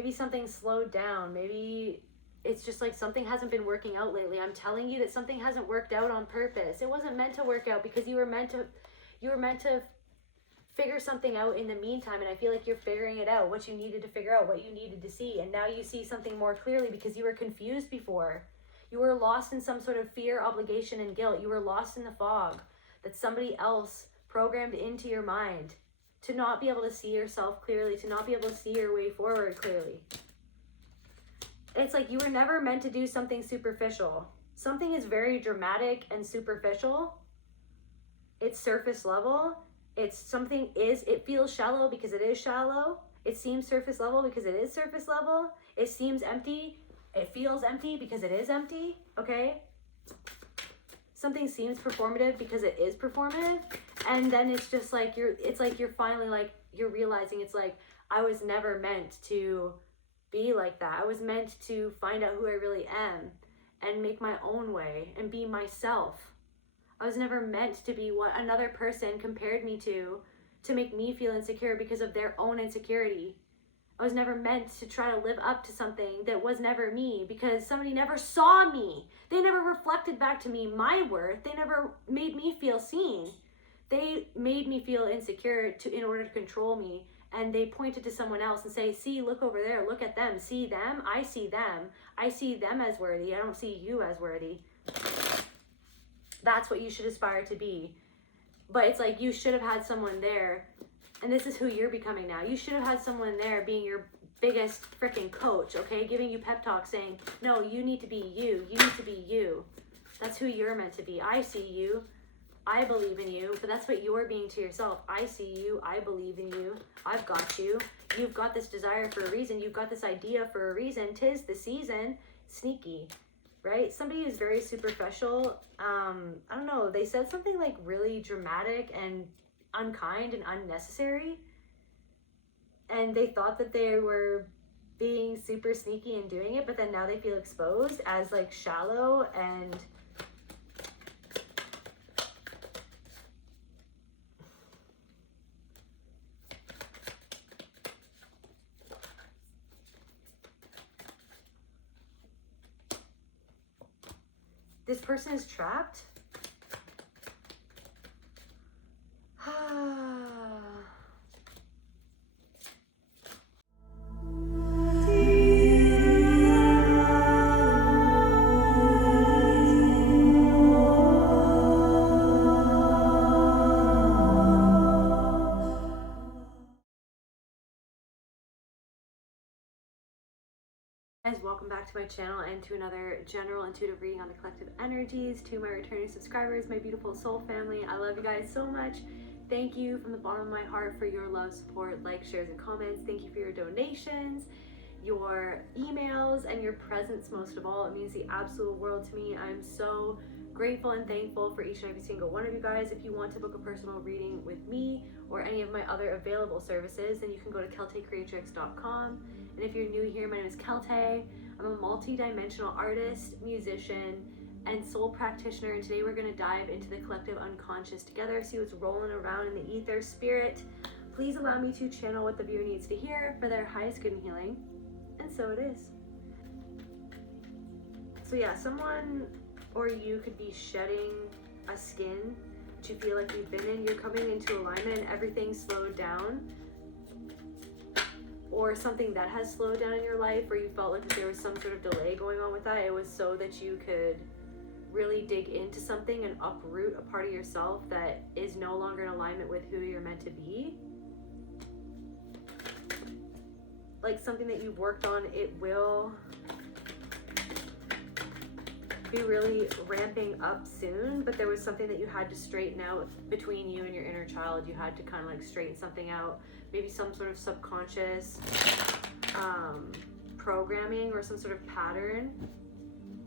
Maybe something slowed down. Maybe it's just like something hasn't been working out lately. I'm telling you that something hasn't worked out on purpose. It wasn't meant to work out because you were meant to figure something out in the meantime, and I feel like you're figuring it out, what you needed to figure out, what you needed to see, and now you see something more clearly because you were confused before. You were lost in some sort of fear, obligation, and guilt. You were lost in the fog that somebody else programmed into your mind to not be able to see yourself clearly, to not be able to see your way forward clearly. It's like you were never meant to do something superficial. Something is very dramatic and superficial. It's surface level. It feels shallow because it is shallow. It seems surface level because it is surface level. It seems empty. It feels empty because it is empty, okay? Something seems performative because it is performative. And then it's just like you're finally like, you're realizing it's like, I was never meant to be like that. I was meant to find out who I really am and make my own way and be myself. I was never meant to be what another person compared me to make me feel insecure because of their own insecurity. I was never meant to try to live up to something that was never me because somebody never saw me. They never reflected back to me my worth. They never made me feel seen. They made me feel insecure in order to control me. And they pointed to someone else and say, see, look over there, look at them, see them, I see them. I see them as worthy, I don't see you as worthy. That's what you should aspire to be. But it's like you should have had someone there, and this is who you're becoming now. You should have had someone there being your biggest freaking coach, okay? Giving you pep talks saying, no, you need to be you, you need to be you. That's who you're meant to be. I see you. I believe in you, but that's what you're being to yourself. I see you. I believe in you. I've got you. You've got this desire for a reason. You've got this idea for a reason. 'Tis the season. Sneaky, right? Somebody who's very superficial. I don't know. They said something like really dramatic and unkind and unnecessary. And they thought that they were being super sneaky and doing it, but then now they feel exposed as like shallow and this person is trapped. Guys, welcome back to my channel and to another general intuitive reading on the collective energies. To my returning subscribers, my beautiful soul family, I love you guys so much. Thank you from the bottom of my heart for your love, support, likes, shares, and comments. Thank you for your donations, your emails, and your presence most of all. It means the absolute world to me. I'm so grateful and thankful for each and every single one of you guys. If you want to book a personal reading with me or any of my other available services, then you can go to celtaecreatrix.com. And if you're new here, my name is Celtae. I'm a multi-dimensional artist, musician, and soul practitioner. And today we're going to dive into the collective unconscious together, see what's rolling around in the ether. Spirit, please allow me to channel what the viewer needs to hear for their highest good and healing. And so it is. So yeah, someone or you could be shedding a skin that you feel like you've been in. You're coming into alignment and everything's slowed down. Or something that has slowed down in your life, or you felt like that there was some sort of delay going on with that. It was so that you could really dig into something and uproot a part of yourself that is no longer in alignment with who you're meant to be. Like something that you've worked on, it will be really ramping up soon, but there was something that you had to straighten out between you and your inner child. You had to kind of like straighten something out, maybe some sort of subconscious programming or some sort of pattern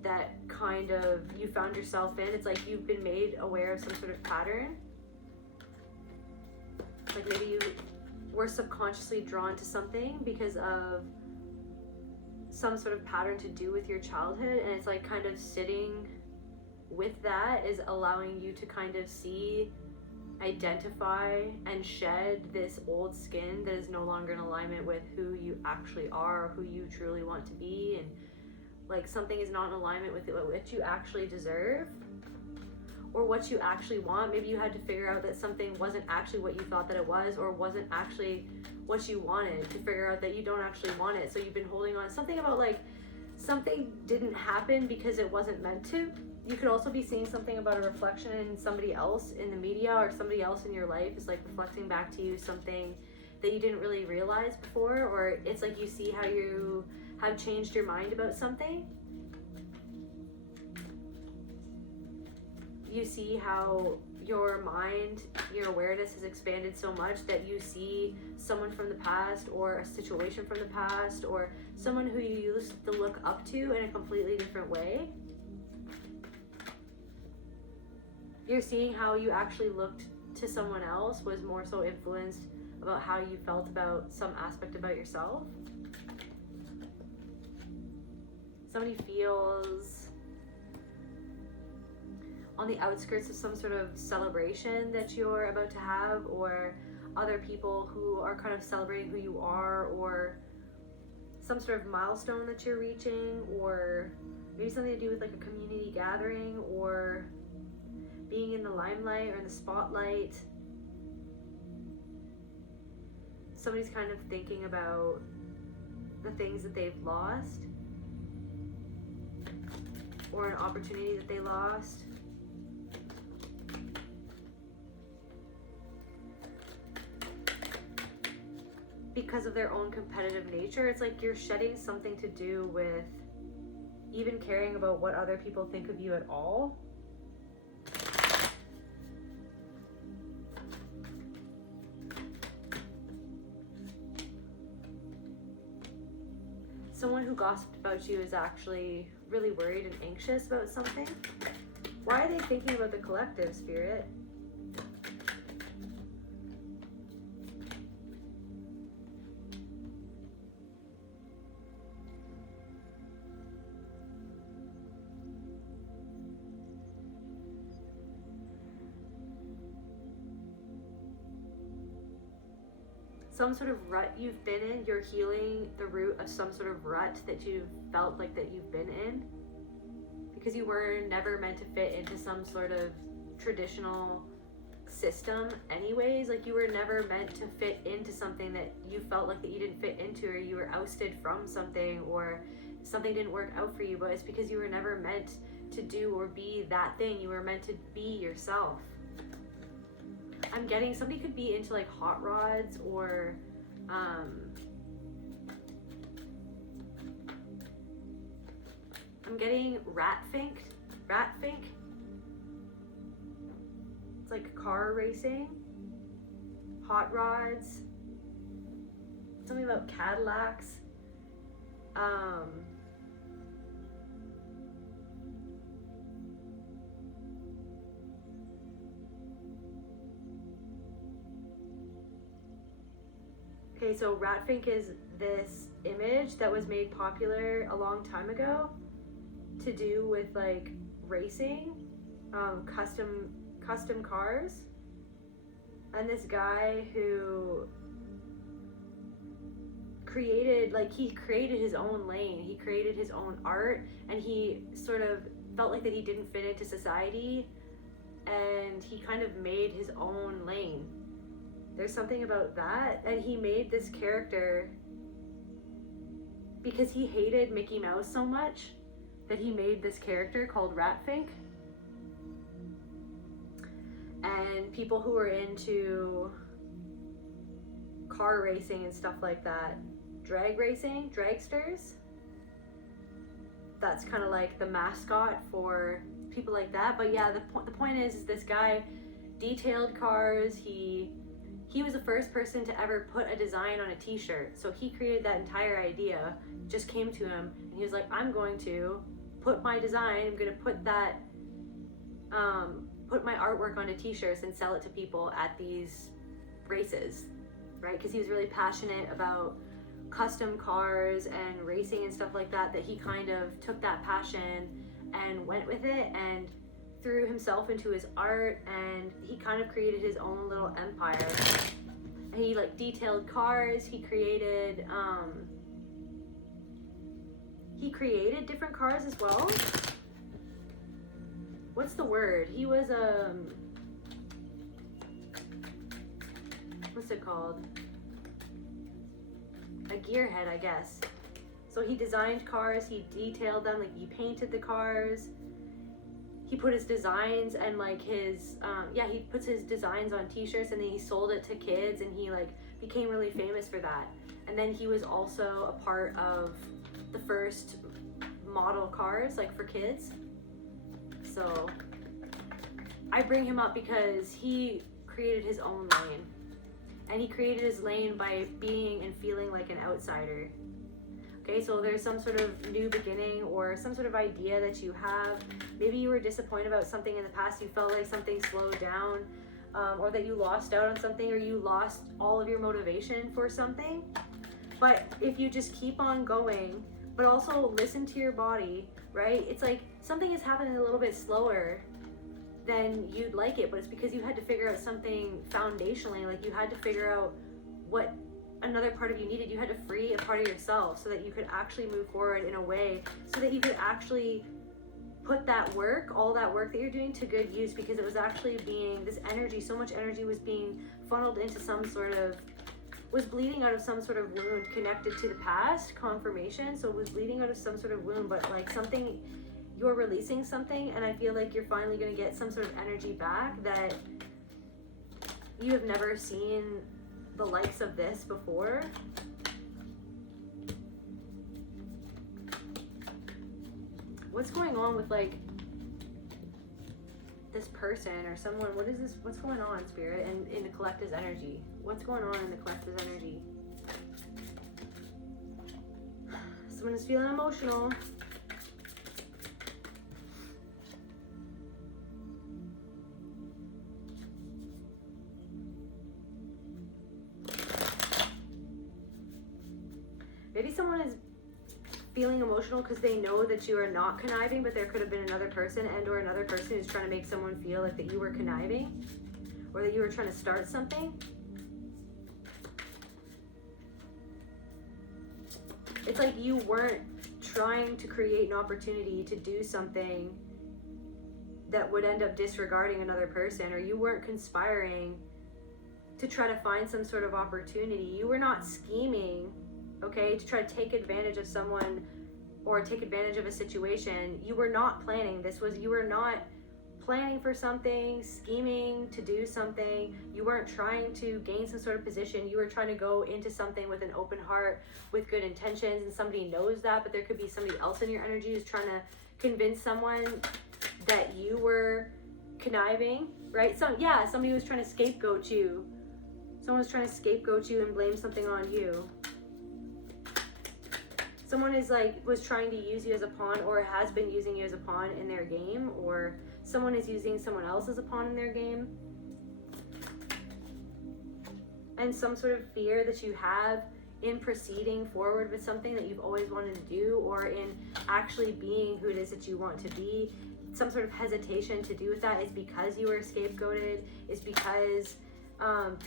that kind of you found yourself in. It's like you've been made aware of some sort of pattern. Like maybe you were subconsciously drawn to something because of some sort of pattern to do with your childhood, and it's like kind of sitting with that is allowing you to kind of see identify and shed this old skin that is no longer in alignment with who you actually are, or who you truly want to be, and like something is not in alignment with what you actually deserve or what you actually want. Maybe you had to figure out that something wasn't actually what you thought that it was, or wasn't actually what you wanted, to figure out that you don't actually want it. So you've been holding on. Something about like something didn't happen because it wasn't meant to. You could also be seeing something about a reflection in somebody else in the media, or somebody else in your life is like reflecting back to you something that you didn't really realize before, or it's like you see how you have changed your mind about something. You see how your mind, your awareness has expanded so much that you see someone from the past, or a situation from the past, or someone who you used to look up to in a completely different way. You're seeing how you actually looked to someone else was more so influenced about how you felt about some aspect about yourself. Somebody feels on the outskirts of some sort of celebration that you're about to have, or other people who are kind of celebrating who you are, or some sort of milestone that you're reaching, or maybe something to do with like a community gathering, or being in the limelight or in the spotlight. Somebody's kind of thinking about the things that they've lost, or an opportunity that they lost. Because of their own competitive nature. It's like you're shedding something to do with even caring about what other people think of you at all. Someone who gossiped about you is actually really worried and anxious about something. Why are they thinking about the collective, Spirit? Some sort of rut you've been in, you're healing the root of some sort of rut that you felt like that you've been in, because you were never meant to fit into some sort of traditional system anyways. Like you were never meant to fit into something that you felt like that you didn't fit into, or you were ousted from something, or something didn't work out for you. But it's because you were never meant to do or be that thing. You were meant to be yourself. I'm getting somebody could be into like hot rods, or I'm getting rat fink. It's like car racing, hot rods, something about Cadillacs. Okay, so Ratfink is this image that was made popular a long time ago to do with like racing, custom cars. And this guy who created his own lane, he created his own art, and he sort of felt like that he didn't fit into society, and he kind of made his own lane. There's something about that, and he made this character because he hated Mickey Mouse so much that he made this character called Ratfink. And people who are into car racing and stuff like that, drag racing, dragsters, that's kind of like the mascot for people like that. But yeah, the point is this guy detailed cars. He was the first person to ever put a design on a t-shirt. So he created that entire idea, just came to him, and he was like, I'm going to put my design, I'm going to put that, put my artwork onto t-shirts and sell it to people at these races, right? Because he was really passionate about custom cars and racing and stuff like that, that he kind of took that passion and went with it and threw himself into his art, and he kind of created his own little empire. He like detailed cars. He created different cars as well. What's the word? He was what's it called? A gearhead, I guess. So he designed cars, he detailed them, like he painted the cars. He put his designs and like his, he puts his designs on t-shirts, and then he sold it to kids, and he like became really famous for that. And then he was also a part of the first model cars, like for kids. So I bring him up because he created his own lane. And he created his lane by being and feeling like an outsider. Okay, so there's some sort of new beginning or some sort of idea that you have. Maybe you were disappointed about something in the past, you felt like something slowed down, or that you lost out on something, or you lost all of your motivation for something. But if you just keep on going, but also listen to your body, right? It's like something is happening a little bit slower than you'd like it, but it's because you had to figure out something foundationally. Like you had to figure out what another part of you needed. You had to free a part of yourself so that you could actually move forward in a way so that you could actually put that work, all that work that you're doing, to good use, because it was actually being, this energy, so much energy was being funneled into some sort of, was bleeding out of some sort of wound connected to the past, confirmation. So it was bleeding out of some sort of wound, but like something, you're releasing something, and I feel like you're finally going to get some sort of energy back that you have never seen the likes of this before. What's going on with like this person or someone? What is this? What's going on, Spirit, and in the collective's energy? What's going on in the collective's energy? Someone is feeling emotional. Maybe someone is feeling emotional because they know that you are not conniving, but there could have been another person and or another person who's trying to make someone feel like that you were conniving or that you were trying to start something. It's like you weren't trying to create an opportunity to do something that would end up disregarding another person, or you weren't conspiring to try to find some sort of opportunity. You were not scheming, okay, to try to take advantage of someone or take advantage of a situation. You were not planning. You were not planning for something, scheming to do something. You weren't trying to gain some sort of position. You were trying to go into something with an open heart, with good intentions, and somebody knows that, but there could be somebody else in your energy who's trying to convince someone that you were conniving, right? Somebody was trying to scapegoat you. Someone was trying to scapegoat you and blame something on you. Someone was trying to use you as a pawn, or has been using you as a pawn in their game, or someone is using someone else as a pawn in their game. And some sort of fear that you have in proceeding forward with something that you've always wanted to do, or in actually being who it is that you want to be. Some sort of hesitation to do with that is because you were scapegoated, is because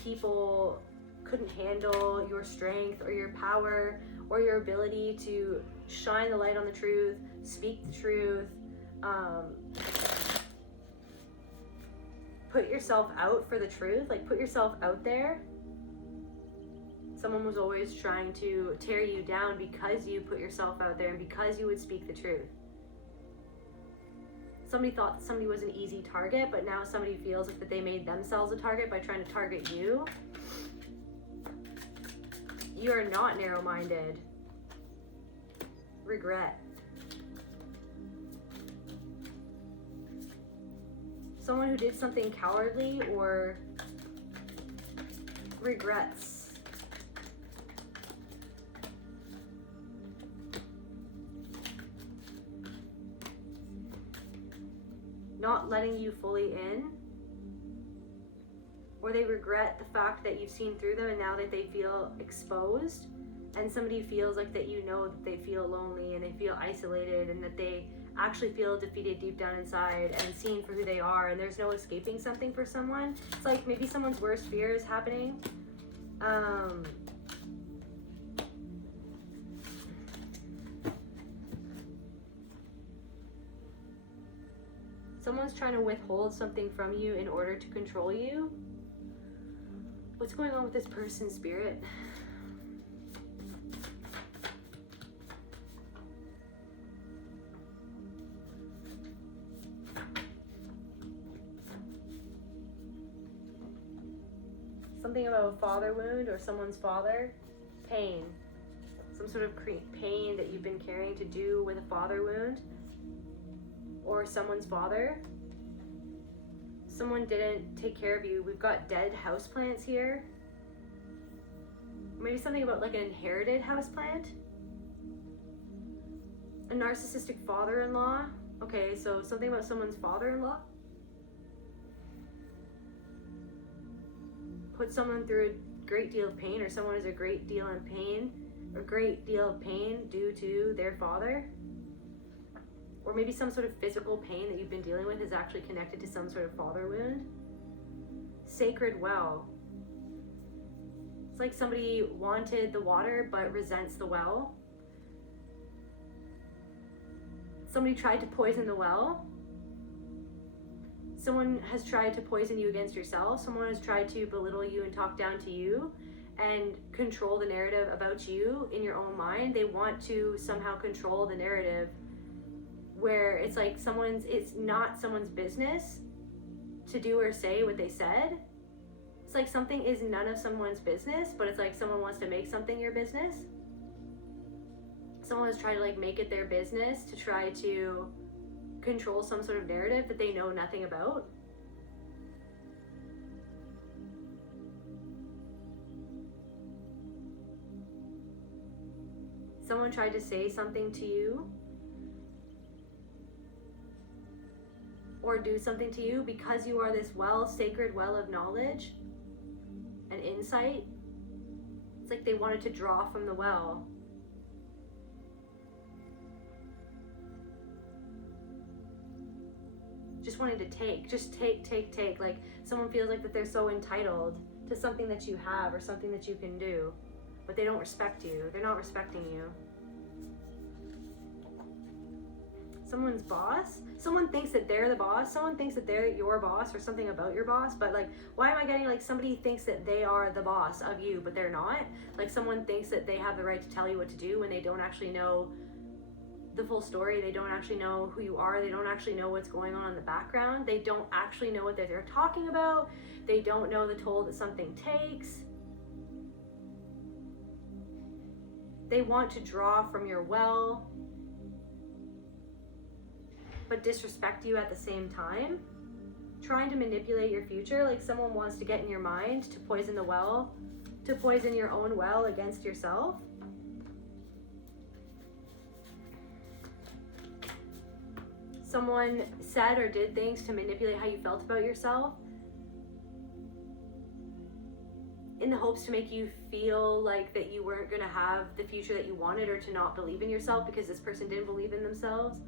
people couldn't handle your strength or your power or your ability to shine the light on the truth, speak the truth, put yourself out for the truth, like put yourself out there. Someone was always trying to tear you down because you put yourself out there and because you would speak the truth. Somebody thought that somebody was an easy target, but now somebody feels like that they made themselves a target by trying to target you. You are not narrow-minded. Regret. Someone who did something cowardly or regrets. Not letting you fully in. Or they regret the fact that you've seen through them, and now that they feel exposed, and somebody feels like that, you know that they feel lonely and they feel isolated and that they actually feel defeated deep down inside and seen for who they are, and there's no escaping something for someone. It's like maybe someone's worst fear is happening. Someone's trying to withhold something from you in order to control you. What's going on with this person's spirit? Something about a father wound or someone's father. Pain. Some sort of pain that you've been carrying to do with a father wound or someone's father. Someone didn't take care of you. We've got dead houseplants here. Maybe something about like an inherited houseplant. A narcissistic father-in-law. Okay, so something about someone's father-in-law. Put someone through a great deal of pain, or someone is a great deal in pain, or great deal of pain due to their father. Or maybe some sort of physical pain that you've been dealing with is actually connected to some sort of father wound. Sacred well. It's like somebody wanted the water but resents the well. Somebody tried to poison the well. Someone has tried to poison you against yourself. Someone has tried to belittle you and talk down to you and control the narrative about you in your own mind. They want to somehow control the narrative where it's like it's not someone's business to do or say what they said. It's like something is none of someone's business, but it's like someone wants to make something your business. Someone has tried to like make it their business to try to control some sort of narrative that they know nothing about. Someone tried to say something to you or do something to you because you are this sacred well of knowledge and insight. It's like they wanted to draw from the well. Just wanted to take. Like someone feels like that they're so entitled to something that you have or something that you can do, but they don't respect you. They're not respecting you. Someone's boss. Someone thinks that they're the boss. Someone thinks that they're your boss or something about your boss. But like, why am I getting like somebody thinks that they are the boss of you, but they're not? Like someone thinks that they have the right to tell you what to do when they don't actually know the full story. They don't actually know who you are. They don't actually know what's going on in the background. They don't actually know what they're talking about. They don't know the toll that something takes. They want to draw from your well, but disrespect you at the same time, trying to manipulate your future. Like someone wants to get in your mind to poison the well, to poison your own well against yourself. Someone said or did things to manipulate how you felt about yourself in the hopes to make you feel like that you weren't going to have the future that you wanted, or to not believe in yourself because this person didn't believe in themselves.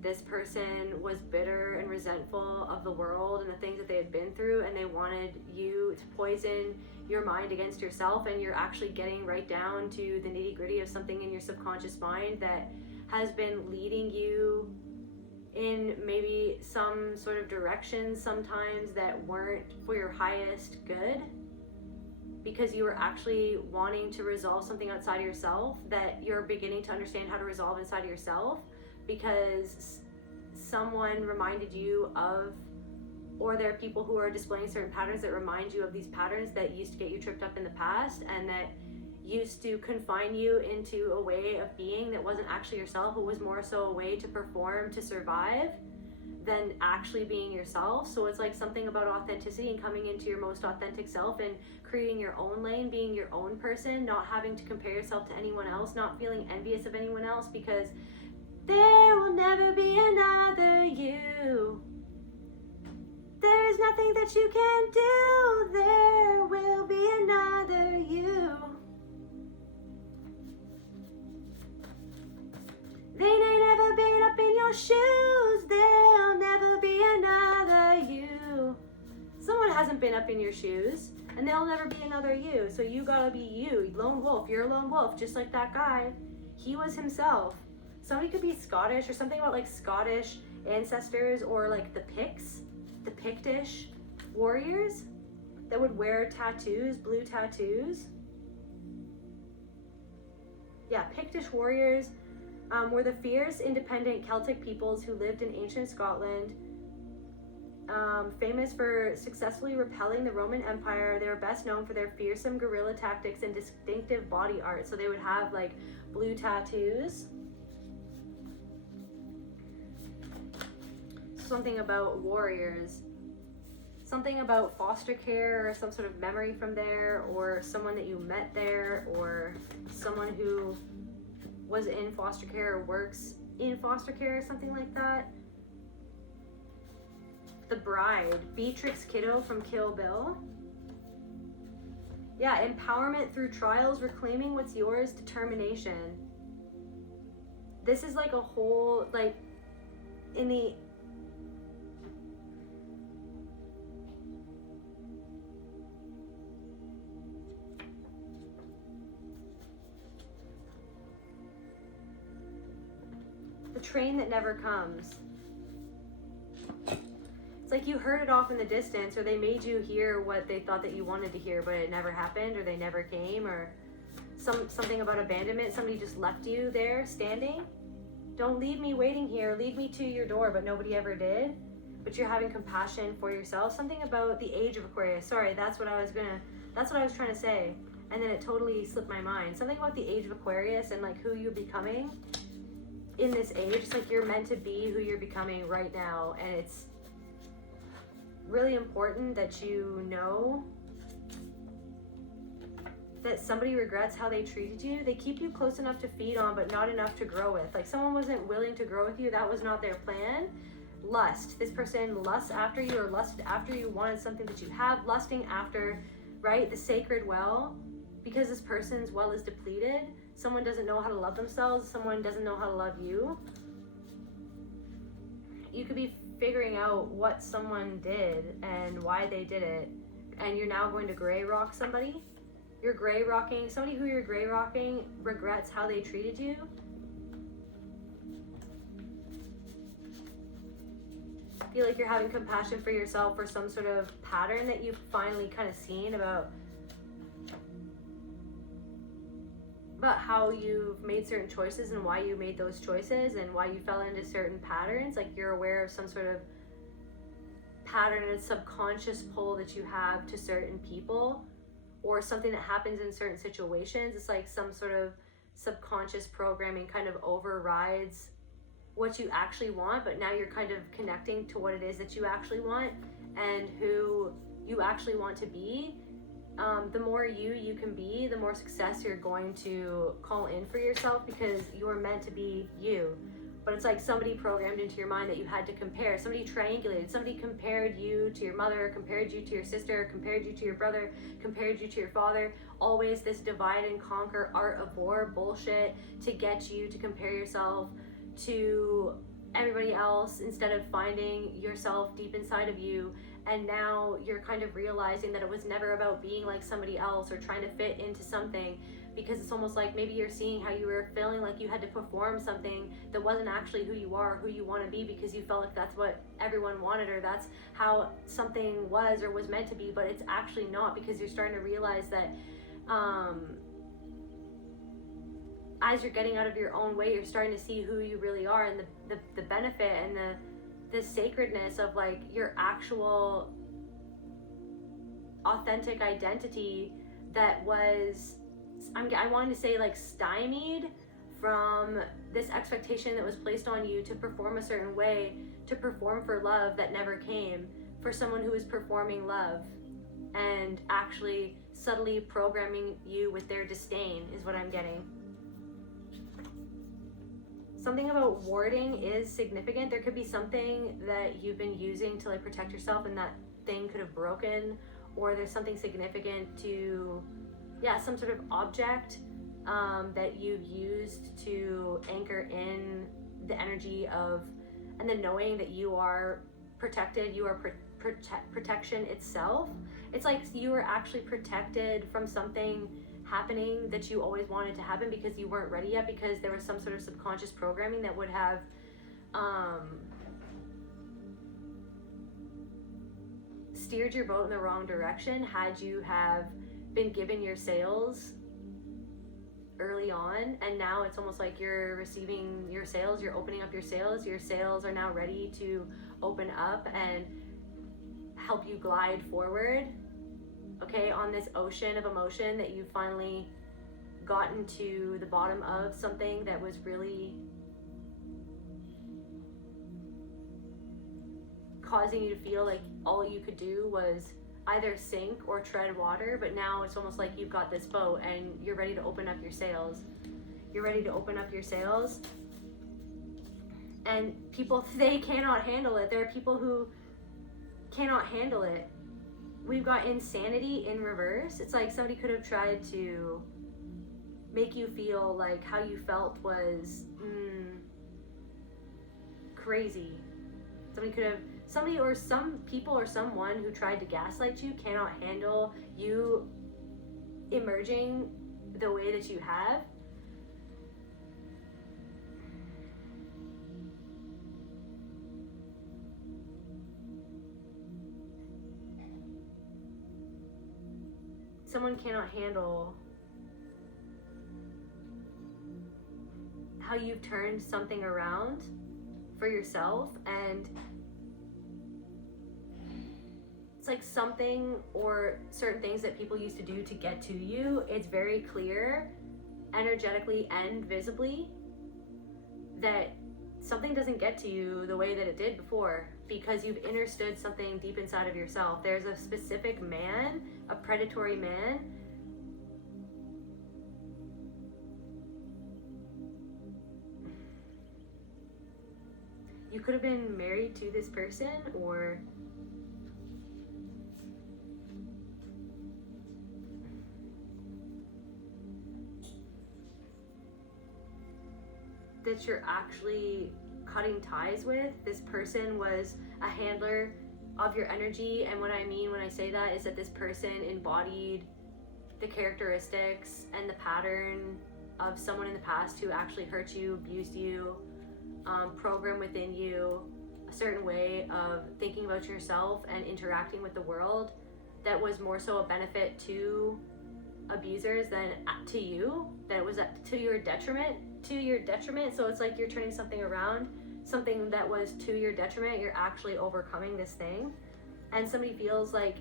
This person was bitter and resentful of the world and the things that they had been through, and they wanted you to poison your mind against yourself, and you're actually getting right down to the nitty-gritty of something in your subconscious mind that has been leading you in maybe some sort of direction sometimes that weren't for your highest good, because you were actually wanting to resolve something outside of yourself that you're beginning to understand how to resolve inside of yourself, because someone reminded you of, or there are people who are displaying certain patterns that remind you of these patterns that used to get you tripped up in the past and that used to confine you into a way of being that wasn't actually yourself. It was more so a way to perform, to survive, than actually being yourself. So it's like something about authenticity and coming into your most authentic self and creating your own lane, being your own person, not having to compare yourself to anyone else, not feeling envious of anyone else, because there will never be another you. There is nothing that you can do. There will be another you. your shoes, there'll never be another you. Someone hasn't been up in your shoes, and there'll never be another you. So you gotta be you, lone wolf. You're a lone wolf, just like that guy. He was himself. Somebody could be Scottish, or something about like Scottish ancestors, or like the Pictish warriors that would wear tattoos, blue tattoos. Yeah, Pictish warriors were the fierce, independent Celtic peoples who lived in ancient Scotland. Famous for successfully repelling the Roman Empire, they were best known for their fearsome guerrilla tactics and distinctive body art. So they would have like blue tattoos. Something about warriors. Something about foster care, or some sort of memory from there, or someone that you met there, or someone who was in foster care or works in foster care, or something like that. The Bride, Beatrix Kiddo from Kill Bill. Yeah, empowerment through trials, reclaiming what's yours, determination. This is like a whole, like, in the train that never comes. It's like you heard it off in the distance, or they made you hear what they thought that you wanted to hear, but it never happened, or they never came, or something about abandonment. Somebody just left you there standing. Don't leave me waiting here. Lead me to your door, but nobody ever did. But you're having compassion for yourself. Something about the age of Aquarius. Sorry, that's what I was trying to say, and then it totally slipped my mind. Something about the age of Aquarius and like who you're becoming in this age. It's like you're meant to be who you're becoming right now, and it's really important that you know that somebody regrets how they treated you. They keep you close enough to feed on, but not enough to grow with. Like someone wasn't willing to grow with you. That was not their plan. Lust. This person lusts after you, or lusted after you, wanted something that you have, lusting after, right? The sacred well, because this person's well is depleted. Someone doesn't know how to love themselves. Someone doesn't know how to love you. You could be figuring out what someone did and why they did it, and you're now going to gray rock somebody. You're gray rocking somebody who you're gray rocking regrets how they treated you. Feel like you're having compassion for yourself for some sort of pattern that you've finally kind of seen about how you've made certain choices and why you made those choices and why you fell into certain patterns. Like you're aware of some sort of pattern and subconscious pull that you have to certain people, or something that happens in certain situations. It's like some sort of subconscious programming kind of overrides what you actually want, but now you're kind of connecting to what it is that you actually want and who you actually want to be. The more you can be, the more success you're going to call in for yourself, because you are meant to be you. But it's like somebody programmed into your mind that you had to compare. Somebody triangulated. Somebody compared you to your mother, compared you to your sister, compared you to your brother, compared you to your father. Always this divide and conquer art of war bullshit to get you to compare yourself to everybody else instead of finding yourself deep inside of you. And now you're kind of realizing that it was never about being like somebody else or trying to fit into something, because it's almost like maybe you're seeing how you were feeling like you had to perform something that wasn't actually who you are, who you want to be, because you felt like that's what everyone wanted, or that's how something was or was meant to be, but it's actually not, because you're starting to realize that as you're getting out of your own way, you're starting to see who you really are, and the benefit and the sacredness of like your actual authentic identity that was, I wanted to say like stymied from this expectation that was placed on you to perform a certain way, to perform for love that never came, for someone who is performing love and actually subtly programming you with their disdain is what I'm getting. Something about warding is significant. There could be something that you've been using to like protect yourself, and that thing could have broken, or there's something significant to, some sort of object that you've used to anchor in the energy of and then knowing that you are protected, you are protection itself. It's like you were actually protected from something happening that you always wanted to happen because you weren't ready yet, because there was some sort of subconscious programming that would have steered your boat in the wrong direction had you have been given your sails early on. And now it's almost like you're receiving your sails, you're opening up your sails are now ready to open up and help you glide forward, okay, on this ocean of emotion that you finally gotten to the bottom of, something that was really causing you to feel like all you could do was either sink or tread water. But now it's almost like you've got this boat and you're ready to open up your sails. You're ready to open up your sails. And people, they cannot handle it. There are people who cannot handle it. We've got insanity in reverse. It's like somebody could have tried to make you feel like how you felt was crazy. Somebody or some people or someone who tried to gaslight you cannot handle you emerging the way that you have. Someone cannot handle how you've turned something around for yourself, and it's like something or certain things that people used to do to get to you. It's very clear, energetically and visibly, that something doesn't get to you the way that it did before, because you've understood something deep inside of yourself. There's a specific man, a predatory man, you could have been married to this person, or that you're actually cutting ties with. This person was a handler of your energy, and what I mean when I say that is that this person embodied the characteristics and the pattern of someone in the past who actually hurt you, abused you, programmed within you a certain way of thinking about yourself and interacting with the world that was more so a benefit to abusers than to you, that was to your detriment. So it's like you're turning something around, something that was to your detriment, you're actually overcoming this thing. And somebody feels like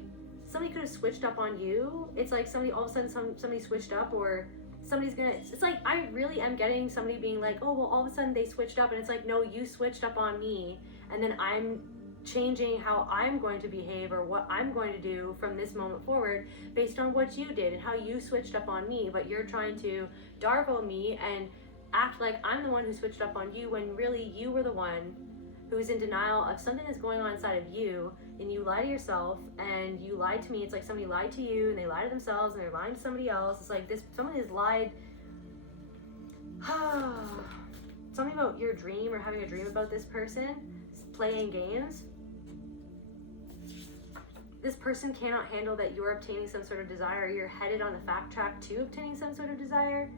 somebody could have switched up on you. It's like somebody, all of a sudden somebody switched up, or somebody's gonna, it's like I really am getting somebody being like, oh well, all of a sudden they switched up, and it's like, no, you switched up on me, and then I'm changing how I'm going to behave or what I'm going to do from this moment forward based on what you did and how you switched up on me. But you're trying to Darvo me and act like I'm the one who switched up on you, when really you were the one who is in denial of something that's going on inside of you, and you lie to yourself and you lied to me. It's like somebody lied to you and they lie to themselves and they're lying to somebody else. It's like this, someone has lied. Something about your dream or having a dream about this person playing games. This person cannot handle that you're obtaining some sort of desire. You're headed on the fact track to obtaining some sort of desire.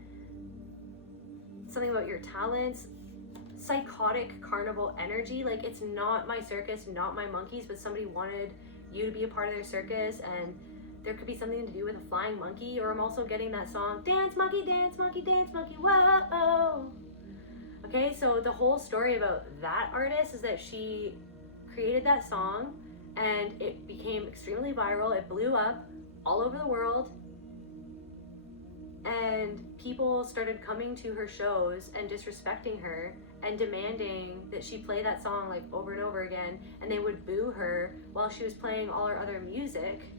Something about your talents. Psychotic carnival energy. Like, it's not my circus, not my monkeys, but somebody wanted you to be a part of their circus, and there could be something to do with a flying monkey. Or I'm also getting that song, dance monkey, dance monkey, dance monkey, whoa. Okay, so the whole story about that artist is that she created that song and it became extremely viral. It blew up all over the world, and people started coming to her shows and disrespecting her and demanding that she play that song like over and over again, and they would boo her while she was playing all her other music.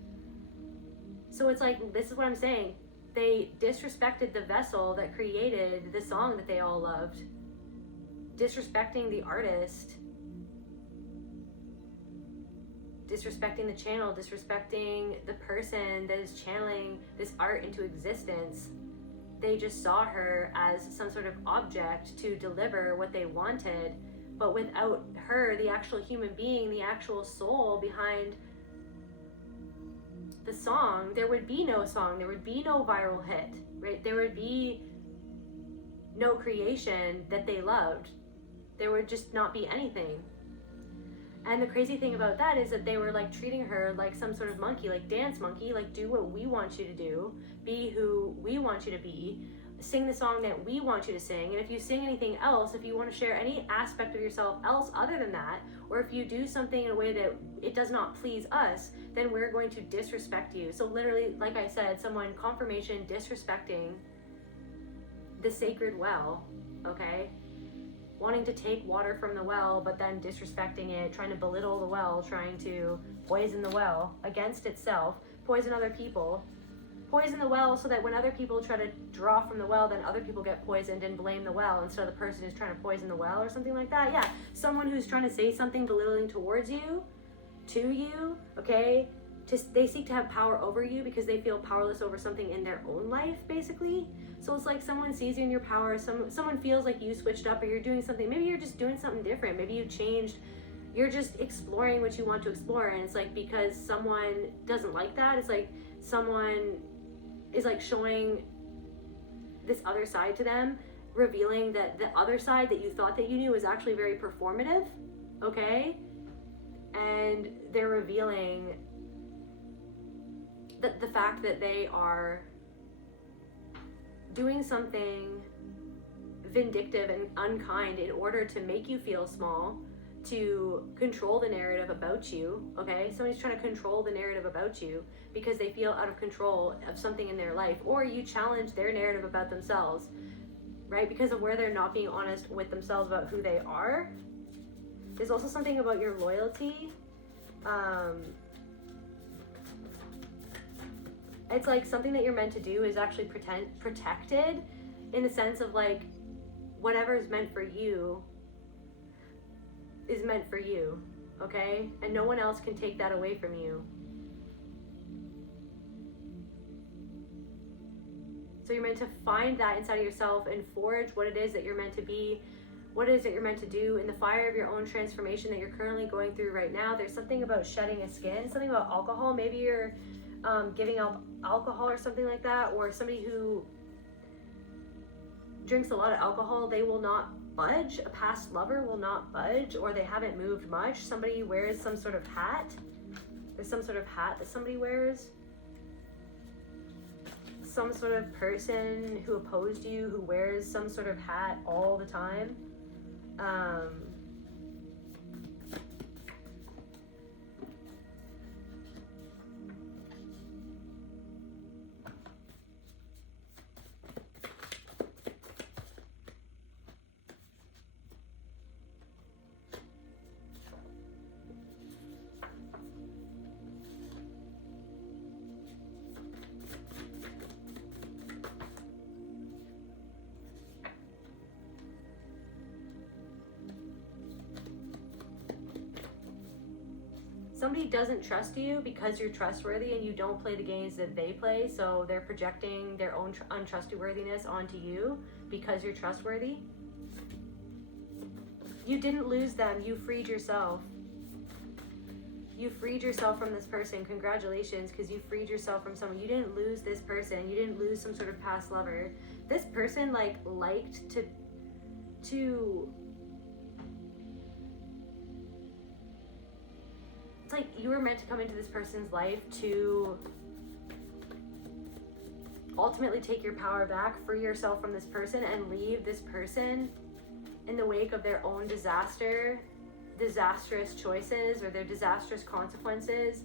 So it's like, this is what I'm saying, they disrespected the vessel that created the song that they all loved, disrespecting the artist, disrespecting the channel, disrespecting the person that is channeling this art into existence. They just saw her as some sort of object to deliver what they wanted, But without her, the actual human being, the actual soul behind the song, there would be no song, there would be no viral hit, right? There would be no creation that they loved. There would just not be anything. And the crazy thing about that is that they were like treating her like some sort of monkey, like dance monkey, like do what we want you to do, be who we want you to be, sing the song that we want you to sing. And if you sing anything else, if you want to share any aspect of yourself else other than that, or if you do something in a way that it does not please us, then we're going to disrespect you. So literally, like I said, someone, confirmation, disrespecting the sacred well, okay? Wanting to take water from the well, but then disrespecting it, trying to belittle the well, trying to poison the well against itself, poison other people, poison the well so that when other people try to draw from the well, then other people get poisoned and blame the well instead of the person who's trying to poison the well or something like that. Yeah, someone who's trying to say something belittling towards you, to you, okay? They seek to have power over you because they feel powerless over something in their own life, basically. So it's like someone sees you in your power, someone feels like you switched up or you're doing something. Maybe you're just doing something different. Maybe you changed. You're just exploring what you want to explore. And it's like because someone doesn't like that, it's like someone is like showing this other side to them, revealing that the other side that you thought that you knew is actually very performative, okay? And they're revealing the fact that they are doing something vindictive and unkind in order to make you feel small, to control the narrative about you, okay? Somebody's trying to control the narrative about you because they feel out of control of something in their life, or you challenge their narrative about themselves, right? Because of where they're not being honest with themselves about who they are. There's also something about your loyalty. It's like something that you're meant to do is actually protected in the sense of like whatever is meant for you is meant for you, okay? And no one else can take that away from you. So you're meant to find that inside of yourself and forge what it is that you're meant to be, what it is that you're meant to do in the fire of your own transformation that you're currently going through right now. There's something about shedding a skin, something about alcohol. Maybe you're giving up alcohol or something like that, or somebody who drinks a lot of alcohol, they will not budge. A past lover will not budge, or they haven't moved much. Somebody wears some sort of hat. There's some sort of hat that somebody wears. Some sort of person who opposed you who wears some sort of hat all the time. Somebody doesn't trust you because you're trustworthy and you don't play the games that they play, so they're projecting their own untrustworthiness onto you because you're trustworthy. You didn't lose them, you freed yourself. You freed yourself from this person. Congratulations, because you freed yourself from someone. You didn't lose this person. You didn't lose some sort of past lover. This person liked to it's like you were meant to come into this person's life to ultimately take your power back, free yourself from this person, and leave this person in the wake of their own disastrous choices or their disastrous consequences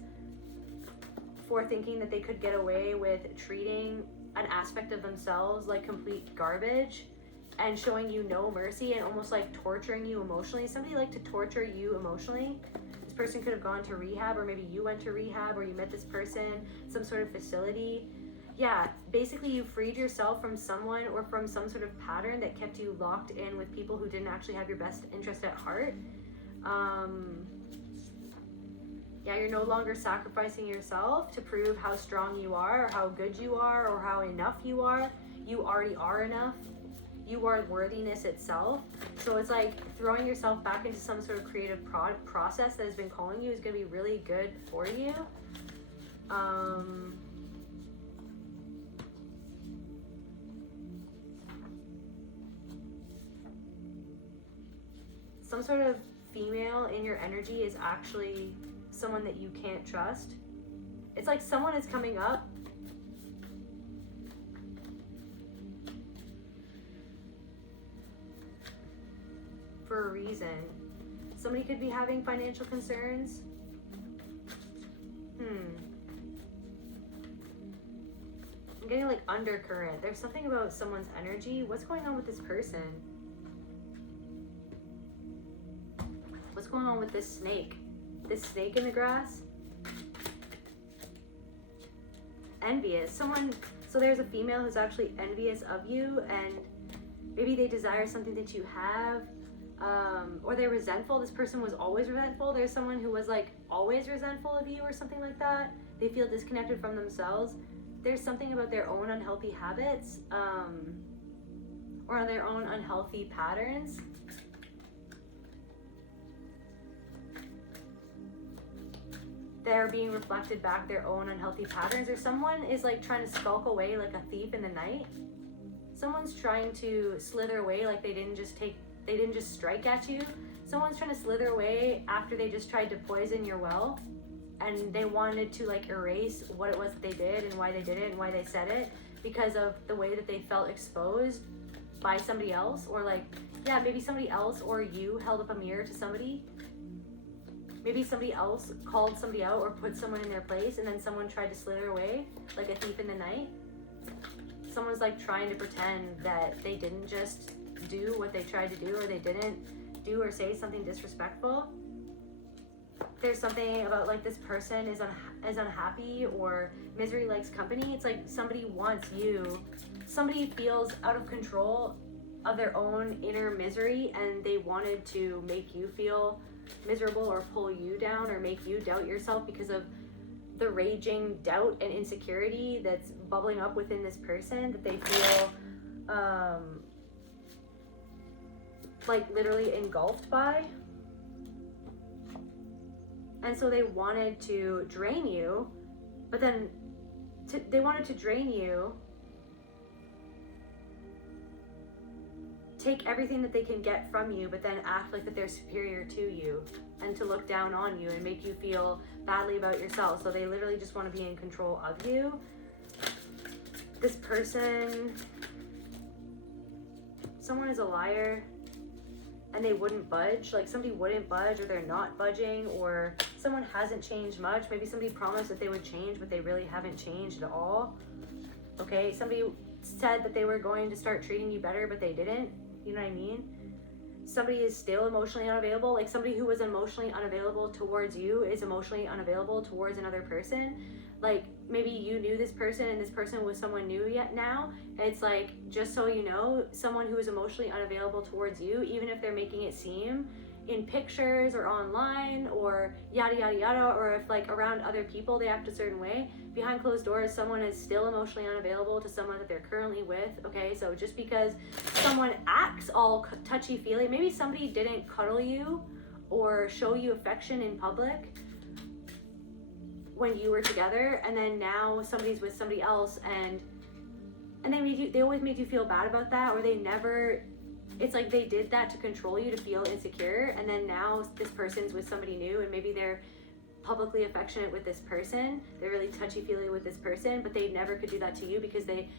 for thinking that they could get away with treating an aspect of themselves like complete garbage and showing you no mercy and almost like torturing you emotionally. Somebody liked to torture you emotionally. Person could have gone to rehab, or maybe you went to rehab, or you met this person, some sort of facility. Yeah, basically you freed yourself from someone or from some sort of pattern that kept you locked in with people who didn't actually have your best interest at heart. Yeah, you're no longer sacrificing yourself to prove how strong you are or how good you are or how enough you are. You already are enough. you are worthiness itself. So it's like throwing yourself back into some sort of creative process that has been calling you is going to be really good for you. Some sort of female in your energy is actually someone that you can't trust. It's like someone is coming up for a reason. Somebody could be having financial concerns. I'm getting like undercurrent. There's something about someone's energy. What's going on with this person? What's going on with this snake? This snake in the grass? Envious. Someone, so there's a female who's actually envious of you, and maybe they desire something that you have, or they're resentful. This person was always resentful. There's someone who was like always resentful of you or something like that. They feel disconnected from themselves. There's something about their own unhealthy habits, or their own unhealthy patterns. They're being reflected back, their own unhealthy patterns, or someone is like trying to skulk away like a thief in the night. Someone's trying to slither away like they didn't just strike at you. Someone's trying to slither away after they just tried to poison your well, and they wanted to like erase what it was that they did and why they did it and why they said it, because of the way that they felt exposed by somebody else, or like, yeah, maybe somebody else or you held up a mirror to somebody. Maybe somebody else called somebody out or put someone in their place, and then someone tried to slither away like a thief in the night. Someone's like trying to pretend that they didn't just do what they tried to do, or they didn't do or say something disrespectful. There's something about like this person is unhappy, or misery likes company. It's like somebody wants you. Somebody feels out of control of their own inner misery, and they wanted to make you feel miserable or pull you down or make you doubt yourself because of the raging doubt and insecurity that's bubbling up within this person that they feel like literally engulfed by. And so they wanted to drain you, but then they wanted to drain you, take everything that they can get from you, but then act like that they're superior to you, and to look down on you and make you feel badly about yourself. So they literally just want to be in control of you. This person, someone is a liar, and they wouldn't budge. Like somebody wouldn't budge, or they're not budging, or someone hasn't changed much. Maybe somebody promised that they would change, but they really haven't changed at all. Okay, somebody said that they were going to start treating you better, but they didn't. You know what I mean? Somebody is still emotionally unavailable. Like somebody who was emotionally unavailable towards you is emotionally unavailable towards another person. Like maybe you knew this person and this person was someone new yet now. And it's like, just so you know, someone who is emotionally unavailable towards you, even if they're making it seem in pictures or online or yada yada yada, or if like around other people they act a certain way, behind closed doors someone is still emotionally unavailable to someone that they're currently with. Okay, so just because someone acts all touchy-feely, maybe somebody didn't cuddle you or show you affection in public when you were together, and then now somebody's with somebody else, and they always made you feel bad about that, or they never, it's like they did that to control you, to feel insecure, and then now this person's with somebody new, and maybe they're publicly affectionate with this person, they're really touchy-feely with this person, but they never could do that to you because they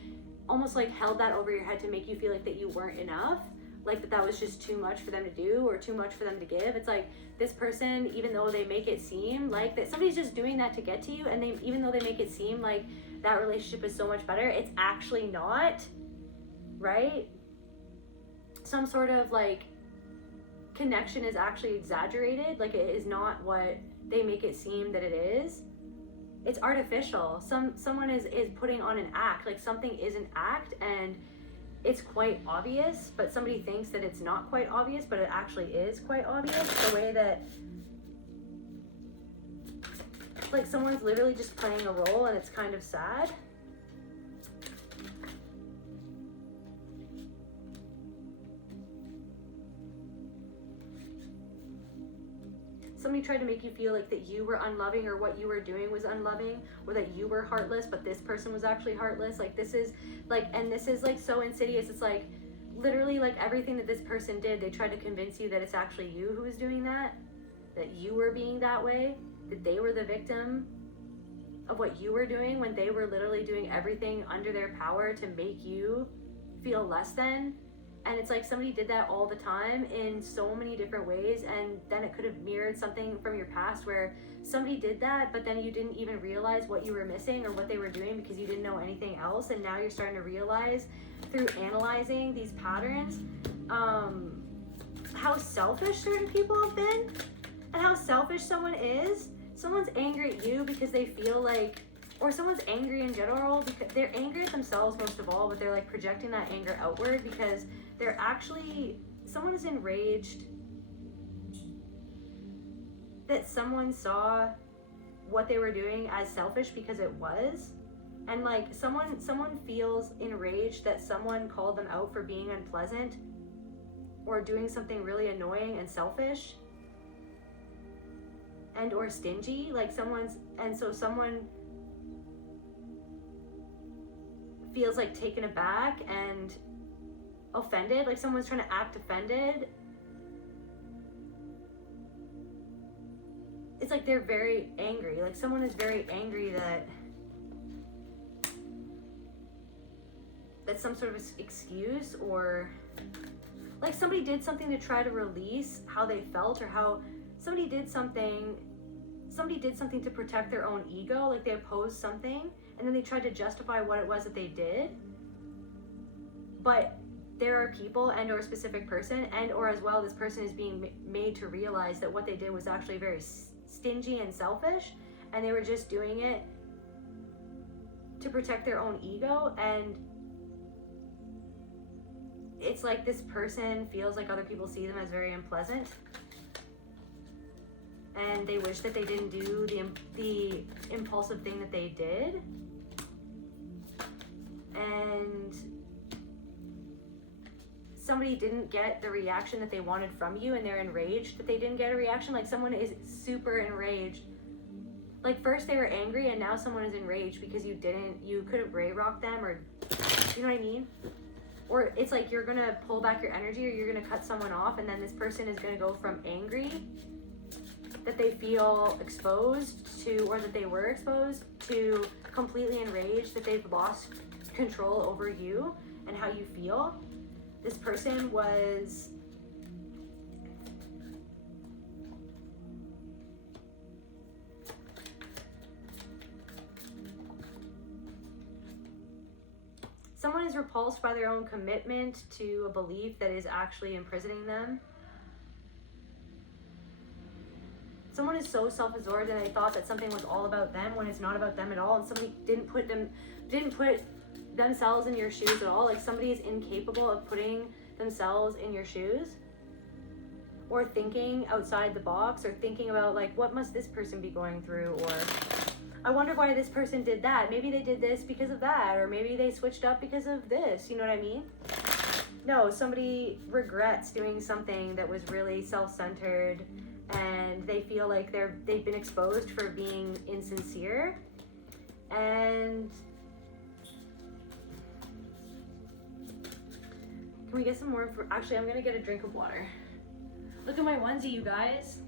almost like held that over your head to make you feel like that you weren't enough, like that was just too much for them to do or too much for them to give. It's like this person, even though they make it seem like that somebody's just doing that to get to you, and they, even though they make it seem like that relationship is so much better, it's actually not, right? Some sort of like connection is actually exaggerated. Like it is not what they make it seem that it is. It's artificial. Someone is putting on an act, like something is an act and it's quite obvious, but somebody thinks that it's not quite obvious, but it actually is quite obvious. The way that like someone's literally just playing a role, and it's kind of sad. Somebody tried to make you feel like that you were unloving, or what you were doing was unloving, or that you were heartless, but this person was actually heartless. Like, this is like, and this is like so insidious. It's like literally like everything that this person did, they tried to convince you that it's actually you who was doing that you were being that way, that they were the victim of what you were doing, when they were literally doing everything under their power to make you feel less than. And it's like somebody did that all the time in so many different ways, and then it could have mirrored something from your past where somebody did that, but then you didn't even realize what you were missing or what they were doing because you didn't know anything else. And now you're starting to realize through analyzing these patterns how selfish certain people have been and how selfish someone is. Someone's angry at you because they feel like, or someone's angry in general because they're angry at themselves most of all, but they're like projecting that anger outward because they're actually, someone is enraged that someone saw what they were doing as selfish because it was. And like someone feels enraged that someone called them out for being unpleasant or doing something really annoying and selfish and or stingy. Like someone feels like taken aback and offended, like someone's trying to act offended. It's like they're very angry, like someone is very angry that that's some sort of excuse, or like somebody did something to try to release how they felt, or how somebody did something to protect their own ego, like they opposed something and then they tried to justify what it was that they did. But there are people and or a specific person and or as well this person is being made to realize that what they did was actually very stingy and selfish, and they were just doing it to protect their own ego. And it's like this person feels like other people see them as very unpleasant, and they wish that they didn't do the impulsive thing that they did. And somebody didn't get the reaction that they wanted from you, and they're enraged that they didn't get a reaction. Like someone is super enraged. Like first they were angry and now someone is enraged because you could have ray-rocked them, or you know what I mean? Or it's like you're gonna pull back your energy, or you're gonna cut someone off, and then this person is gonna go from angry that they feel exposed to, or that they were exposed to, completely enraged that they've lost control over you and how you feel. This person was someone is repulsed by their own commitment to a belief that is actually imprisoning them. Someone is so self-absorbed and they thought that something was all about them when it's not about them at all, and somebody didn't put themselves in your shoes at all. Like somebody is incapable of putting themselves in your shoes, or thinking outside the box, or thinking about like, what must this person be going through, or I wonder why this person did that. Maybe they did this because of that, or maybe they switched up because of this. You know what I mean? No, somebody regrets doing something that was really self-centered, and they feel like they've been exposed for being insincere. And can we get some more actually, I'm gonna get a drink of water. Look at my onesie, you guys.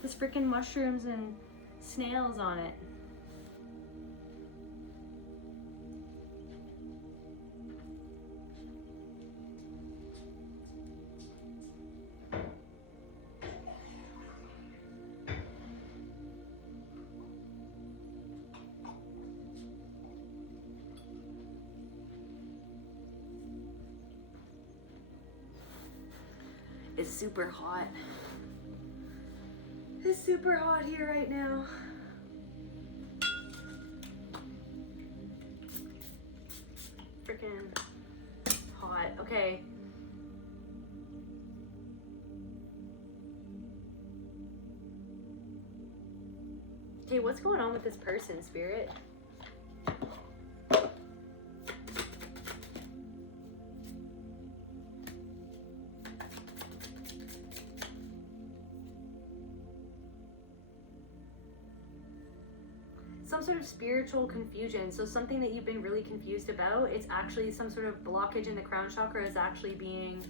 There's freaking mushrooms and snails on it. It's super hot. It's super hot here right now. Freaking hot. Okay. Okay, what's going on with this person, Spirit? some sort of spiritual confusion. So something that you've been really confused about, it's actually some sort of blockage in the crown chakra is actually being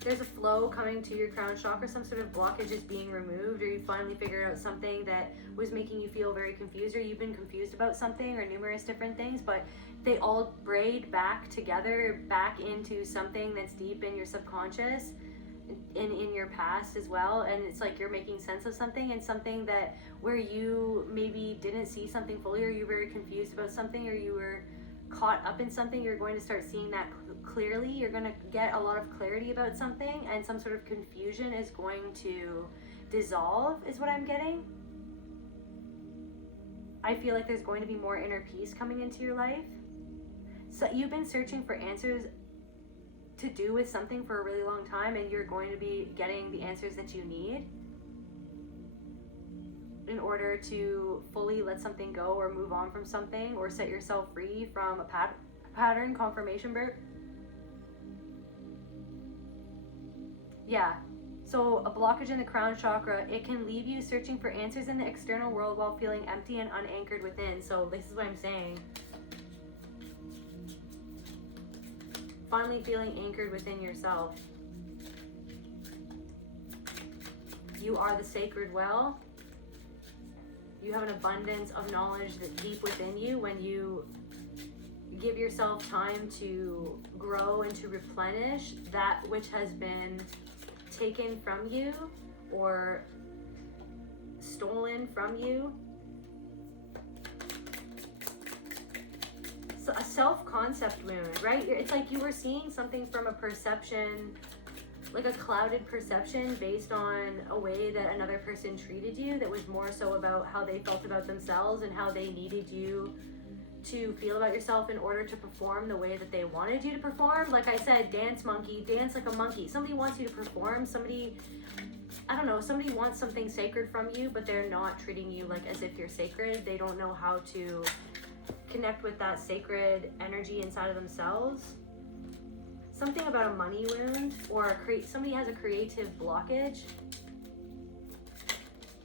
there's a flow coming to your crown chakra, some sort of blockage is being removed, or you finally figured out something that was making you feel very confused, or you've been confused about something, or numerous different things, but they all braid back together, back into something that's deep in your subconscious and in your past as well. And it's like you're making sense of something, and something that where you maybe didn't see something fully, or you were very confused about something, or you were caught up in something, you're going to start seeing that clearly. You're going to get a lot of clarity about something, and some sort of confusion is going to dissolve, is what I'm getting. I feel like there's going to be more inner peace coming into your life. So you've been searching for answers to do with something for a really long time, and you're going to be getting the answers that you need in order to fully let something go, or move on from something, or set yourself free from a pattern confirmation bird. Yeah. So a blockage in the crown chakra, it can leave you searching for answers in the external world while feeling empty and unanchored within. So this is what I'm saying. Finally feeling anchored within yourself. You are the sacred well. You have an abundance of knowledge that's deep within you. When you give yourself time to grow and to replenish that which has been taken from you or stolen from you. So a self-concept moon, right? It's like you were seeing something from a perception, like a clouded perception based on a way that another person treated you, that was more so about how they felt about themselves and how they needed you to feel about yourself in order to perform the way that they wanted you to perform. Like I said, dance monkey, dance like a monkey. Somebody wants you to perform. Somebody, I don't know, somebody wants something sacred from you, but they're not treating you like as if you're sacred. They don't know how to connect with that sacred energy inside of themselves. Something about a money wound, or somebody has a creative blockage.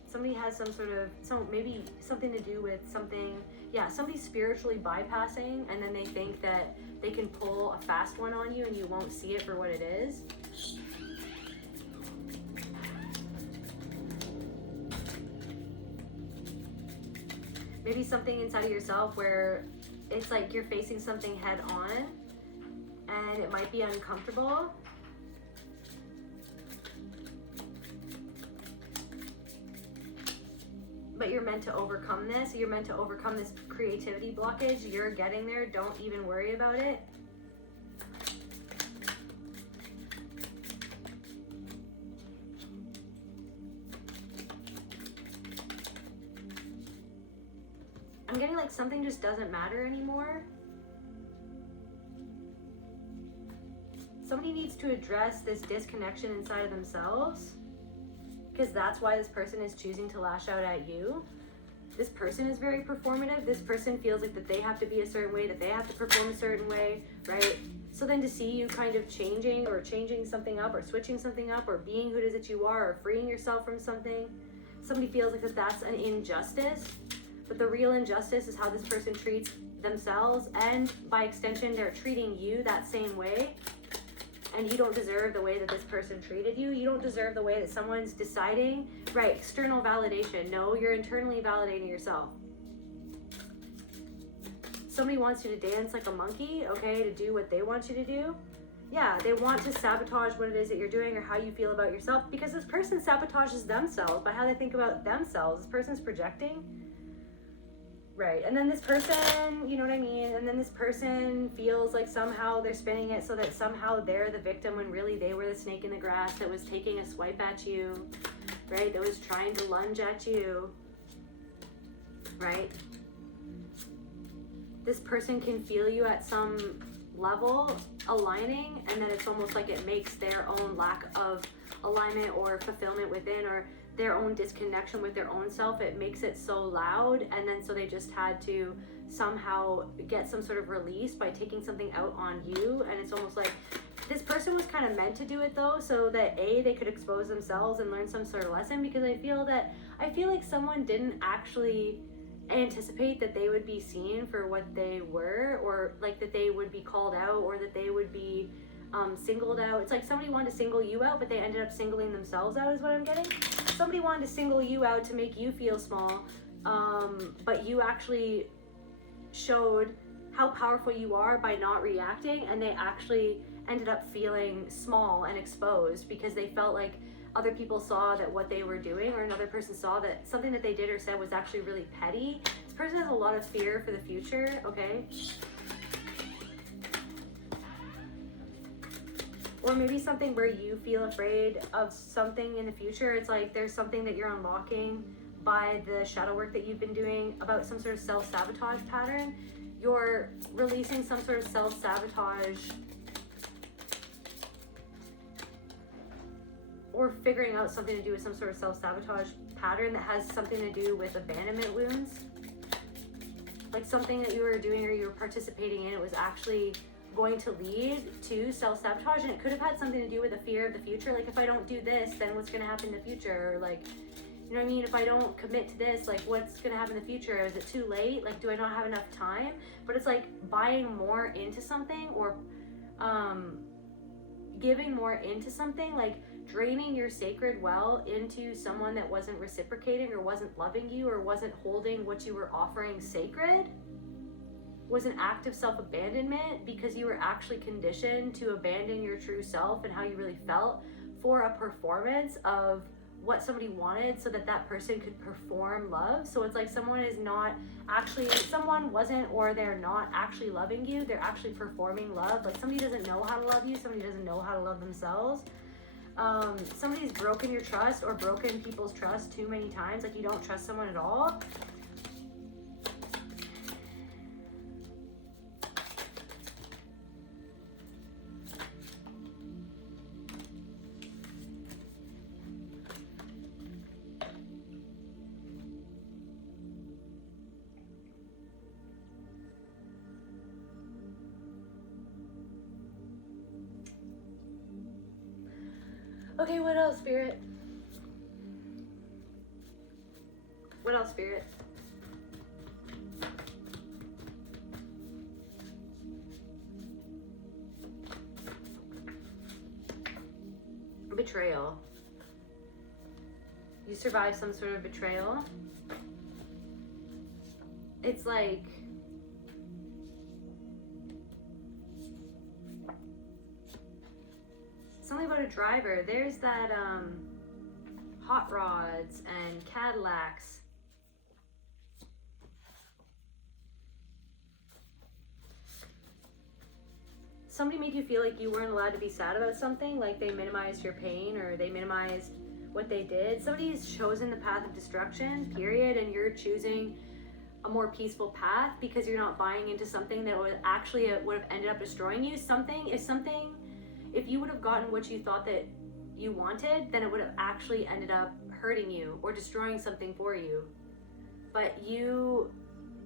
Somebody has some sort of, maybe something to do with something, yeah, somebody's spiritually bypassing, and then they think that they can pull a fast one on you and you won't see it for what it is. Maybe something inside of yourself where it's like you're facing something head on and it might be uncomfortable. But you're meant to overcome this. You're meant to overcome this creativity blockage. You're getting there. Don't even worry about it. I'm getting like something just doesn't matter anymore. Somebody needs to address this disconnection inside of themselves, because that's why this person is choosing to lash out at you. This person is very performative. This person feels like that they have to be a certain way, that they have to perform a certain way, right? So then to see you kind of changing something up, or switching something up, or being who it is that you are, or freeing yourself from something, somebody feels like that's an injustice. But the real injustice is how this person treats themselves, and by extension, they're treating you that same way. And you don't deserve the way that this person treated you. You don't deserve the way that someone's deciding. Right, external validation. No, you're internally validating yourself. Somebody wants you to dance like a monkey, okay, to do what they want you to do. Yeah, they want to sabotage what it is that you're doing or how you feel about yourself, because this person sabotages themselves by how they think about themselves. This person's projecting. Right, and then this person, you know what I mean? And then this person feels like somehow they're spinning it so that somehow they're the victim, when really they were the snake in the grass that was taking a swipe at you, right? That was trying to lunge at you, right? This person can feel you at some level aligning, and then it's almost like it makes their own lack of alignment or fulfillment within, or their own disconnection with their own self, it makes it so loud, and then so they just had to somehow get some sort of release by taking something out on you. And it's almost like this person was kind of meant to do it though, so that they could expose themselves and learn some sort of lesson, because I feel like someone didn't actually anticipate that they would be seen for what they were, or like that they would be called out, or that they would be singled out. It's like somebody wanted to single you out, but they ended up singling themselves out, is what I'm getting. Somebody wanted to single you out to make you feel small, but you actually showed how powerful you are by not reacting, and they actually ended up feeling small and exposed because they felt like other people saw that what they were doing, or another person saw that something that they did or said was actually really petty. This person has a lot of fear for the future, okay? Or maybe something where you feel afraid of something in the future. It's like there's something that you're unlocking by the shadow work that you've been doing about some sort of self-sabotage pattern. You're releasing some sort of self-sabotage, or figuring out something to do with some sort of self-sabotage pattern that has something to do with abandonment wounds. Like something that you were doing or you were participating in, it was actually going to lead to self-sabotage, and it could have had something to do with the fear of the future. Like, if I don't do this, then what's going to happen in the future? Or like, you know what I mean? If I don't commit to this, like, what's going to happen in the future? Is it too late? Like, do I not have enough time? But it's like buying more into something, or giving more into something, like draining your sacred well into someone that wasn't reciprocating, or wasn't loving you, or wasn't holding what you were offering sacred, was an act of self-abandonment, because you were actually conditioned to abandon your true self and how you really felt for a performance of what somebody wanted, so that that person could perform love. So it's like someone wasn't, or they're not actually loving you, they're actually performing love. Like somebody doesn't know how to love you, somebody doesn't know how to love themselves. Somebody's broken your trust, or broken people's trust too many times. Like you don't trust someone at all. Okay, what else, Spirit? What else, Spirit? Betrayal. You survived some sort of betrayal. It's like something about a driver. There's that hot rods and Cadillacs. Somebody made you feel like you weren't allowed to be sad about something, like they minimized your pain, or they minimized what they did. Somebody's chosen the path of destruction, period, and you're choosing a more peaceful path because you're not buying into something that would actually would have ended up destroying you. If you would have gotten what you thought that you wanted, then it would have actually ended up hurting you or destroying something for you. But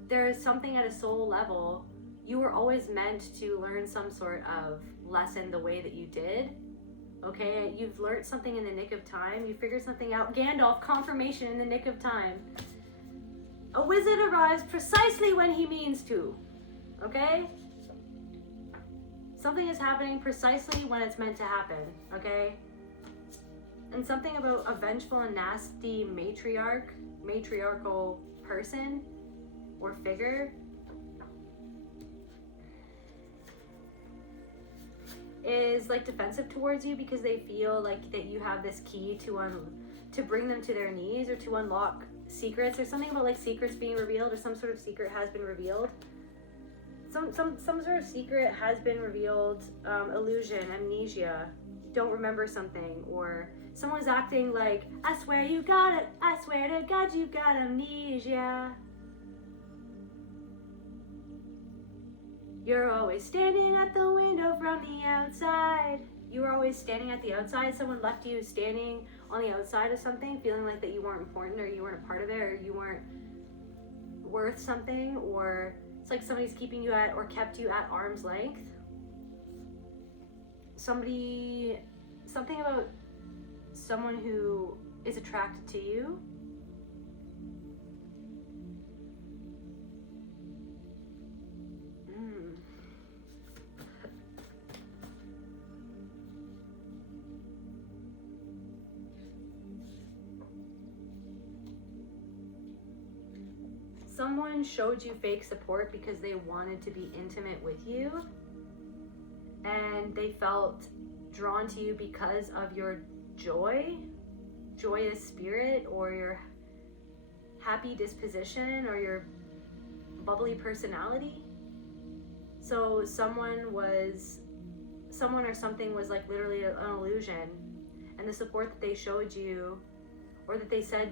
there is something at a soul level. You were always meant to learn some sort of lesson the way that you did. Okay, you've learned something in the nick of time. You figured something out. Gandalf, confirmation in the nick of time. A wizard arrives precisely when he means to. Okay? Something is happening precisely when it's meant to happen, okay? And something about a vengeful and nasty matriarchal person or figure is like defensive towards you, because they feel like that you have this key to bring them to their knees, or to unlock secrets, or something about like secrets being revealed, or some sort of secret has been revealed. Some sort of secret has been revealed. Illusion, amnesia, don't remember something, or someone's acting like, I swear you got it, I swear to God you got amnesia. You're always standing at the window from the outside. You were always standing at the outside. Someone left you standing on the outside of something, feeling like that you weren't important, or you weren't a part of it, or you weren't worth something, or it's like somebody's keeping you at, or kept you at arm's length. something about someone who is attracted to you. Someone showed you fake support because they wanted to be intimate with you, and they felt drawn to you because of your joyous spirit, or your happy disposition, or your bubbly personality. So someone or something was like literally an illusion, and the support that they showed you, or that they said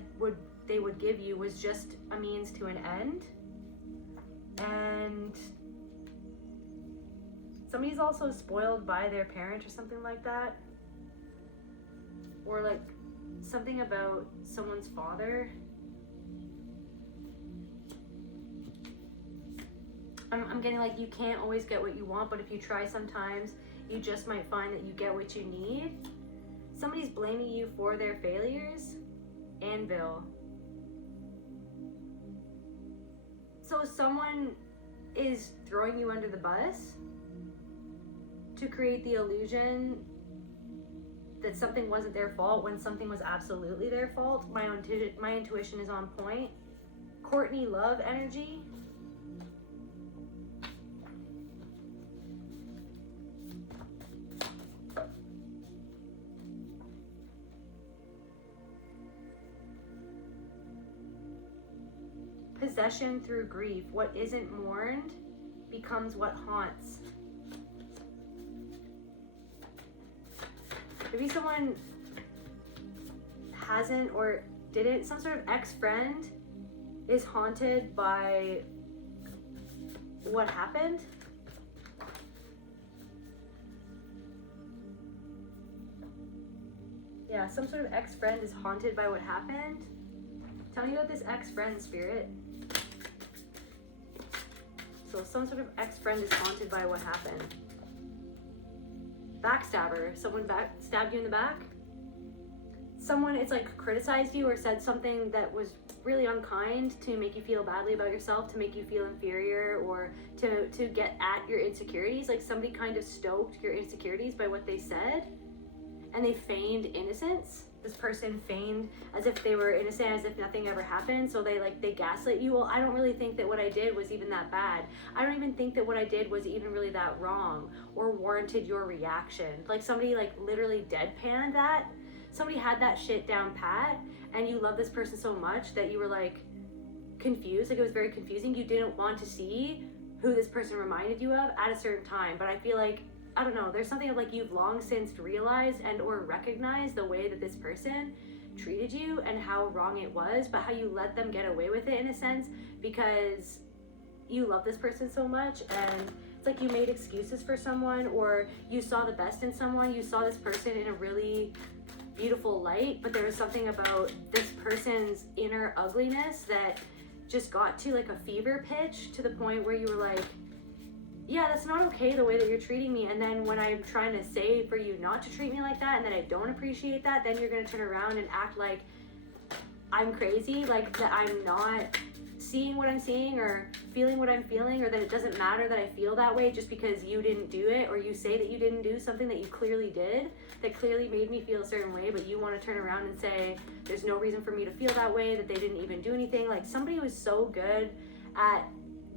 they would give you, was just a means to an end. And somebody's also spoiled by their parent or something like that, or like something about someone's father. I'm getting like, you can't always get what you want, but if you try sometimes, you just might find that you get what you need. Somebody's blaming you for their failures. Anvil. So someone is throwing you under the bus to create the illusion that something wasn't their fault when something was absolutely their fault. My intuition is on point. Courtney love energy. Possession through grief. What isn't mourned becomes what haunts. Maybe someone hasn't or didn't, some sort of ex-friend is haunted by what happened. Yeah, some sort of ex-friend is haunted by what happened. Tell me about this ex-friend, Spirit. So some sort of ex-friend is haunted by what happened. Backstabber. Someone stabbed you in the back. Someone, it's like, criticized you or said something that was really unkind to make you feel badly about yourself, to make you feel inferior, or to get at your insecurities. Like somebody kind of stoked your insecurities by what they said, and they feigned innocence. This person feigned as if they were innocent, as if nothing ever happened. So they gaslit you. Well, I don't really think that what I did was even that bad. I don't even think that what I did was even really that wrong or warranted your reaction. Like somebody like literally deadpanned that. Somebody had that shit down pat, and you love this person so much that you were like confused. Like it was very confusing. You didn't want to see who this person reminded you of at a certain time. But I feel like, I don't know, there's something of like you've long since realized and or recognized the way that this person treated you and how wrong it was, but how you let them get away with it in a sense because you love this person so much. And it's like you made excuses for someone, or you saw the best in someone. You saw this person in a really beautiful light, but there was something about this person's inner ugliness that just got to like a fever pitch, to the point where you were like, yeah, that's not okay the way that you're treating me. And then when I'm trying to say for you not to treat me like that, and then I don't appreciate that, then you're gonna turn around and act like I'm crazy, like that I'm not seeing what I'm seeing or feeling what I'm feeling, or that it doesn't matter that I feel that way just because you didn't do it, or you say that you didn't do something that you clearly did, that clearly made me feel a certain way, but you want to turn around and say there's no reason for me to feel that way, that they didn't even do anything. Like somebody was so good at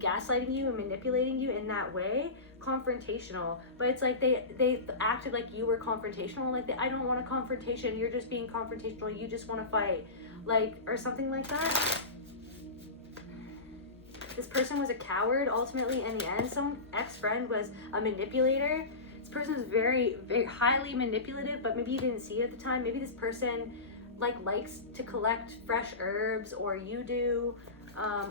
gaslighting you and manipulating you in that way, confrontational, but it's like they acted like you were confrontational, like I don't want a confrontation, you're just being confrontational, you just want to fight, like, or something like that. This person was a coward ultimately in the end. Some ex-friend was a manipulator. This person was very, very highly manipulative, but maybe you didn't see it at the time. Maybe this person like likes to collect fresh herbs, or you do,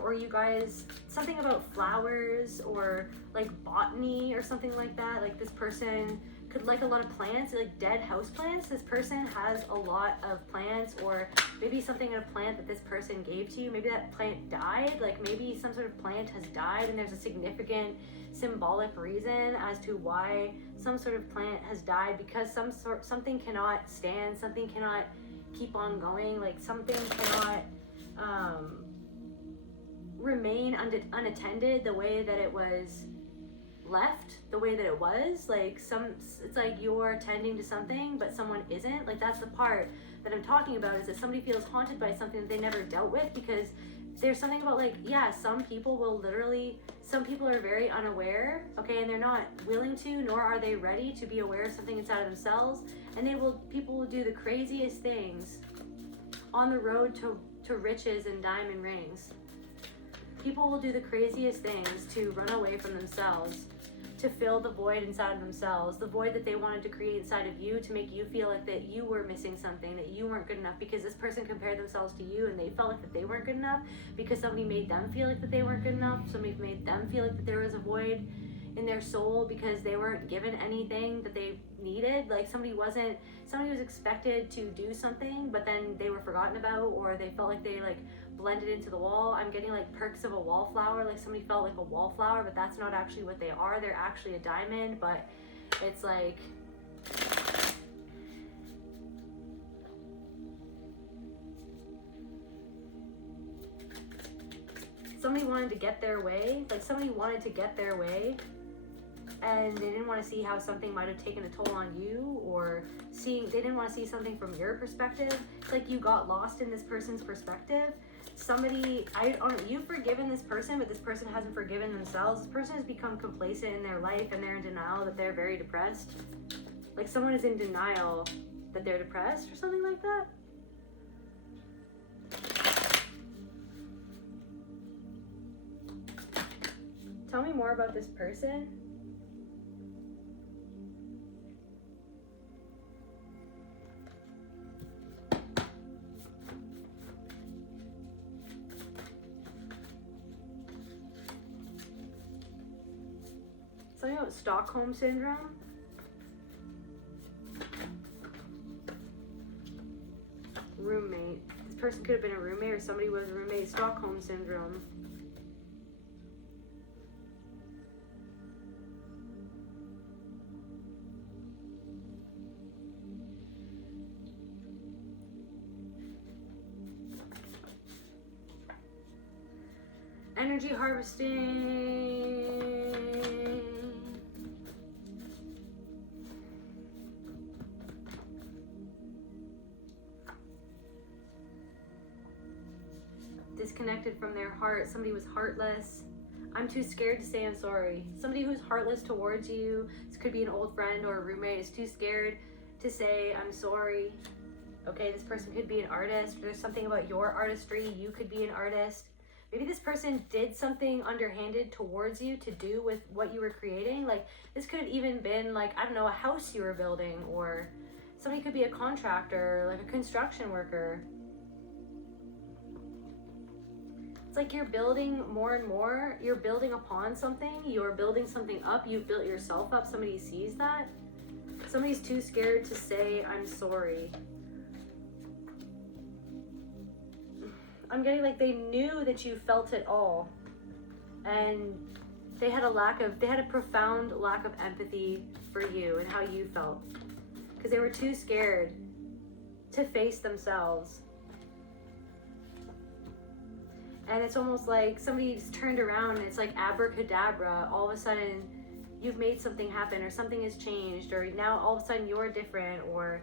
or you guys, something about flowers or like botany or something like that. Like this person could like a lot of plants, like dead house plants. This person has a lot of plants, or maybe something in a plant that this person gave to you. Maybe that plant died. Like maybe some sort of plant has died, and there's a significant symbolic reason as to why some sort of plant has died, because something cannot stand, something cannot keep on going, like something cannot remain unattended the way that it was left, the way that it was. Like it's like you're tending to something but someone isn't. Like that's the part that I'm talking about, is that somebody feels haunted by something that they never dealt with, because there's something about like, yeah, some people are very unaware, okay, and they're not willing to, nor are they ready to be aware of something inside of themselves, and people will do the craziest things on the road to riches and diamond rings. People will do the craziest things to run away from themselves, to fill the void inside of themselves, the void that they wanted to create inside of you, to make you feel like that you were missing something, that you weren't good enough, because this person compared themselves to you and they felt like that they weren't good enough, because somebody made them feel like that they weren't good enough, somebody made them feel like that there was a void in their soul because they weren't given anything that they needed. Like somebody was expected to do something, but then they were forgotten about, or they felt like they like blended into the wall. I'm getting like perks of a wallflower, like somebody felt like a wallflower, but that's not actually what they are. They're actually a diamond, but it's like somebody wanted to get their way, and they didn't want to see how something might have taken a toll on you, or they didn't want to see something from your perspective. It's like you got lost in this person's perspective. You've forgiven this person, but this person hasn't forgiven themselves. This person has become complacent in their life, and they're in denial that they're very depressed. Like someone is in denial that they're depressed or something like that. Tell me more about this person. Something about Stockholm Syndrome. Roommate. This person could have been a roommate, or somebody was a roommate. Stockholm Syndrome. Energy harvesting. Disconnected from their heart. Somebody was heartless. I'm too scared to say I'm sorry. Somebody who's heartless towards you, this could be an old friend or a roommate, is too scared to say I'm sorry. Okay, this person could be an artist. There's something about your artistry. You could be an artist. Maybe this person did something underhanded towards you to do with what you were creating. Like this could have even been like, I don't know, a house you were building, or somebody could be a contractor, like a construction worker. It's like you're building more and more. You're building upon something. You're building something up. You've built yourself up. Somebody sees that. Somebody's too scared to say I'm sorry. I'm getting like they knew that you felt it all, and they had a profound lack of empathy for you and how you felt, because they were too scared to face themselves. And it's almost like somebody's turned around and it's like abracadabra. All of a sudden you've made something happen, or something has changed, or now all of a sudden you're different, or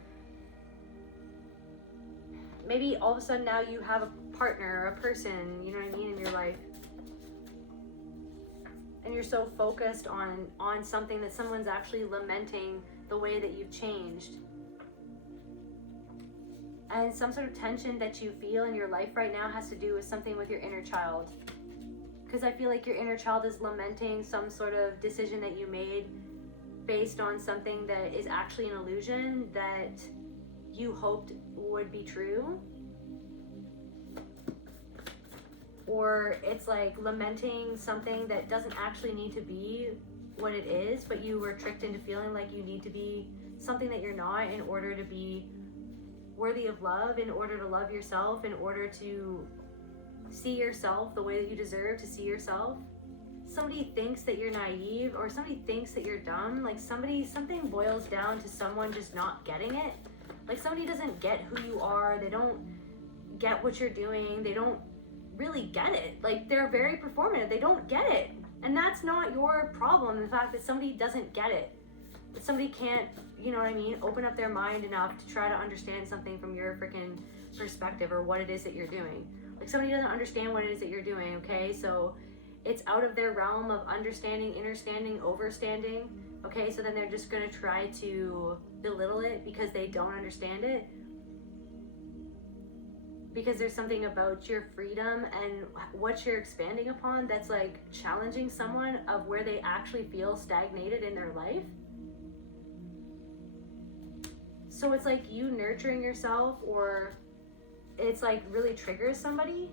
maybe all of a sudden now you have a partner or a person, you know what I mean, in your life. And you're so focused on something that someone's actually lamenting the way that you've changed. And some sort of tension that you feel in your life right now has to do with something with your inner child. Because I feel like your inner child is lamenting some sort of decision that you made based on something that is actually an illusion that you hoped would be true. Or it's like lamenting something that doesn't actually need to be what it is, but you were tricked into feeling like you need to be something that you're not in order to be worthy of love, in order to love yourself, in order to see yourself the way that you deserve to see yourself. Somebody thinks that you're naive, or somebody thinks that you're dumb. Like something boils down to someone just not getting it. Like somebody doesn't get who you are. They don't get what you're doing. They don't really get it. Like they're very performative. They don't get it. And that's not your problem. The fact that somebody doesn't get it. That somebody can't, you know what I mean, open up their mind enough to try to understand something from your freaking perspective or what it is that you're doing. Like somebody doesn't understand what it is that you're doing, okay? So it's out of their realm of understanding, understanding, overstanding, okay? So then they're just gonna try to belittle it because they don't understand it. Because there's something about your freedom and what you're expanding upon that's like challenging someone of where they actually feel stagnated in their life. So it's like you nurturing yourself, or it's like really triggers somebody.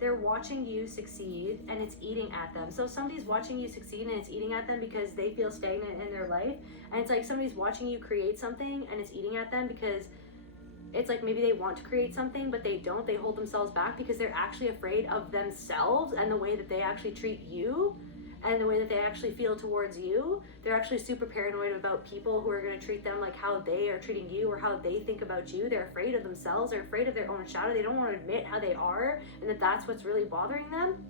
They're watching you succeed and it's eating at them. So somebody's watching you succeed and it's eating at them because they feel stagnant in their life. And it's like somebody's watching you create something and it's eating at them because it's like maybe they want to create something, but they don't. They hold themselves back because they're actually afraid of themselves and the way that they actually treat you and the way that they actually feel towards you. They're actually super paranoid about people who are going to treat them like how they are treating you or how they think about you. They're afraid of themselves. They're afraid of their own shadow. They don't want to admit how they are and that that's what's really bothering them.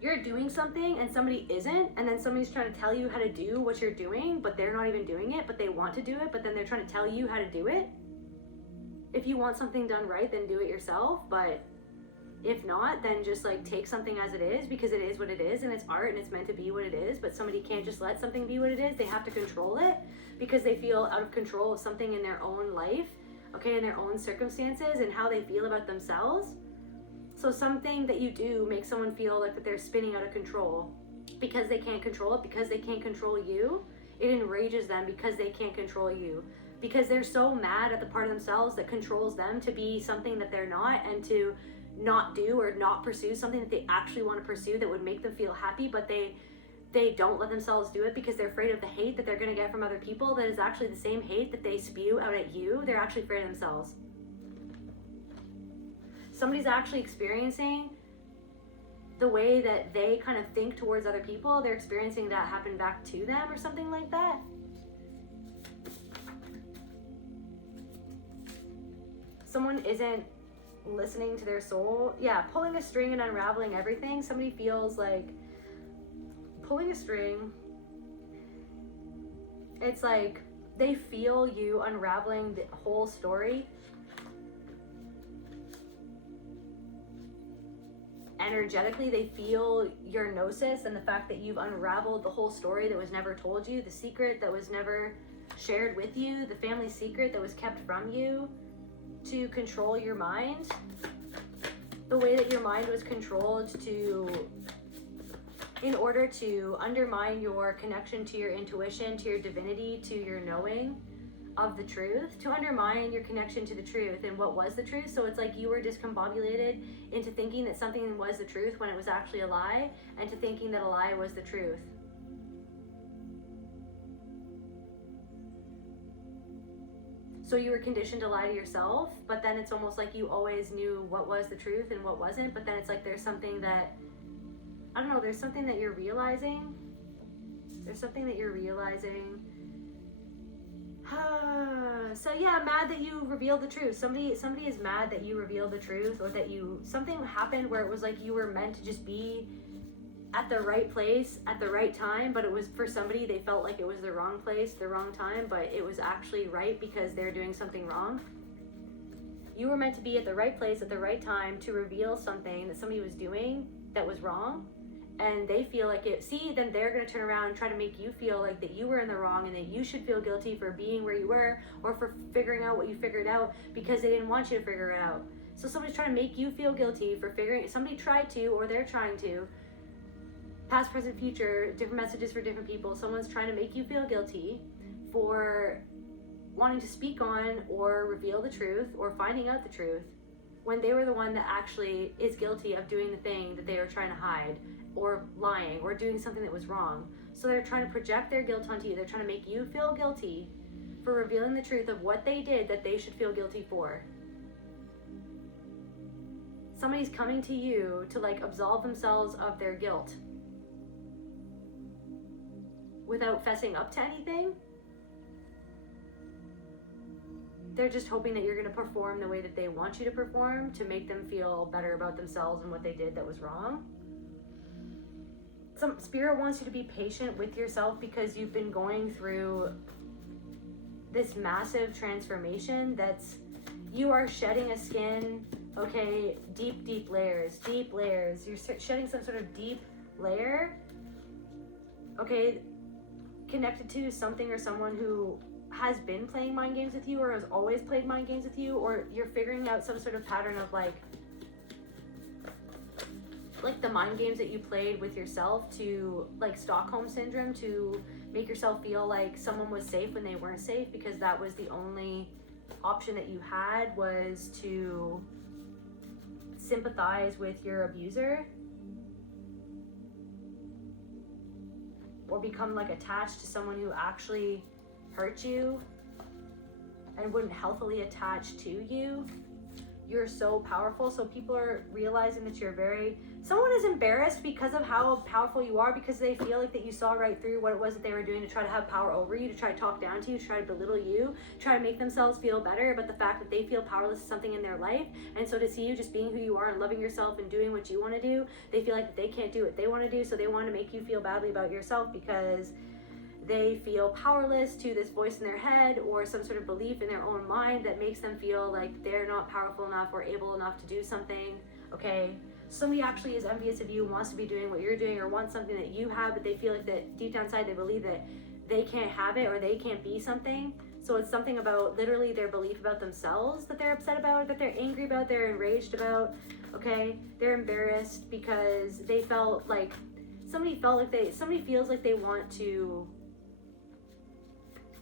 You're doing something and somebody isn't, and then somebody's trying to tell you how to do what you're doing, but they're not even doing it, but they want to do it, but then they're trying to tell you how to do it. If you want something done right, then do it yourself, but if not, then just like take something as it is, because it is what it is and it's art and it's meant to be what it is. But somebody can't just let something be what it is. They have to control it because they feel out of control of something in their own life, okay, in their own circumstances and how they feel about themselves. So something that you do makes someone feel like that they're spinning out of control because they can't control it, because they can't control you. It enrages them because they can't control you, because they're so mad at the part of themselves that controls them to be something that they're not and to not do or not pursue something that they actually want to pursue that would make them feel happy, but they don't let themselves do it because they're afraid of the hate that they're going to get from other people that is actually the same hate that they spew out at you. They're actually afraid of themselves. Somebody's actually experiencing the way that they kind of think towards other people. They're experiencing that happen back to them or something like that. Someone isn't listening to their soul. Yeah, pulling a string and unraveling everything. Somebody feels like pulling a string. It's like they feel you unraveling the whole story. Energetically, they feel your gnosis and the fact that you've unraveled the whole story that was never told you, the secret that was never shared with you, the family secret that was kept from you to control your mind. The way that your mind was controlled in order to undermine your connection to your intuition, to your divinity, to your knowing of the truth, to undermine your connection to the truth and what was the truth. So it's like you were discombobulated into thinking that something was the truth when it was actually a lie, and to thinking that a lie was the truth. So you were conditioned to lie to yourself, but then it's almost like you always knew what was the truth and what wasn't, but then it's like there's something that, I don't know, there's something that you're realizing. There's something that you're realizing. So yeah, mad that you revealed the truth. Somebody is mad that you revealed the truth, or that something happened where it was like you were meant to just be at the right place at the right time, but it was for somebody, they felt like it was the wrong place, the wrong time, but it was actually right because they're doing something wrong. You were meant to be at the right place at the right time to reveal something that somebody was doing that was wrong, and they feel like it. See, then they're going to turn around and try to make you feel like that you were in the wrong and that you should feel guilty for being where you were or for figuring out what you figured out because they didn't want you to figure it out. So somebody's trying to make you feel guilty for somebody tried to, or they're trying to. Past, present, future, different messages for different people. Someone's trying to make you feel guilty for wanting to speak on or reveal the truth or finding out the truth when they were the one that actually is guilty of doing the thing that they were trying to hide, or lying, or doing something that was wrong. So they're trying to project their guilt onto you. They're trying to make you feel guilty for revealing the truth of what they did that they should feel guilty for. Somebody's coming to you to like absolve themselves of their guilt without fessing up to anything. They're just hoping that you're going to perform the way that they want you to perform to make them feel better about themselves and what they did that was wrong. Some spirit wants you to be patient with yourself because you've been going through this massive transformation that's, you are shedding a skin, okay, deep layers. You're shedding some sort of deep layer, okay, connected to something or someone who has been playing mind games with you or has always played mind games with you, or you're figuring out some sort of pattern of like the mind games that you played with yourself to like Stockholm syndrome, to make yourself feel like someone was safe when they weren't safe, because that was the only option that you had, was to sympathize with your abuser or become like attached to someone who actually hurt you and wouldn't healthily attach to you. You're so powerful. So people are realizing that someone is embarrassed because of how powerful you are, because they feel like that you saw right through what it was that they were doing to try to have power over you, to try to talk down to you, to try to belittle you, try to make themselves feel better about the fact that they feel powerless to something in their life. And so to see you just being who you are and loving yourself and doing what you want to do, they feel like they can't do what they want to do. So they want to make you feel badly about yourself because they feel powerless to this voice in their head or some sort of belief in their own mind that makes them feel like they're not powerful enough or able enough to do something, okay? Somebody actually is envious of you, wants to be doing what you're doing or wants something that you have, but they feel like that deep down inside they believe that they can't have it or they can't be something. So it's something about literally their belief about themselves that they're upset about, that they're angry about, they're enraged about, okay? They're embarrassed because they felt like, somebody feels like they want to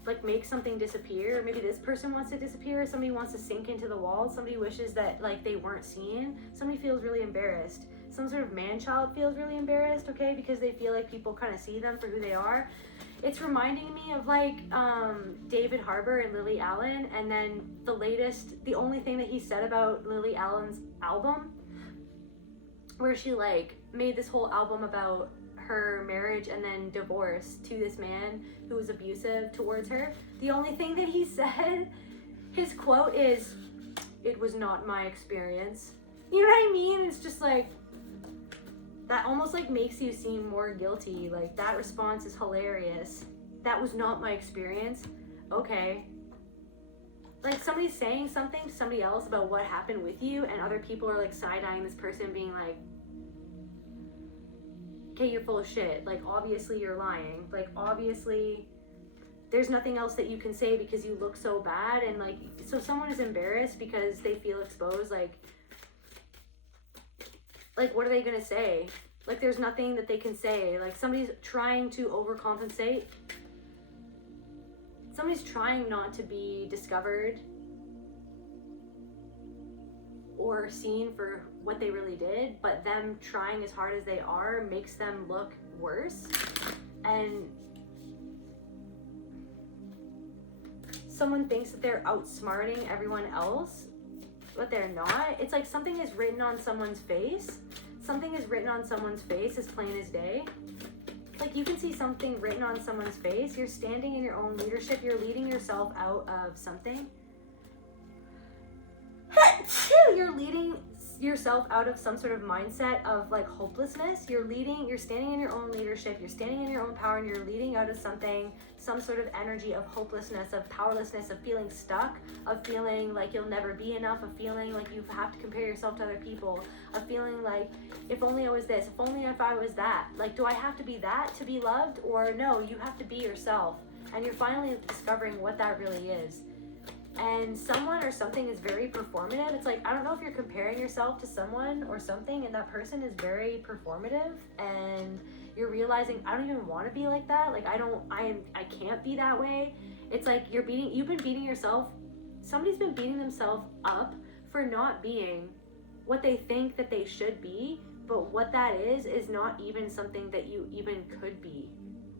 like make something disappear. Maybe this person wants to disappear. Somebody wants to sink into the wall. Somebody wishes that like they weren't seen. Somebody feels really embarrassed. Some sort of man-child feels really embarrassed, okay, because they feel like people kind of see them for who they are. It's reminding me of like David Harbour and Lily Allen, and then the only thing that he said about Lily Allen's album, where she like made this whole album about her marriage and then divorce to this man who was abusive towards her. The only thing that he said, his quote is, "It was not my experience." You know what I mean? It's just like, that almost like makes you seem more guilty. Like that response is hilarious. That was not my experience. Okay. Like somebody's saying something to somebody else about what happened with you, and other people are like side-eyeing this person being like, okay, you're full of shit. Like, obviously you're lying. Like, obviously there's nothing else that you can say because you look so bad. And like, so someone is embarrassed because they feel exposed. Like what are they gonna say? Like, there's nothing that they can say. Like, somebody's trying to overcompensate. Somebody's trying not to be discovered or seen for what they really did, but them trying as hard as they are makes them look worse. And someone thinks that they're outsmarting everyone else, but they're not. It's like something is written on someone's face. Something is written on someone's face as plain as day. Like, you can see something written on someone's face. You're standing in your own leadership. You're leading yourself out of something. You're leading yourself out of some sort of mindset of like hopelessness. You're standing in your own leadership, you're standing in your own power, and you're leading out of something, some sort of energy of hopelessness, of powerlessness, of feeling stuck, of feeling like you'll never be enough, of feeling like you have to compare yourself to other people, of feeling like, if only I was this, if only if I was that. Like, do I have to be that to be loved? Or no, you have to be yourself. And you're finally discovering what that really is. And someone or something is very performative. It's like, I don't know if you're comparing yourself to someone or something, and that person is very performative, and you're realizing, I don't even want to be like that. Like, I can't be that way. It's like somebody's been beating themselves up for not being what they think that they should be, but what that is not even something that you even could be,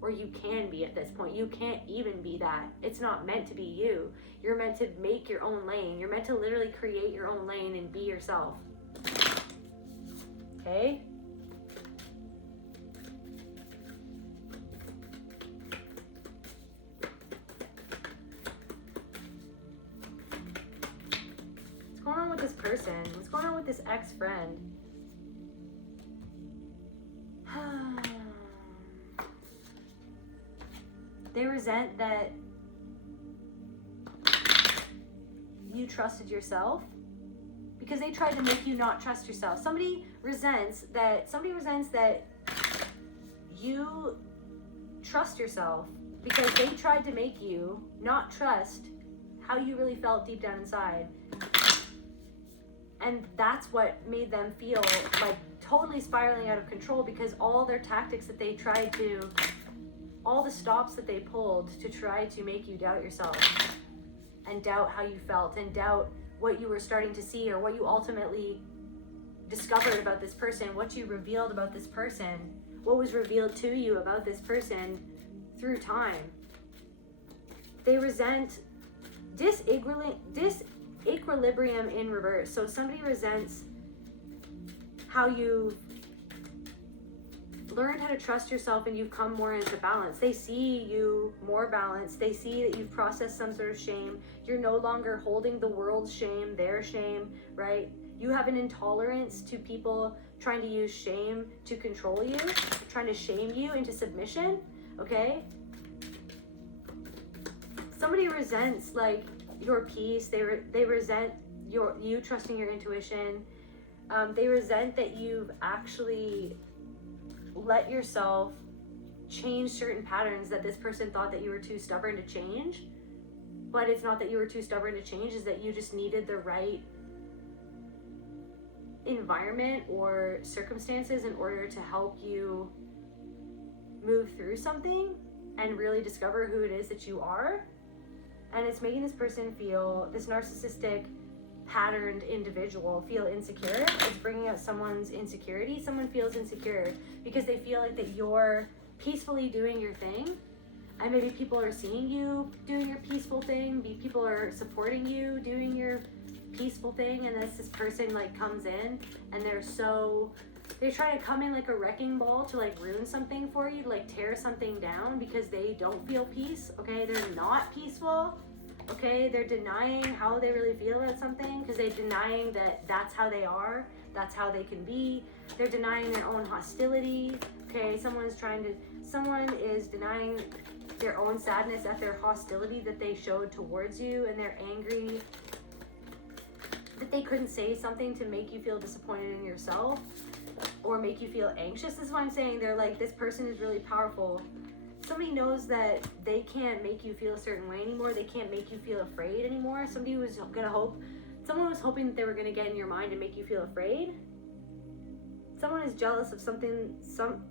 or you can be at this point. You can't even be that. It's not meant to be you. You're meant to make your own lane. You're meant to literally create your own lane and be yourself. Okay? What's going on with this person? What's going on with this ex-friend? They resent that you trusted yourself because they tried to make you not trust yourself. Somebody resents that you trust yourself because they tried to make you not trust how you really felt deep down inside. And that's what made them feel like totally spiraling out of control, because all their tactics that they tried to, all the stops that they pulled to try to make you doubt yourself and doubt how you felt and doubt what you were starting to see or what you ultimately discovered about this person, what you revealed about this person, what was revealed to you about this person through time. They resent disequilibrium in reverse. So somebody resents how you learned how to trust yourself and you've come more into balance. They see you more balanced. They see that you've processed some sort of shame. You're no longer holding the world's shame, their shame, right? You have an intolerance to people trying to use shame to control you, trying to shame you into submission, okay? Somebody resents like your peace. They resent you trusting your intuition. They resent that you've actually let yourself change certain patterns that this person thought that you were too stubborn to change. But it's not that you were too stubborn to change, is that you just needed the right environment or circumstances in order to help you move through something and really discover who it is that you are. And it's making this person feel, this narcissistic patterned individual, feel insecure. It's bringing out someone's insecurity. Someone feels insecure because they feel like that you're peacefully doing your thing, and maybe people are seeing you doing your peaceful thing. Maybe people are supporting you doing your peaceful thing, and this person like comes in and they try to come in like a wrecking ball to like ruin something for you, to like tear something down because they don't feel peace. Okay, they're not peaceful. Okay, they're denying how they really feel about something because they're denying that that's how they are, that's how they can be. They're denying their own hostility. Okay, someone is denying their own sadness at their hostility that they showed towards you, and they're angry that they couldn't say something to make you feel disappointed in yourself or make you feel anxious. This is why I'm saying they're like, this person is really powerful. Somebody knows that they can't make you feel a certain way anymore. They can't make you feel afraid anymore. Someone was hoping that they were gonna get in your mind and make you feel afraid. Someone is jealous of something,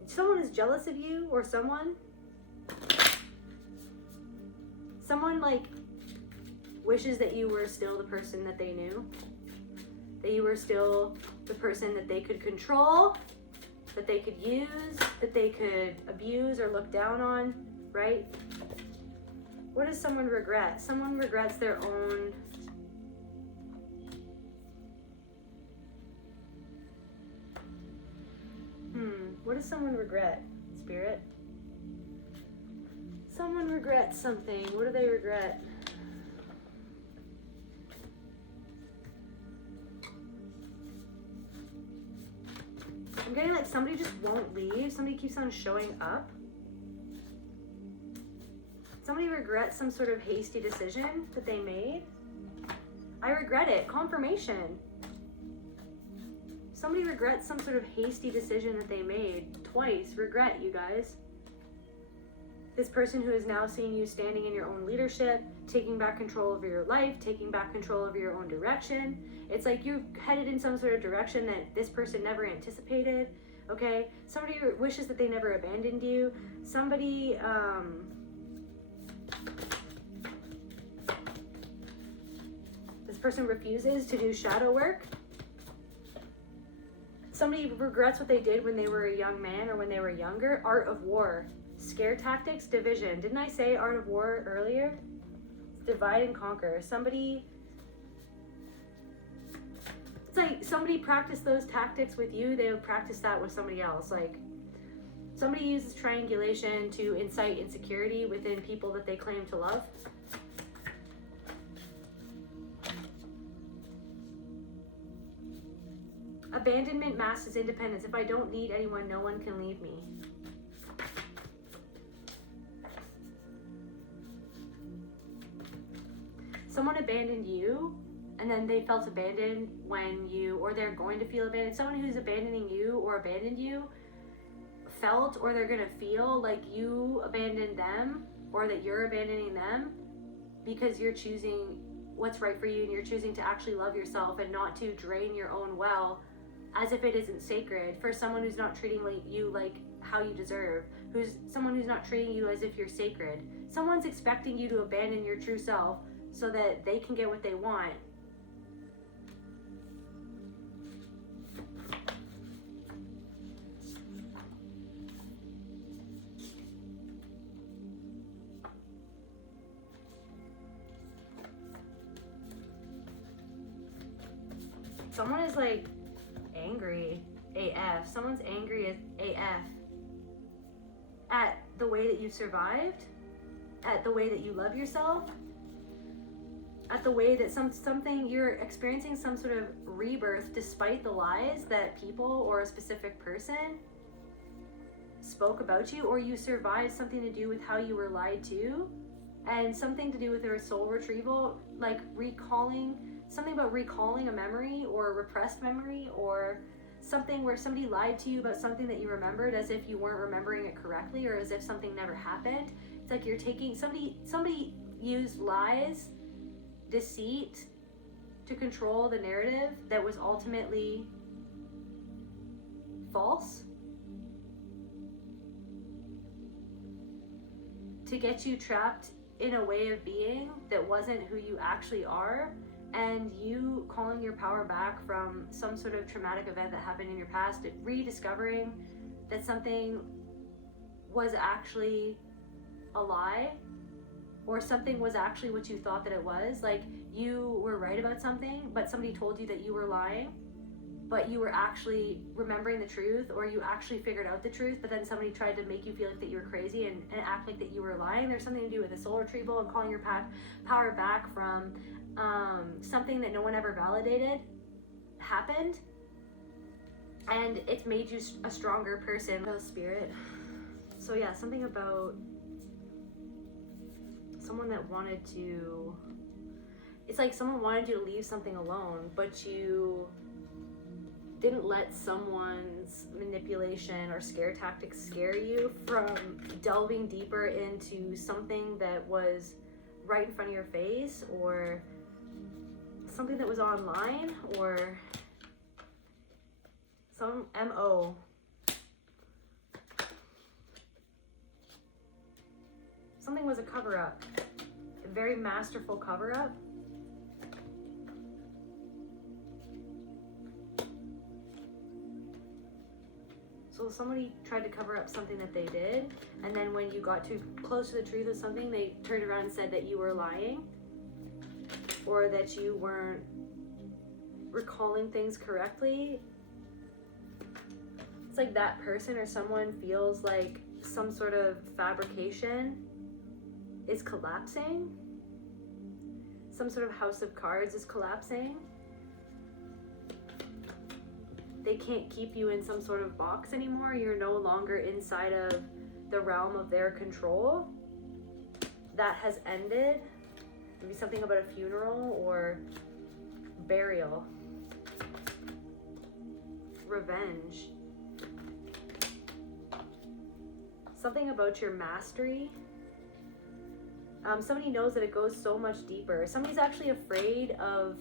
someone is jealous of you or someone. Someone like wishes that you were still the person that they knew. That you were still the person that they could control, that they could use, that they could abuse or look down on, right? What does someone regret? Someone regrets their own what does someone regret, Spirit? Someone regrets something. What do they regret? I'm getting like somebody just won't leave. Somebody keeps on showing up. Somebody regrets some sort of hasty decision that they made. I regret it. Confirmation. Somebody regrets some sort of hasty decision that they made. Twice. Regret, you guys. This person who is now seeing you standing in your own leadership, taking back control of your life, taking back control of your own direction. It's like you're headed in some sort of direction that this person never anticipated, okay? Somebody wishes that they never abandoned you. Somebody, this person refuses to do shadow work. Somebody regrets what they did when they were a young man or when they were younger. Art of war. Scare tactics, division. Didn't I say art of war earlier? Divide and conquer. Somebody... It's like somebody practiced those tactics with you, they would practice that with somebody else. Like, somebody uses triangulation to incite insecurity within people that they claim to love. Abandonment masks as independence. If I don't need anyone, no one can leave me. Someone abandoned you, and then they felt abandoned when you, or they're going to feel abandoned. Someone who's abandoning you or abandoned you felt, or they're gonna feel like you abandoned them, or that you're abandoning them because you're choosing what's right for you, and you're choosing to actually love yourself and not to drain your own well as if it isn't sacred, for someone who's not treating you like how you deserve, someone who's not treating you as if you're sacred. Someone's expecting you to abandon your true self so that they can get what they want. Someone is like angry AF. Someone's angry as AF at the way that you survived, at the way that you love yourself, at the way that something you're experiencing some sort of rebirth despite the lies that people or a specific person spoke about you, or you survived something to do with how you were lied to, and something to do with their soul retrieval, like something about recalling a memory or a repressed memory, or something where somebody lied to you about something that you remembered as if you weren't remembering it correctly, or as if something never happened. It's like you're taking somebody used lies, deceit to control the narrative that was ultimately false, to get you trapped in a way of being that wasn't who you actually are, and you calling your power back from some sort of traumatic event that happened in your past, rediscovering that something was actually a lie, or something was actually what you thought that it was. Like, you were right about something, but somebody told you that you were lying, but you were actually remembering the truth, or you actually figured out the truth, but then somebody tried to make you feel like that you were crazy and act like that you were lying. There's something to do with the soul retrieval and calling your power back from something that no one ever validated happened, and it's made you a stronger person. Oh, spirit. So yeah, something about someone that wanted to, it's like someone wanted you to leave something alone, but you didn't let someone's manipulation or scare tactics scare you from delving deeper into something that was right in front of your face, or something that was online, or some MO. Something was a cover-up, a very masterful cover-up. So somebody tried to cover up something that they did, and then when you got too close to the truth of something, they turned around and said that you were lying, or that you weren't recalling things correctly. It's like that person or someone feels like some sort of fabrication is collapsing. Some sort of house of cards is collapsing. They can't keep you in some sort of box anymore. You're no longer inside of the realm of their control. That has ended. Maybe something about a funeral or burial. Revenge. Something about your mastery. Somebody knows that it goes so much deeper. Somebody's actually afraid of,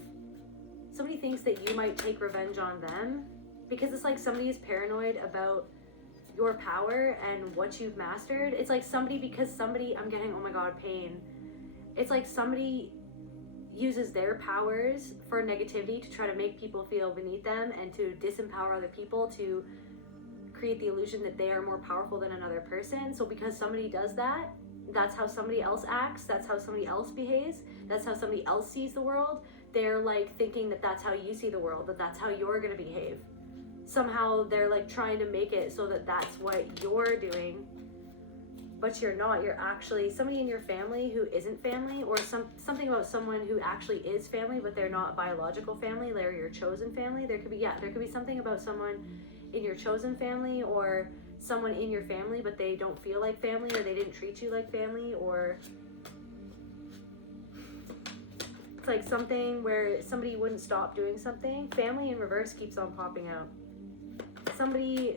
somebody thinks that you might take revenge on them, because it's like somebody is paranoid about your power and what you've mastered. It's like somebody, I'm getting, oh my God, pain. It's like somebody, uses their powers for negativity to try to make people feel beneath them and to disempower other people, to create the illusion that they are more powerful than another person. So because somebody does that, that's how somebody else acts, that's how somebody else behaves, that's how somebody else sees the world. They're like thinking that that's how you see the world, that that's how you're going to behave. Somehow they're like trying to make it so that that's what you're doing, but you're not. You're actually somebody in your family who isn't family, or something about someone who actually is family but they're not biological family. They're your chosen family. There could be something about someone in your chosen family, or someone in your family but they don't feel like family, or they didn't treat you like family, or it's like something where somebody wouldn't stop doing something. Family in reverse keeps on popping out. Somebody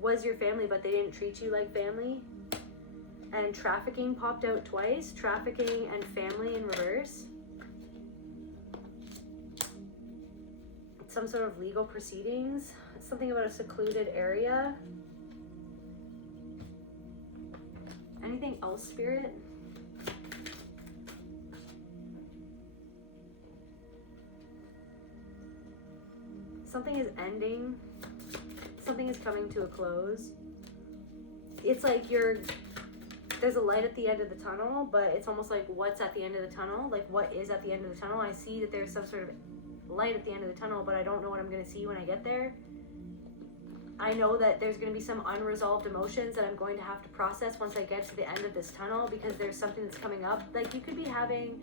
was your family but they didn't treat you like family. And trafficking popped out twice. Trafficking and family in reverse. Some sort of legal proceedings. Something about a secluded area. Anything else, Spirit? Something is ending. Something is coming to a close. It's like there's a light at the end of the tunnel, but it's almost like what's at the end of the tunnel? Like what is at the end of the tunnel? I see that there's some sort of light at the end of the tunnel, but I don't know what I'm going to see when I get there. I know that there's going to be some unresolved emotions that I'm going to have to process once I get to the end of this tunnel, because there's something that's coming up. Like you could be having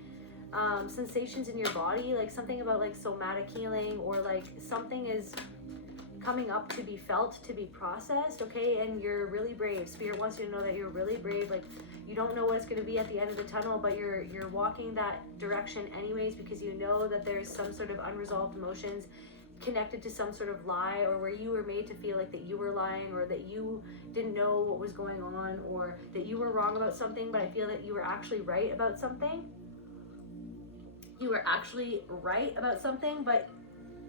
sensations in your body, like something about like somatic healing, or like something is coming up to be felt, to be processed, okay? And you're really brave. Spirit wants you to know that you're really brave. Like you don't know what it's going to be at the end of the tunnel, but you're walking that direction anyways, because you know that there's some sort of unresolved emotions connected to some sort of lie, or where you were made to feel like that you were lying, or that you didn't know what was going on, or that you were wrong about something, but I feel that you were actually right about something. You were actually right about something, but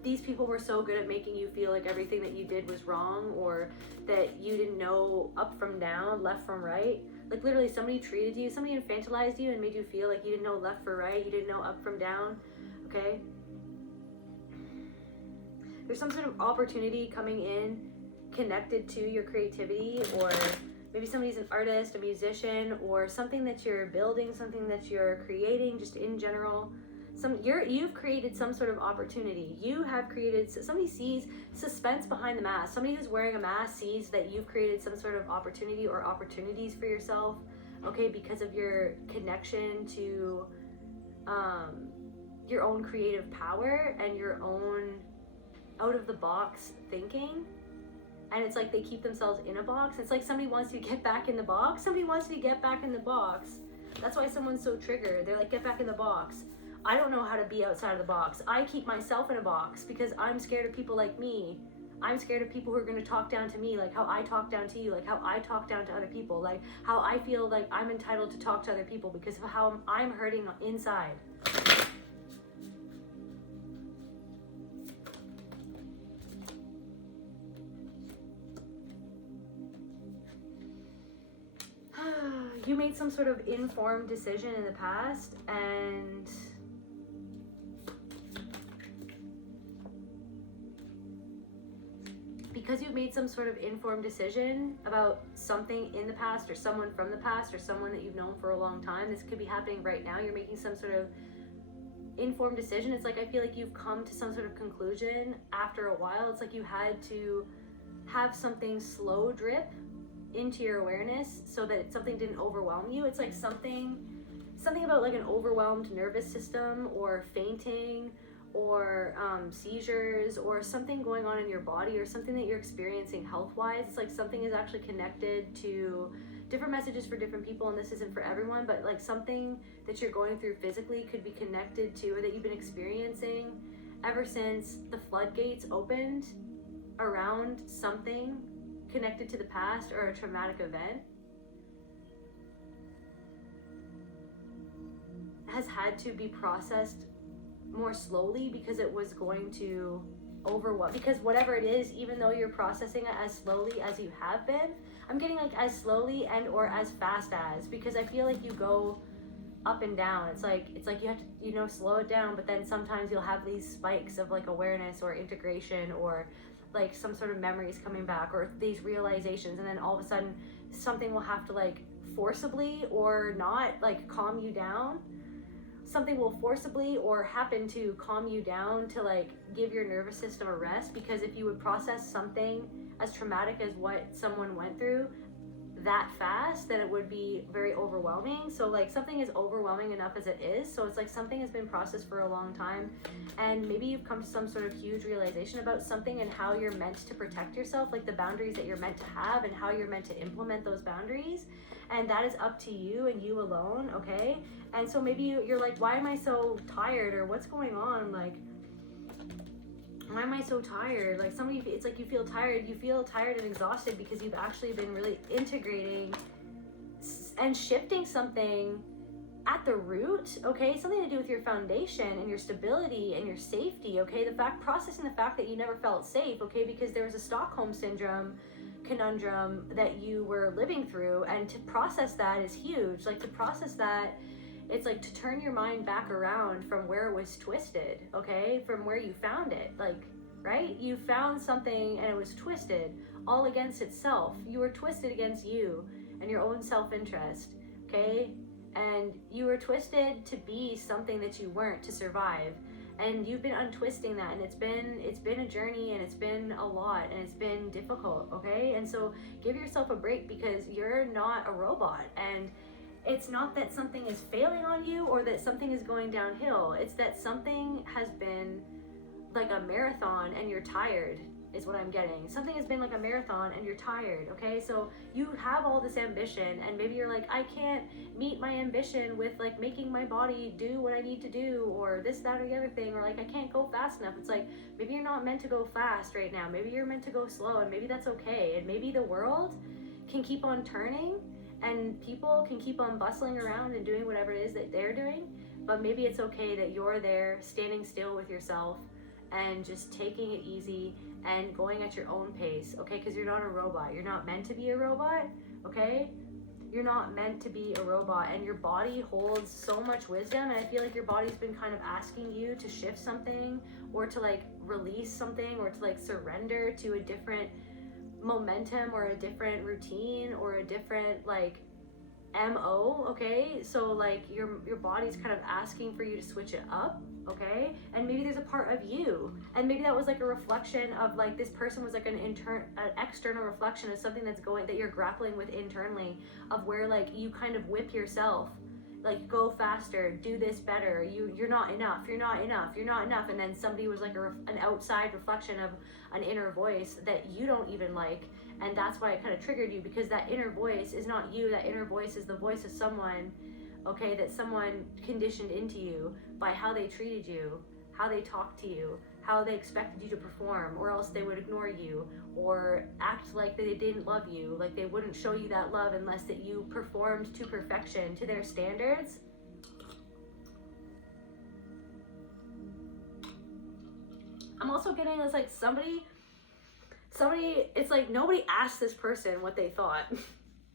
these people were so good at making you feel like everything that you did was wrong, or that you didn't know up from down, left from right. Like literally somebody treated you, somebody infantilized you and made you feel like you didn't know left from right, you didn't know up from down, okay? There's some sort of opportunity coming in connected to your creativity, or maybe somebody's an artist, a musician, or something that you're building, something that you're creating just in general. You've created some sort of opportunity. You have created, somebody sees suspense behind the mask. Somebody who's wearing a mask sees that you've created some sort of opportunity or opportunities for yourself, okay, because of your connection to your own creative power and your own out-of-the-box thinking. And it's like they keep themselves in a box. It's like somebody wants you to get back in the box. Somebody wants you to get back in the box. That's why someone's so triggered. They're like, get back in the box. I don't know how to be outside of the box. I keep myself in a box because I'm scared of people like me. I'm scared of people who are going to talk down to me, like how I talk down to you, like how I talk down to other people, like how I feel like I'm entitled to talk to other people because of how I'm hurting inside. You made some sort of informed decision in the past, and because you've made some sort of informed decision about something in the past, or someone from the past, or someone that you've known for a long time, this could be happening right now. You're making some sort of informed decision. It's like I feel like you've come to some sort of conclusion after a while. It's like you had to have something slow drip into your awareness so that something didn't overwhelm you. It's like something about like an overwhelmed nervous system, or fainting, or seizures, or something going on in your body, or something that you're experiencing health-wise. It's like something is actually connected to different messages for different people, and this isn't for everyone, but like something that you're going through physically could be connected to, or that you've been experiencing ever since the floodgates opened around something connected to the past or a traumatic event, has had to be processed more slowly because it was going to overwhelm. Because whatever it is, even though you're processing it as slowly as you have been, I'm getting like as slowly and or as fast as, because I feel like you go up and down. It's like you have to, you know, slow it down, but then sometimes you'll have these spikes of like awareness or integration or like some sort of memories coming back or these realizations, and then all of a sudden something will have to like forcibly or not like calm you down. Something will forcibly or happen to calm you down to like give your nervous system a rest, because if you would process something as traumatic as what someone went through that fast, then it would be very overwhelming. So like something is overwhelming enough as it is, so it's like something has been processed for a long time, and maybe you've come to some sort of huge realization about something and how you're meant to protect yourself, like the boundaries that you're meant to have and how you're meant to implement those boundaries, and that is up to you and you alone, okay? And so maybe you're like, why am I so tired, or what's going on, like why am I so tired? Like somebody, it's like you feel tired and exhausted because you've actually been really integrating and shifting something at the root, okay? Something to do with your foundation and your stability and your safety, okay? Processing the fact that you never felt safe, okay? Because there was a Stockholm syndrome conundrum that you were living through, and to process that is huge. Like to process that, it's like to turn your mind back around from where it was twisted, okay? From where you found it, like, right? You found something and it was twisted all against itself. You were twisted against you and your own self-interest, okay? And you were twisted to be something that you weren't, to survive. And you've been untwisting that, and it's been a journey, and it's been a lot, and it's been difficult, okay? And so give yourself a break, because you're not a robot, and it's not that something is failing on you or that something is going downhill. It's that something has been like a marathon and you're tired, is what I'm getting. Something has been like a marathon and you're tired, okay? So you have all this ambition, and maybe you're like, I can't meet my ambition with like making my body do what I need to do, or this, that, or the other thing, or like I can't go fast enough. It's like, maybe you're not meant to go fast right now. Maybe you're meant to go slow, and maybe that's okay. And maybe the world can keep on turning, and people can keep on bustling around and doing whatever it is that they're doing, but maybe it's okay that you're there standing still with yourself and just taking it easy and going at your own pace, okay? Because you're not a robot. You're not meant to be a robot, okay? You're not meant to be a robot, and your body holds so much wisdom, and I feel like your body's been kind of asking you to shift something, or to like release something, or to like surrender to a different momentum or a different routine or a different like MO, okay? So like your body's kind of asking for you to switch it up, okay? And maybe there's a part of you, and maybe that was like a reflection of like this person was like an external reflection of something that's going, that you're grappling with internally, of where like you kind of whip yourself, like go faster, do this better, you're not enough, and then somebody was like an outside reflection of an inner voice that you don't even like, and that's why it kind of triggered you, because that inner voice is not you. That inner voice is the voice of someone, okay, that someone conditioned into you by how they treated you, how they talked to you, how they expected you to perform, or else they would ignore you or act like they didn't love you, like they wouldn't show you that love unless that you performed to perfection, to their standards. I'm also getting this like somebody, it's like nobody asked this person what they thought.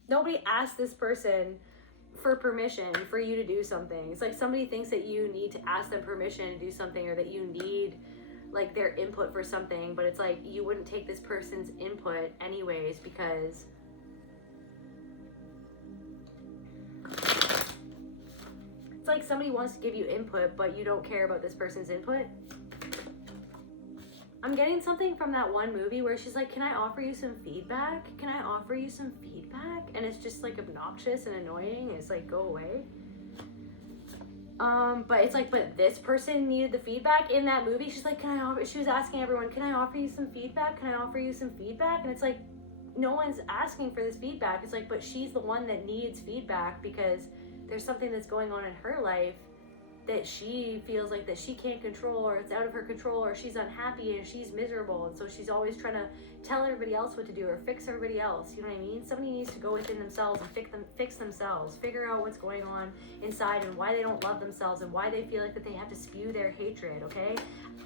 Nobody asked this person for permission for you to do something. It's like somebody thinks that you need to ask them permission to do something, or that you need like their input for something, but it's like you wouldn't take this person's input anyways, because it's like somebody wants to give you input, but you don't care about this person's input. I'm getting something from that one movie where she's like, can I offer you some feedback? Can I offer you some feedback? And it's just like obnoxious and annoying. It's like, go away. But it's like, but this person needed the feedback in that movie. She's like, she was asking everyone, can I offer you some feedback? Can I offer you some feedback? And it's like, no one's asking for this feedback. It's like, but she's the one that needs feedback, because there's something that's going on in her life that she feels like that she can't control, or it's out of her control, or she's unhappy and she's miserable, and so she's always trying to tell everybody else what to do or fix everybody else. You know what I mean? Somebody needs to go within themselves and fix themselves, figure out what's going on inside and why they don't love themselves and why they feel like that they have to spew their hatred, okay,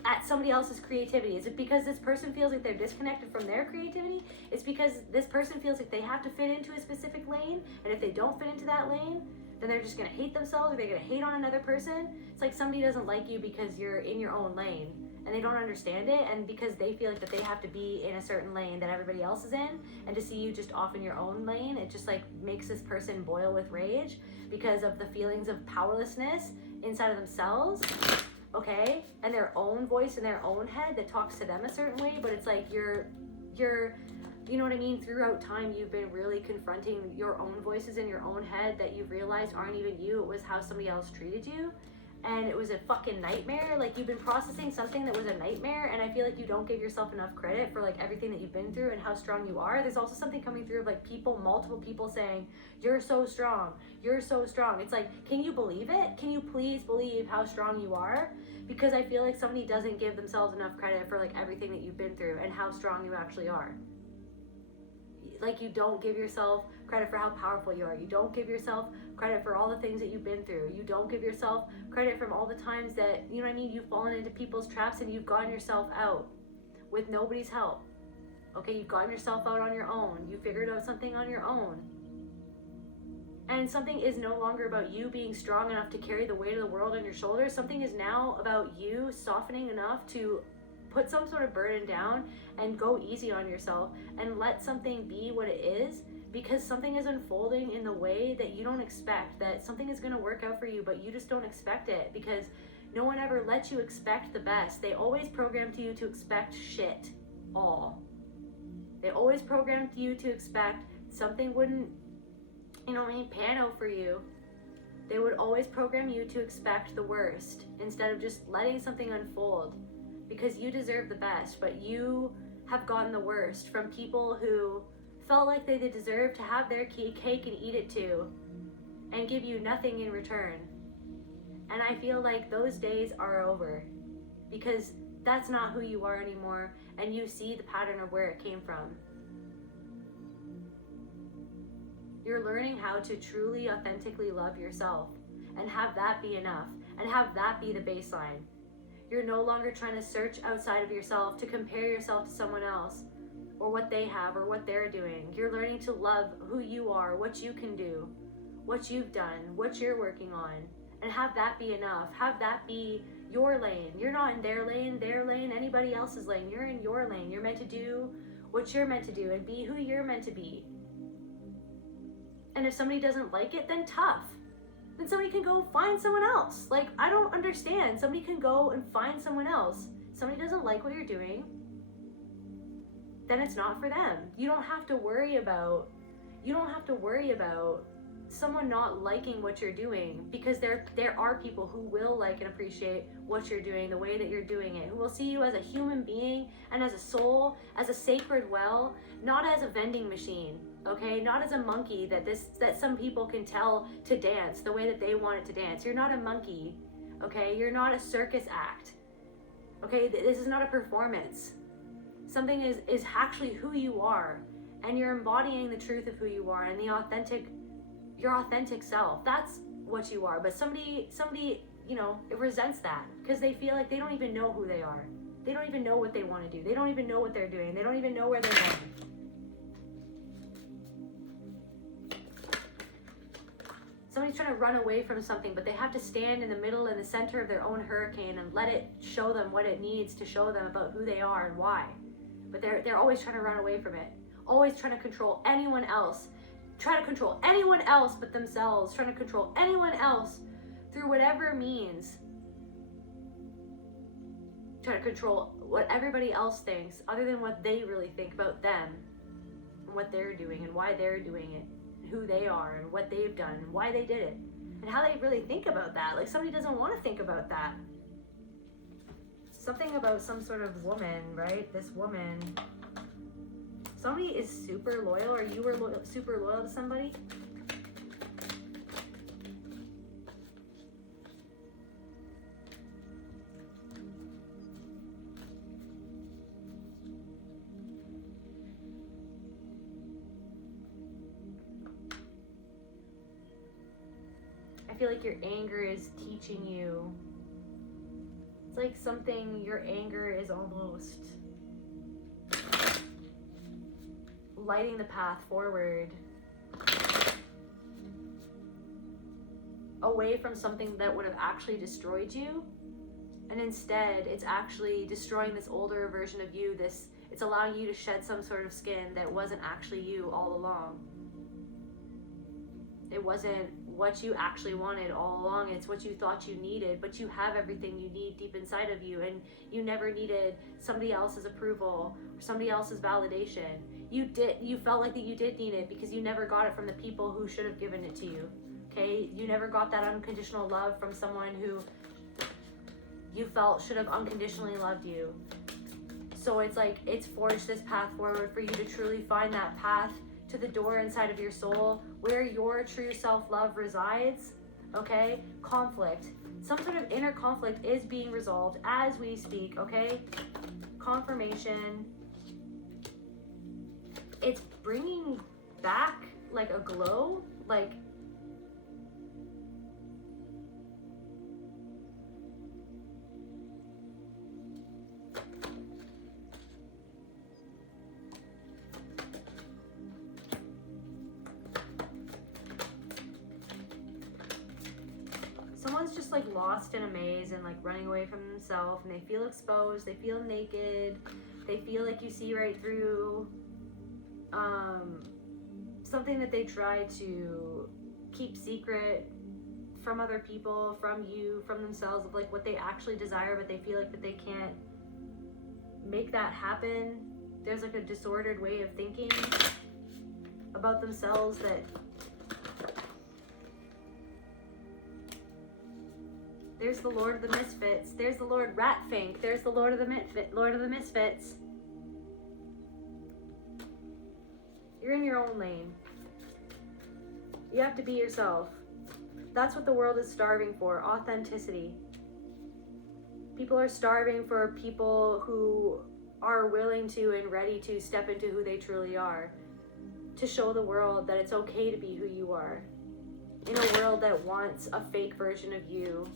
at somebody else's creativity. Is it because this person feels like they're disconnected from their creativity? It's because this person feels like they have to fit into a specific lane, and if they don't fit into that lane, then they're just going to hate themselves, or they're going to hate on another person. It's like somebody doesn't like you because you're in your own lane and they don't understand it, and because they feel like that they have to be in a certain lane that everybody else is in, and to see you just off in your own lane, it just like makes this person boil with rage because of the feelings of powerlessness inside of themselves, okay, and their own voice in their own head that talks to them a certain way. But it's like you're you know what I mean, throughout time you've been really confronting your own voices in your own head that you've realized aren't even you. It was how somebody else treated you, and it was a fucking nightmare. Like, you've been processing something that was a nightmare, and I feel like you don't give yourself enough credit for like everything that you've been through and how strong you are. There's also something coming through of like multiple people saying, you're so strong, you're so strong. It's like, can you believe it? Can you please believe how strong you are? Because I feel like somebody doesn't give themselves enough credit for like everything that you've been through and how strong you actually are. Like, you don't give yourself credit for how powerful you are. You don't give yourself credit for all the things that you've been through. You don't give yourself credit from all the times that, you know what I mean, you've fallen into people's traps and you've gotten yourself out with nobody's help. Okay, you've gotten yourself out on your own. You figured out something on your own. And something is no longer about you being strong enough to carry the weight of the world on your shoulders. Something is now about you softening enough to put some sort of burden down and go easy on yourself and let something be what it is, because something is unfolding in the way that you don't expect, that something is going to work out for you, but you just don't expect it, because no one ever lets you expect the best. They always program you to expect shit all. They always programmed you to expect something wouldn't, you know what I mean, pan out for you. They would always program you to expect the worst instead of just letting something unfold, because you deserve the best, but you have gotten the worst from people who felt like they deserved to have their cake and eat it too, and give you nothing in return. And I feel like those days are over, because that's not who you are anymore, and you see the pattern of where it came from. You're learning how to truly, authentically love yourself and have that be enough, and have that be the baseline. You're no longer trying to search outside of yourself to compare yourself to someone else or what they have or what they're doing. You're learning to love who you are, what you can do, what you've done, what you're working on, and have that be enough. Have that be your lane. You're not in their lane, anybody else's lane. You're in your lane. You're meant to do what you're meant to do and be who you're meant to be. And if somebody doesn't like it, then tough. Then somebody can go find someone else. Like, I don't understand. Somebody can go and find someone else. Somebody doesn't like what you're doing, then it's not for them. You don't have to worry about someone not liking what you're doing, because there are people who will like and appreciate what you're doing, the way that you're doing it, who will see you as a human being and as a soul, as a sacred well, not as a vending machine. Okay, not as a monkey that some people can tell to dance the way that they want it to dance. You're not a monkey, okay? You're not a circus act, okay? This is not a performance. Something is actually who you are, and you're embodying the truth of who you are and your authentic self. That's what you are. But somebody, you know, it resents that because they feel like they don't even know who they are. They don't even know what they want to do. They don't even know what they're doing. They don't even know where they're going. Somebody's trying to run away from something, but they have to stand in the middle, in the center of their own hurricane, and let it show them what it needs to show them about who they are and why. But they're always trying to run away from it. Always trying to control anyone else. Try to control anyone else but themselves. Trying to control anyone else through whatever means. Try to control what everybody else thinks other than what they really think about them and what they're doing and why they're doing it. Who they are and what they've done and why they did it and how they really think about that. Like, somebody doesn't want to think about that. Something about some sort of woman, right? This woman, somebody is super loyal, or you were super loyal to somebody. I feel like your anger is teaching you. It's like something, your anger is almost lighting the path forward. away from something that would have actually destroyed you. And instead, it's actually destroying this older version of you. It's allowing you to shed some sort of skin that wasn't actually you all along. It wasn't what you actually wanted all along. It's what you thought you needed, but you have everything you need deep inside of you, and you never needed somebody else's approval or somebody else's validation. You felt like that you did need it because you never got it from the people who should have given it to you. Okay? You never got that unconditional love from someone who you felt should have unconditionally loved you. So it's like, it's forged this path forward for you to truly find that path to the door inside of your soul where your true self-love resides. Okay? Conflict. Some sort of inner conflict is being resolved as we speak. Okay? Confirmation. It's bringing back like a glow, like someone's just like lost in a maze and like running away from themselves, and they feel exposed, they feel naked, they feel like you see right through something that they try to keep secret from other people, from you, from themselves, of like what they actually desire, but they feel like that they can't make that happen. There's like a disordered way of thinking about themselves that there's the Lord of the Misfits. There's the Lord Ratfink. There's the Lord of the Misfits. You're in your own lane. You have to be yourself. That's what the world is starving for, authenticity. People are starving for people who are willing to and ready to step into who they truly are, to show the world that it's okay to be who you are. In a world that wants a fake version of you,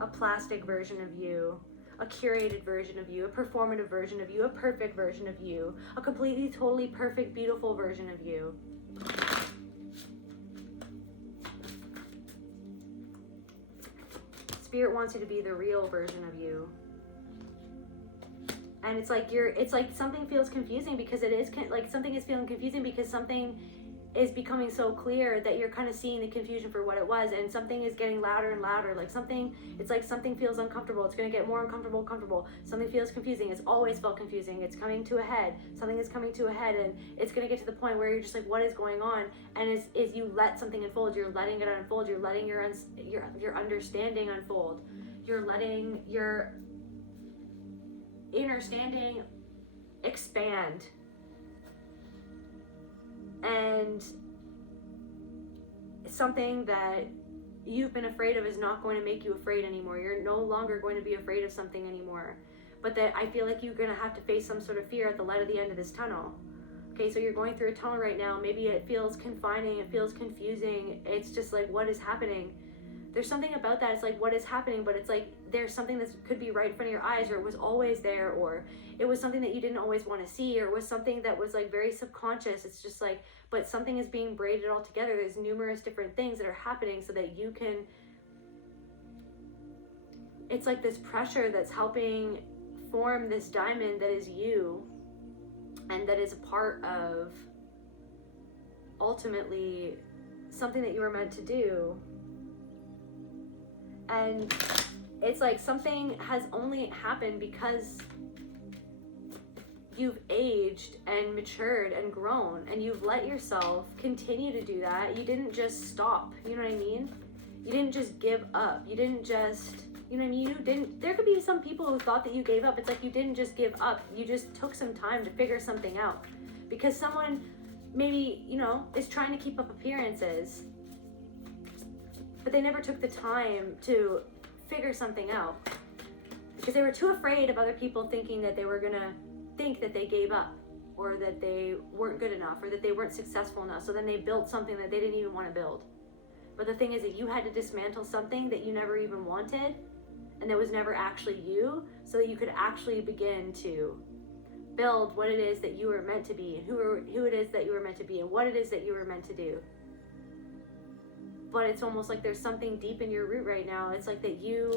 a plastic version of you, a curated version of you, a performative version of you, a perfect version of you, a completely, totally perfect, beautiful version of you. Spirit wants you to be the real version of you. And it's like something feels confusing because it is like something is feeling confusing because something is becoming so clear that you're kind of seeing the confusion for what it was, and something is getting louder and louder. It's like something feels uncomfortable. It's going to get more uncomfortable. Something feels confusing. It's always felt confusing. It's coming to a head. Something is coming to a head, and it's going to get to the point where you're just like, what is going on? And as you let something unfold, you're letting it unfold. You're letting your understanding unfold. You're letting your understanding expand. And something that you've been afraid of is not going to make you afraid anymore. You're no longer going to be afraid of something anymore. But that I feel like you're going to have to face some sort of fear at the light of the end of this tunnel. Okay, so you're going through a tunnel right now. Maybe it feels confining. It feels confusing. It's just like, what is happening? There's something about that. It's like, what is happening? But it's like, there's something that could be right in front of your eyes, or it was always there, or it was something that you didn't always want to see, or it was something that was like very subconscious. It's just like, but something is being braided all together. There's numerous different things that are happening so that you can, it's like this pressure that's helping form this diamond that is you, and that is a part of ultimately something that you were meant to do. And it's like something has only happened because you've aged and matured and grown, and you've let yourself continue to do that. You didn't just stop, you know what I mean? You didn't just give up. You didn't just, you know what I mean? There could be some people who thought that you gave up. It's like you didn't just give up. You just took some time to figure something out. Because someone maybe, is trying to keep up appearances, but they never took the time to figure something out because they were too afraid of other people thinking that they were gonna think that they gave up, or that they weren't good enough, or that they weren't successful enough. So then they built something that they didn't even want to build. But the thing is that you had to dismantle something that you never even wanted, and that was never actually you, so that you could actually begin to build what it is that you were meant to be, and who it is that you were meant to be, and what it is that you were meant to do. but it's almost like there's something deep in your root right now. It's like that you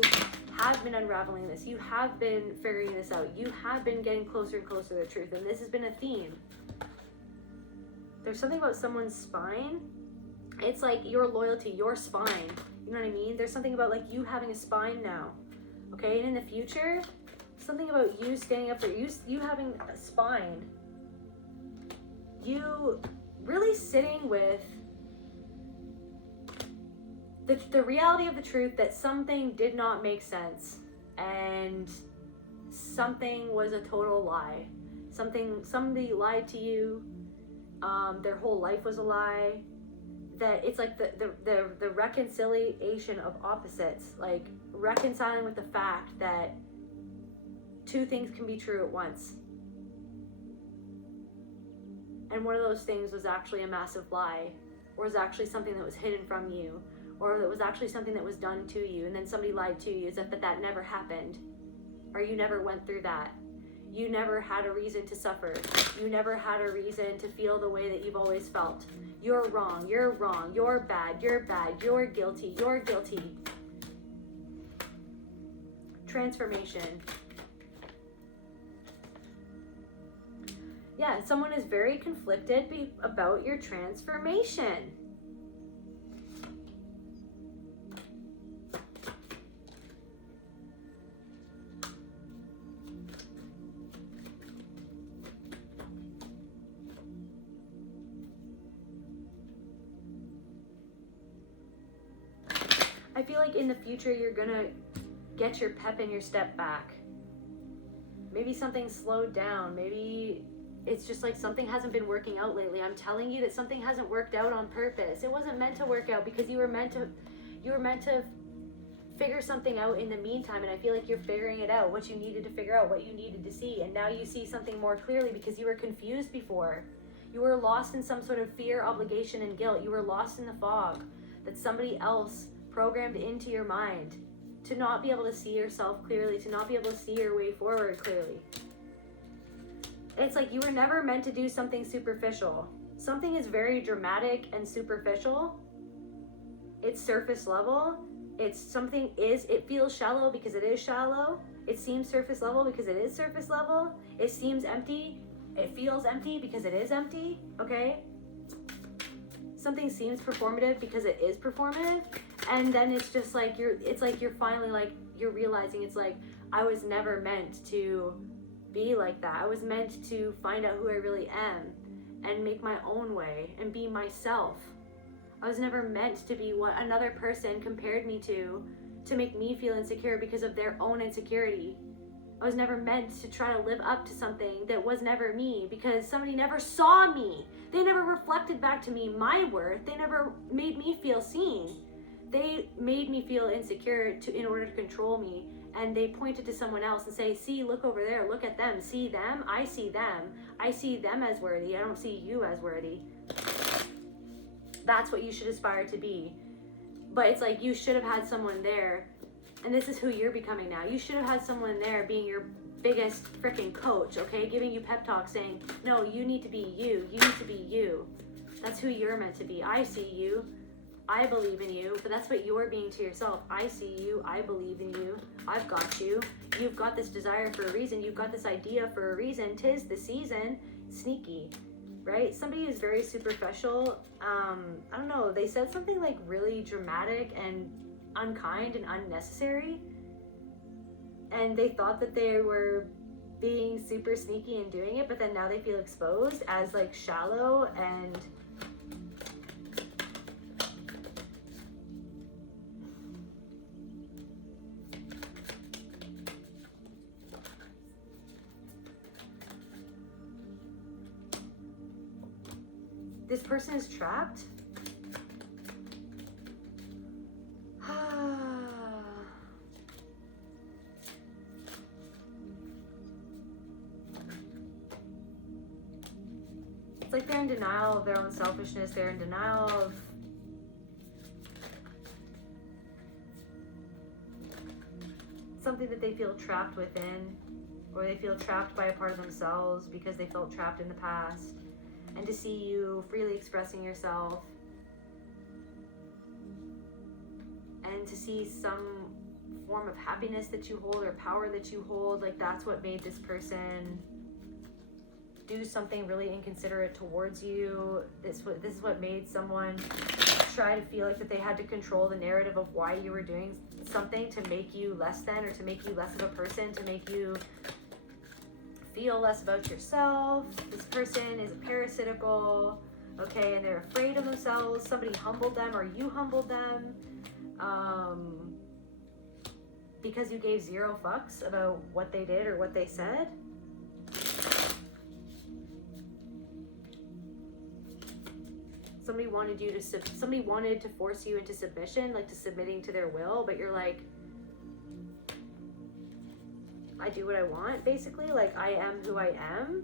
have been unraveling this. You have been figuring this out. You have been getting closer and closer to the truth. And this has been a theme. There's something about someone's spine. It's like your loyalty, your spine. You know what I mean? There's something about like you having a spine now. Okay? And in the future, something about you standing up for you having a spine. You really sitting with the reality of the truth that something did not make sense and something was a total lie. Somebody lied to you. Their whole life was a lie. That it's like the reconciliation of opposites, like reconciling with the fact that two things can be true at once. And one of those things was actually a massive lie, or was actually something that was hidden from you, or it was actually something that was done to you, and then somebody lied to you, as if that never happened, or you never went through that. You never had a reason to suffer. You never had a reason to feel the way that you've always felt. You're wrong, you're wrong, you're bad, you're guilty, you're guilty. Transformation. Yeah, someone is very conflicted about your transformation. I feel like in the future you're gonna get your pep and your step back. Maybe something slowed down. Maybe it's just like something hasn't been working out lately. I'm telling you that something hasn't worked out on purpose. It wasn't meant to work out because you were meant to figure something out in the meantime, and I feel like you're figuring it out, what you needed to figure out, what you needed to see, and now you see something more clearly because you were confused before. You were lost in some sort of fear, obligation, and guilt. You were lost in the fog that somebody else programmed into your mind to not be able to see yourself clearly, to not be able to see your way forward clearly. It's like you were never meant to do something superficial. Something is very dramatic and superficial. It's surface level. It feels shallow because it is shallow. It seems surface level because it is surface level. It seems empty. It feels empty because it is empty, okay? Something seems performative because it is performative. And then it's just like you're finally like, you're realizing it's like, I was never meant to be like that. I was meant to find out who I really am and make my own way and be myself. I was never meant to be what another person compared me to make me feel insecure because of their own insecurity. I was never meant to try to live up to something that was never me because somebody never saw me. They never reflected back to me my worth. They never made me feel seen. They made me feel insecure in order to control me. And they pointed to someone else and say, see, look over there, look at them, see them, I see them as worthy, I don't see you as worthy. That's what you should aspire to be. But it's like you should have had someone there, and this is who you're becoming now. You should have had someone there being your biggest freaking coach, okay? Giving you pep talks saying, no, you need to be you need to be you. That's who you're meant to be. I see you. I believe in you, but that's what you're being to yourself. I see you, I believe in you, I've got you. You've got this desire for a reason, you've got this idea for a reason, 'tis the season. Sneaky, right? Somebody who's very superficial, I don't know, they said something like really dramatic and unkind and unnecessary, and they thought that they were being super sneaky and doing it, but then now they feel exposed as like shallow and this person is trapped. It's like they're in denial of their own selfishness. They're in denial of something that they feel trapped within, or they feel trapped by a part of themselves because they felt trapped in the past. And to see you freely expressing yourself and to see some form of happiness that you hold or power that you hold. Like that's what made this person do something really inconsiderate towards you. This is what made someone try to feel like that they had to control the narrative of why you were doing something to make you less than, or to make you less of a person, to make you feel less about yourself. This person is parasitical, okay, and they're afraid of themselves. Somebody humbled them, or you humbled them, because you gave 0 fucks about what they did or what they said. Somebody wanted to force you into submission, like to submitting to their will, but you're like, I do what I want, basically. Like, I am who I am.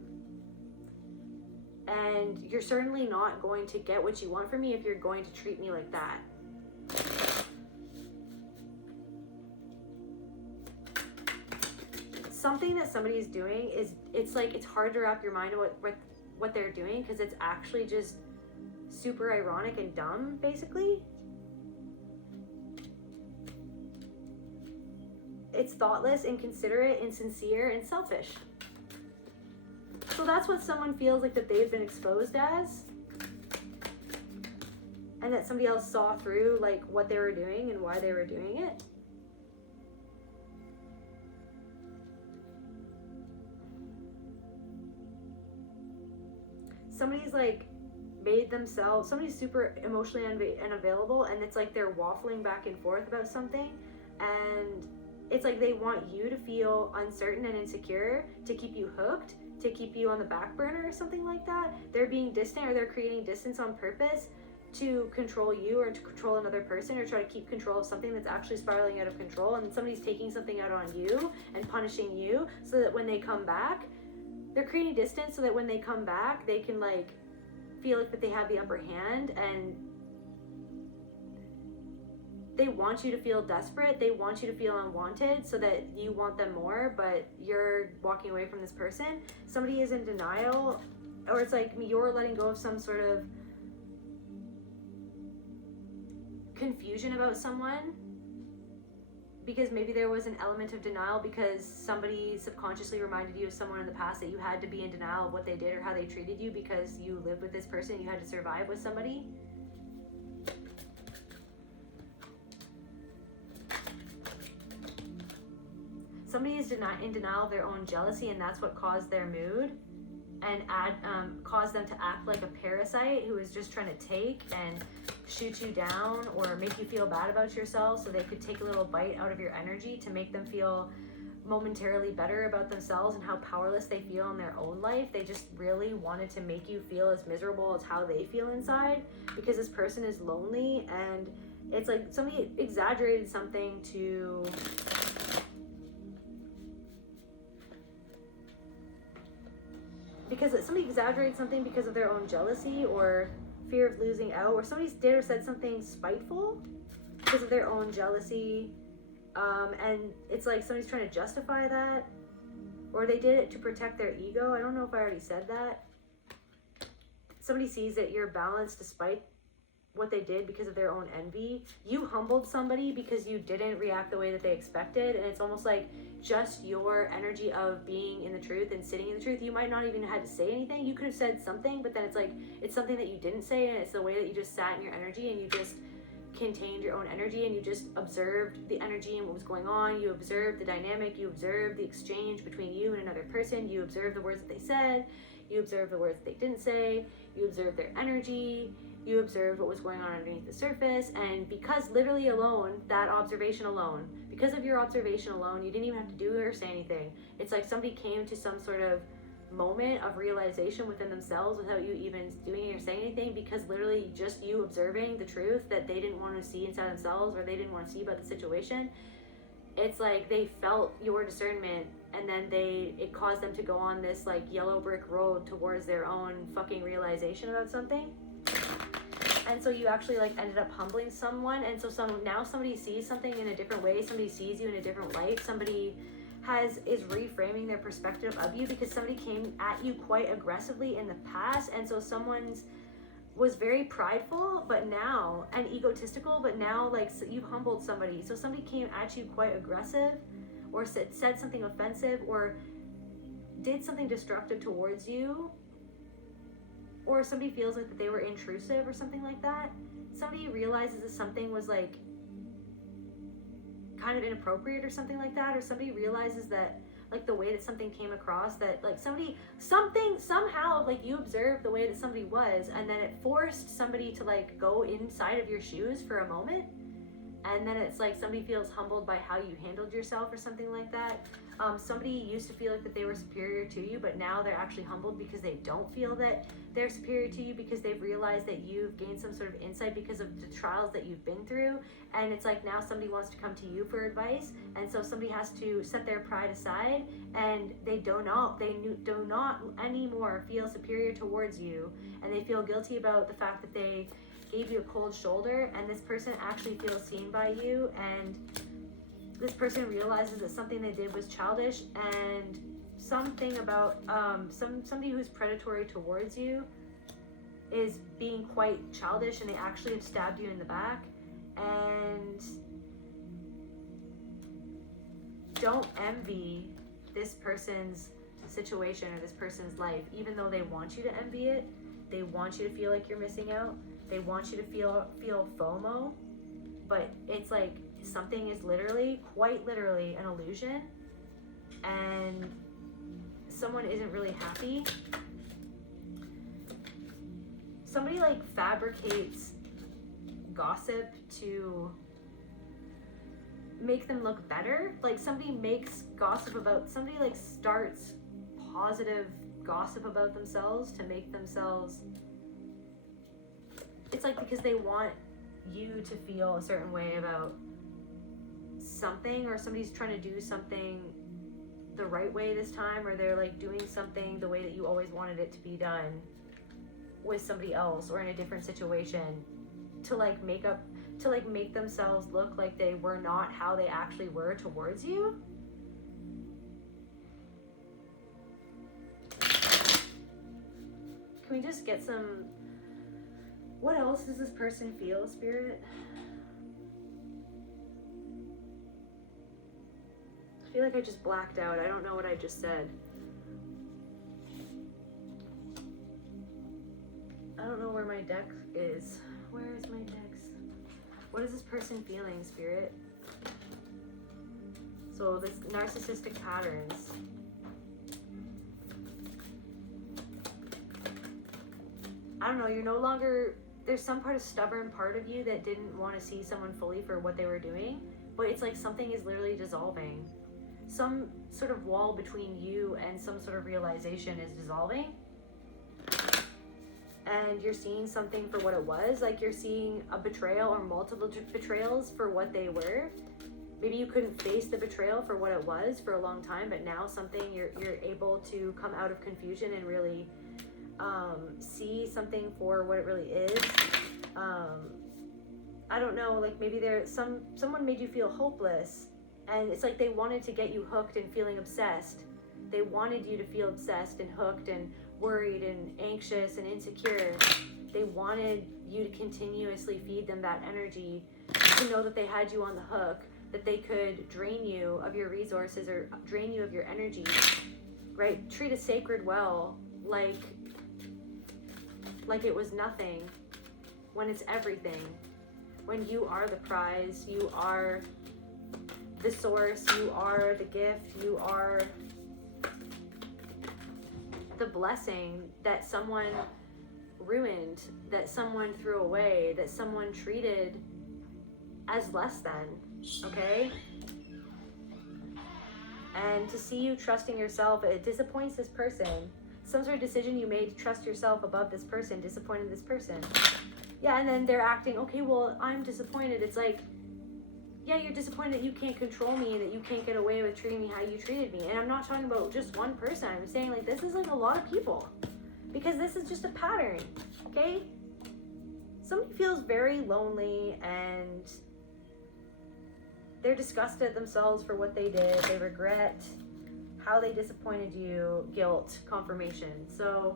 And you're certainly not going to get what you want from me if you're going to treat me like that. Something that somebody is doing is, it's like, it's hard to wrap your mind around what they're doing, because it's actually just super ironic and dumb, basically. It's thoughtless, inconsiderate, insincere, and selfish. So that's what someone feels like that they've been exposed as, and that somebody else saw through like what they were doing and why they were doing it. Somebody's like made themselves, somebody's super emotionally unavailable, and it's like they're waffling back and forth about something, and it's like they want you to feel uncertain and insecure to keep you hooked, to keep you on the back burner or something like that. They're being distant, or they're creating distance on purpose to control you, or to control another person, or try to keep control of something that's actually spiraling out of control. And somebody's taking something out on you and punishing you, so that when they come back, they're creating distance so that when they come back, they can like feel like that they have the upper hand, and they want you to feel desperate. They want you to feel unwanted so that you want them more, but you're walking away from this person. Somebody is in denial, or it's like you're letting go of some sort of confusion about someone, because maybe there was an element of denial because somebody subconsciously reminded you of someone in the past that you had to be in denial of what they did or how they treated you because you lived with this person. You had to survive with somebody. Somebody is in denial of their own jealousy, and that's what caused their mood and caused them to act like a parasite who is just trying to take and shoot you down or make you feel bad about yourself, so they could take a little bite out of your energy to make them feel momentarily better about themselves and how powerless they feel in their own life. They just really wanted to make you feel as miserable as how they feel inside, because this person is lonely, and it's like somebody exaggerated something to because somebody exaggerated something because of their own jealousy or fear of losing out, or somebody did or said something spiteful because of their own jealousy, and it's like somebody's trying to justify that, or they did it to protect their ego. I don't know if I already said that. Somebody sees that you're balanced despite what they did because of their own envy. You humbled somebody because you didn't react the way that they expected, and it's almost like just your energy of being in the truth and sitting in the truth. You might not even have had to say anything. You could have said something, but then it's like it's something that you didn't say, and it's the way that you just sat in your energy and you just contained your own energy, and you just observed the energy and what was going on. You observed the dynamic, you observed the exchange between you and another person, you observed the words that they said, you observed the words that they didn't say, you observed their energy, you observed what was going on underneath the surface. And because literally alone, that observation alone, because of your observation alone, you didn't even have to do or say anything. It's like somebody came to some sort of moment of realization within themselves without you even doing or saying anything, because literally just you observing the truth that they didn't want to see inside themselves, or they didn't want to see about the situation. It's like they felt your discernment, and then it caused them to go on this like yellow brick road towards their own fucking realization about something. And so you actually like ended up humbling someone, and so now somebody sees something in a different way. Somebody sees you in a different light. Somebody is reframing their perspective of you because somebody came at you quite aggressively in the past, and so someone's was very prideful, but now, and egotistical, but now, like, so you've humbled somebody. So somebody came at you quite aggressive, or said something offensive, or did something destructive towards you, or somebody feels like that they were intrusive or something like that. Somebody realizes that something was like kind of inappropriate or something like that, or somebody realizes that like the way that something came across, that like somehow like you observed the way that somebody was, and then it forced somebody to like go inside of your shoes for a moment, and then it's like somebody feels humbled by how you handled yourself or something like that. Somebody used to feel like that they were superior to you, but now they're actually humbled because they don't feel that they're superior to you, because they've realized that you've gained some sort of insight because of the trials that you've been through. And it's like now somebody wants to come to you for advice, and so somebody has to set their pride aside, and they do not anymore feel superior towards you, and they feel guilty about the fact that they gave you a cold shoulder, and this person actually feels seen by you, and this person realizes that something they did was childish, and something about somebody who's predatory towards you is being quite childish, and they actually have stabbed you in the back. And don't envy this person's situation or this person's life, even though they want you to envy it. They want you to feel like you're missing out. They want you to feel FOMO, but it's like something is quite literally an illusion, and someone isn't really happy. Somebody like fabricates gossip to make them look better. Like somebody makes gossip about somebody, like starts positive gossip about themselves to make themselves, it's like because they want you to feel a certain way about something, or somebody's trying to do something the right way this time, or they're like doing something the way that you always wanted it to be done with somebody else or in a different situation, to like make themselves look like they were not how they actually were towards you. Can we just get some, what else does this person feel, Spirit? I feel like I just blacked out. I don't know what I just said. I don't know where my deck is. Where is my deck? What is this person feeling, Spirit? So this narcissistic patterns. I don't know, you're no longer, there's some stubborn part of you that didn't want to see someone fully for what they were doing, but it's like something is literally dissolving. Some sort of wall between you and some sort of realization is dissolving. And you're seeing something for what it was. Like you're seeing a betrayal or multiple betrayals for what they were. Maybe you couldn't face the betrayal for what it was for a long time, but now something you're able to come out of confusion and really see something for what it really is. I don't know, like maybe someone made you feel hopeless, and it's like they wanted to get you hooked and feeling obsessed. They wanted you to feel obsessed and hooked and worried and anxious and insecure. They wanted you to continuously feed them that energy, to know that they had you on the hook, that they could drain you of your resources or drain you of your energy, right? Treat a sacred well like it was nothing, when it's everything. When you are the prize, you are the source, you are the gift, you are the blessing that someone ruined, that someone threw away, that someone treated as less than, okay? And to see you trusting yourself, it disappoints this person. Some sort of decision you made to trust yourself above this person disappointed this person. Yeah, and then they're acting, okay, well, I'm disappointed. It's like, yeah, you're disappointed that you can't control me and that you can't get away with treating me how you treated me. And I'm not talking about just one person. I'm saying like this is like a lot of people, because this is just a pattern, okay? Somebody feels very lonely and they're disgusted at themselves for what they did. They regret how they disappointed you, guilt, confirmation. So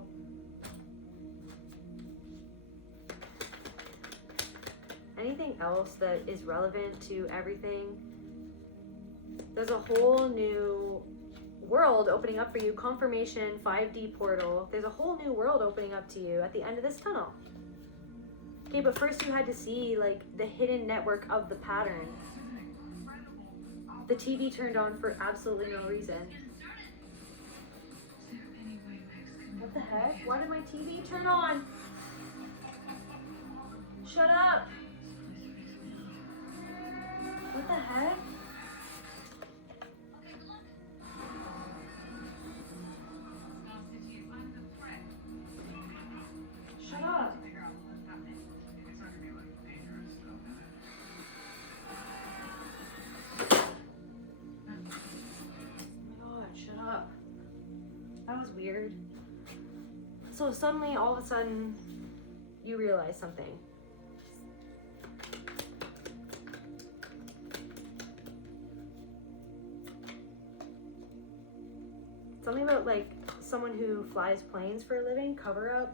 anything else that is relevant to everything, there's a whole new world opening up for you. Confirmation, 5D portal. There's a whole new world opening up to you at the end of this tunnel. Okay, but first you had to see like the hidden network of the pattern. The TV turned on for absolutely no reason. What the heck? Why did my TV turn on? Shut up! What the heck? Shut up! That was weird. So suddenly, all of a sudden, you realize something. Something about like someone who flies planes for a living, cover up,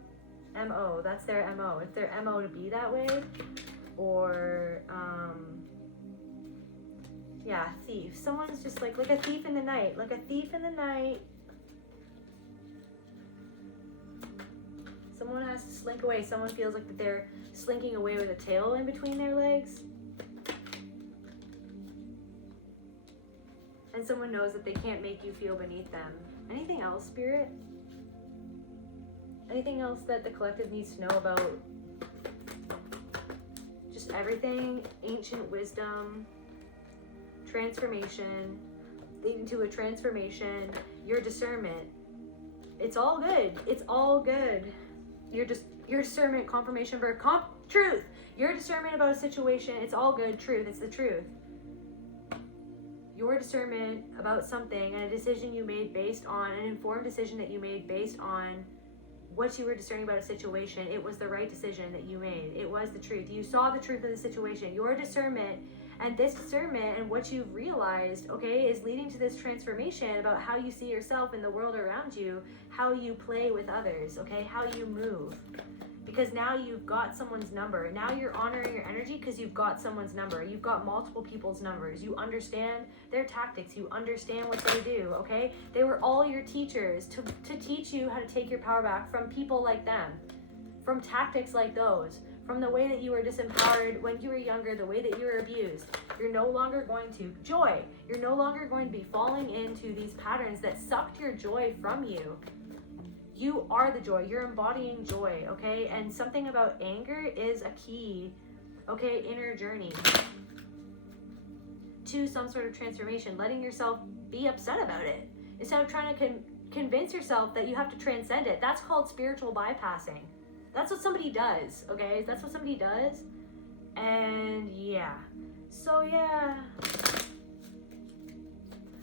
MO, that's their MO. It's their MO to be that way, or yeah, thief. Someone's just like a thief in the night, like a thief in the night. Someone has to slink away. Someone feels like that they're slinking away with a tail in between their legs. And someone knows that they can't make you feel beneath them. Anything else, Spirit? Anything else that the collective needs to know about? Just everything. Ancient wisdom. Transformation. Leading to a transformation. Your discernment. It's all good. It's all good. Your discernment, confirmation, birth, truth. Your discernment about a situation, it's all good, truth, it's the truth. Your discernment about something and a decision you made based on, an informed decision that you made based on what you were discerning about a situation, it was the right decision that you made. It was the truth. You saw the truth of the situation. Your discernment and this discernment and what you've realized, okay, is leading to this transformation about how you see yourself in the world around you, how you play with others, okay, how you move. Because now you've got someone's number. Now you're honoring your energy because you've got someone's number. You've got multiple people's numbers. You understand their tactics. You understand what they do, okay? They were all your teachers to teach you how to take your power back from people like them, from tactics like those, from the way that you were disempowered when you were younger, the way that you were abused. You're no longer going to joy. You're no longer going to be falling into these patterns that sucked your joy from you. You are the joy. You're embodying joy, okay? And something about anger is a key, okay, inner journey to some sort of transformation. Letting yourself be upset about it instead of trying to convince yourself that you have to transcend it. That's called spiritual bypassing. That's what somebody does, okay? That's what somebody does. And yeah. So yeah.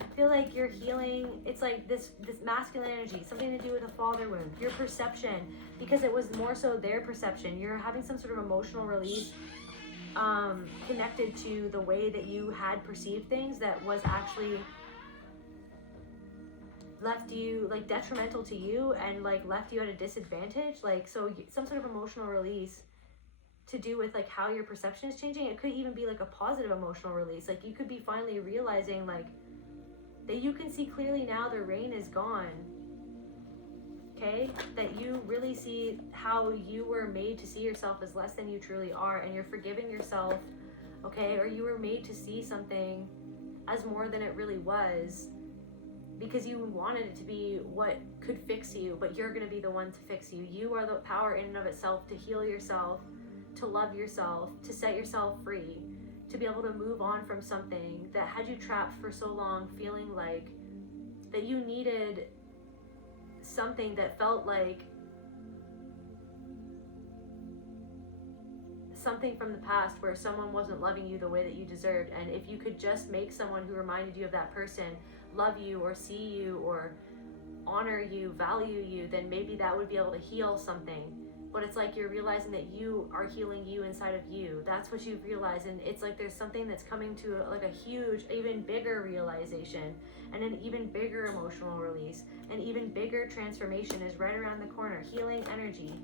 I feel like you're healing. It's like this masculine energy, something to do with a father wound, your perception, because it was more so their perception. You're having some sort of emotional release connected to the way that you had perceived things that was actually left you like detrimental to you and like left you at a disadvantage. Like, so some sort of emotional release to do with like how your perception is changing. It could even be like a positive emotional release. Like you could be finally realizing like that you can see clearly now the rain is gone. Okay? That you really see how you were made to see yourself as less than you truly are, and you're forgiving yourself, okay? Or you were made to see something as more than it really was because you wanted it to be what could fix you, but you're going to be the one to fix you. You are the power in and of itself to heal yourself, to love yourself, to set yourself free, to be able to move on from something that had you trapped for so long, feeling like that you needed something that felt like something from the past where someone wasn't loving you the way that you deserved. And if you could just make someone who reminded you of that person love you or see you or honor you, value you, then maybe that would be able to heal something. But it's like you're realizing that you are healing you inside of you. That's what you've realized. And it's like there's something that's coming to like a huge, even bigger realization and an even bigger emotional release. An even bigger transformation is right around the corner. Healing energy.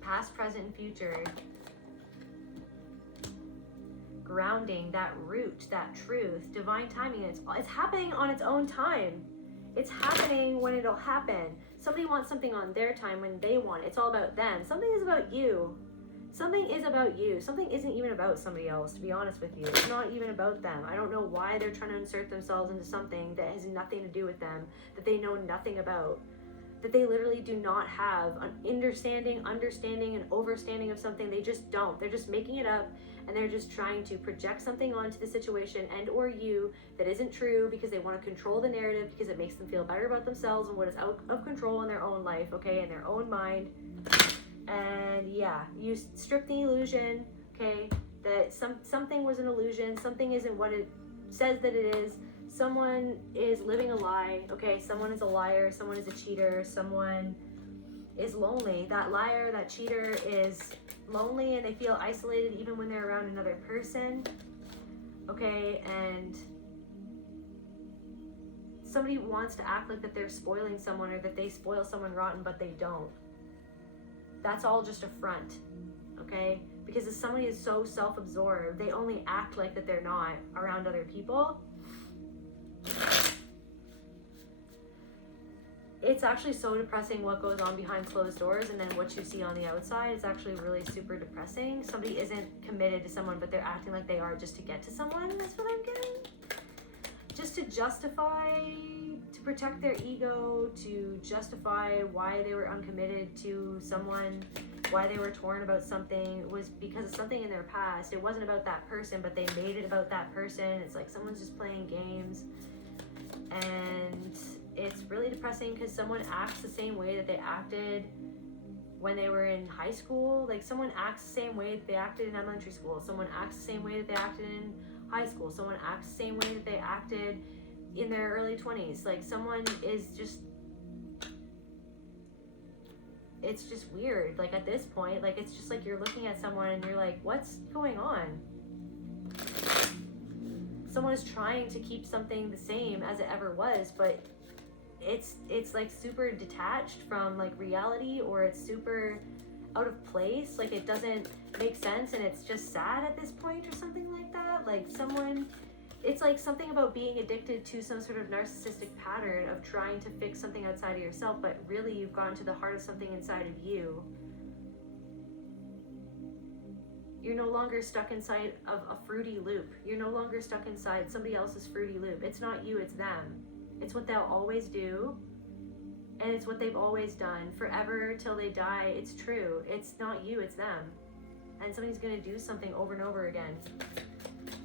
Past, present, and future. grounding, that root, that truth, divine timing. It's happening on its own time. It's happening when it'll happen. Somebody wants something on their time when they want it. It's all about them. Something is about you. Something is about you. Something isn't even about somebody else, to be honest with you. It's not even about them. I don't know why they're trying to insert themselves into something that has nothing to do with them, that they know nothing about, that they literally do not have an understanding, and overstanding of something. They just don't. They're just making it up, and they're just trying to project something onto the situation and or you that isn't true, because they want to control the narrative, because it makes them feel better about themselves and what is out of control in their own life, okay, in their own mind. And yeah, you strip the illusion, okay, that something was an illusion, something isn't what it says that it is. Someone is living a lie, okay? Someone is a liar, someone is a cheater, someone is lonely. That liar, that cheater is lonely, and they feel isolated even when they're around another person, okay? And somebody wants to act like that they're spoiling someone, or that they spoil someone rotten, but they don't. That's all just a front, okay? Because if somebody is so self-absorbed, they only act like that they're not around other people. It's actually so depressing what goes on behind closed doors, and then what you see on the outside is actually really super depressing. Somebody isn't committed to someone, but they're acting like they are just to get to someone. That's what I'm getting. Just to justify, to protect their ego, to justify why they were uncommitted to someone, why they were torn about something. It was because of something in their past. It wasn't about that person, but they made it about that person. It's like someone's just playing games. And it's really depressing because someone acts the same way that they acted when they were in high school. Like, someone acts the same way that they acted in elementary school. Someone acts the same way that they acted in high school. Someone acts the same way that they acted in their early 20s. Like, someone is just, it's just weird. Like, at this point, like, it's just like you're looking at someone and you're like, what's going on? Someone is trying to keep something the same as it ever was, but it's like super detached from like reality, or it's super out of place. Like, it doesn't make sense, and it's just sad at this point, or something like that. Like, someone, it's like something about being addicted to some sort of narcissistic pattern of trying to fix something outside of yourself, but really you've gone to the heart of something inside of you. You're no longer stuck inside of a fruity loop. You're no longer stuck inside somebody else's fruity loop. It's not you, it's them. It's what they'll always do, and it's what they've always done forever till they die. It's true. It's not you, it's them. And somebody's gonna do something over and over again.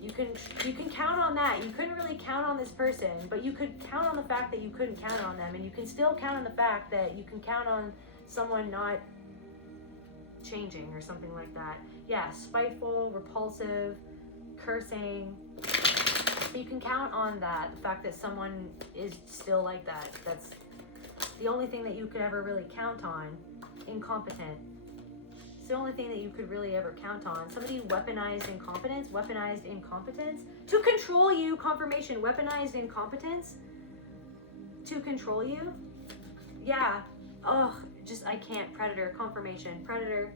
You can count on that. You couldn't really count on this person, but you could count on the fact that you couldn't count on them, and you can still count on the fact that you can count on someone not changing or something like that. Yeah, spiteful, repulsive, cursing. But you can count on that, the fact that someone is still like that. That's the only thing that you could ever really count on. Incompetent. It's the only thing that you could really ever count on. Somebody weaponized incompetence to control you. Confirmation, weaponized incompetence to control you. Yeah. Ugh, just, I can't. Predator, confirmation, predator.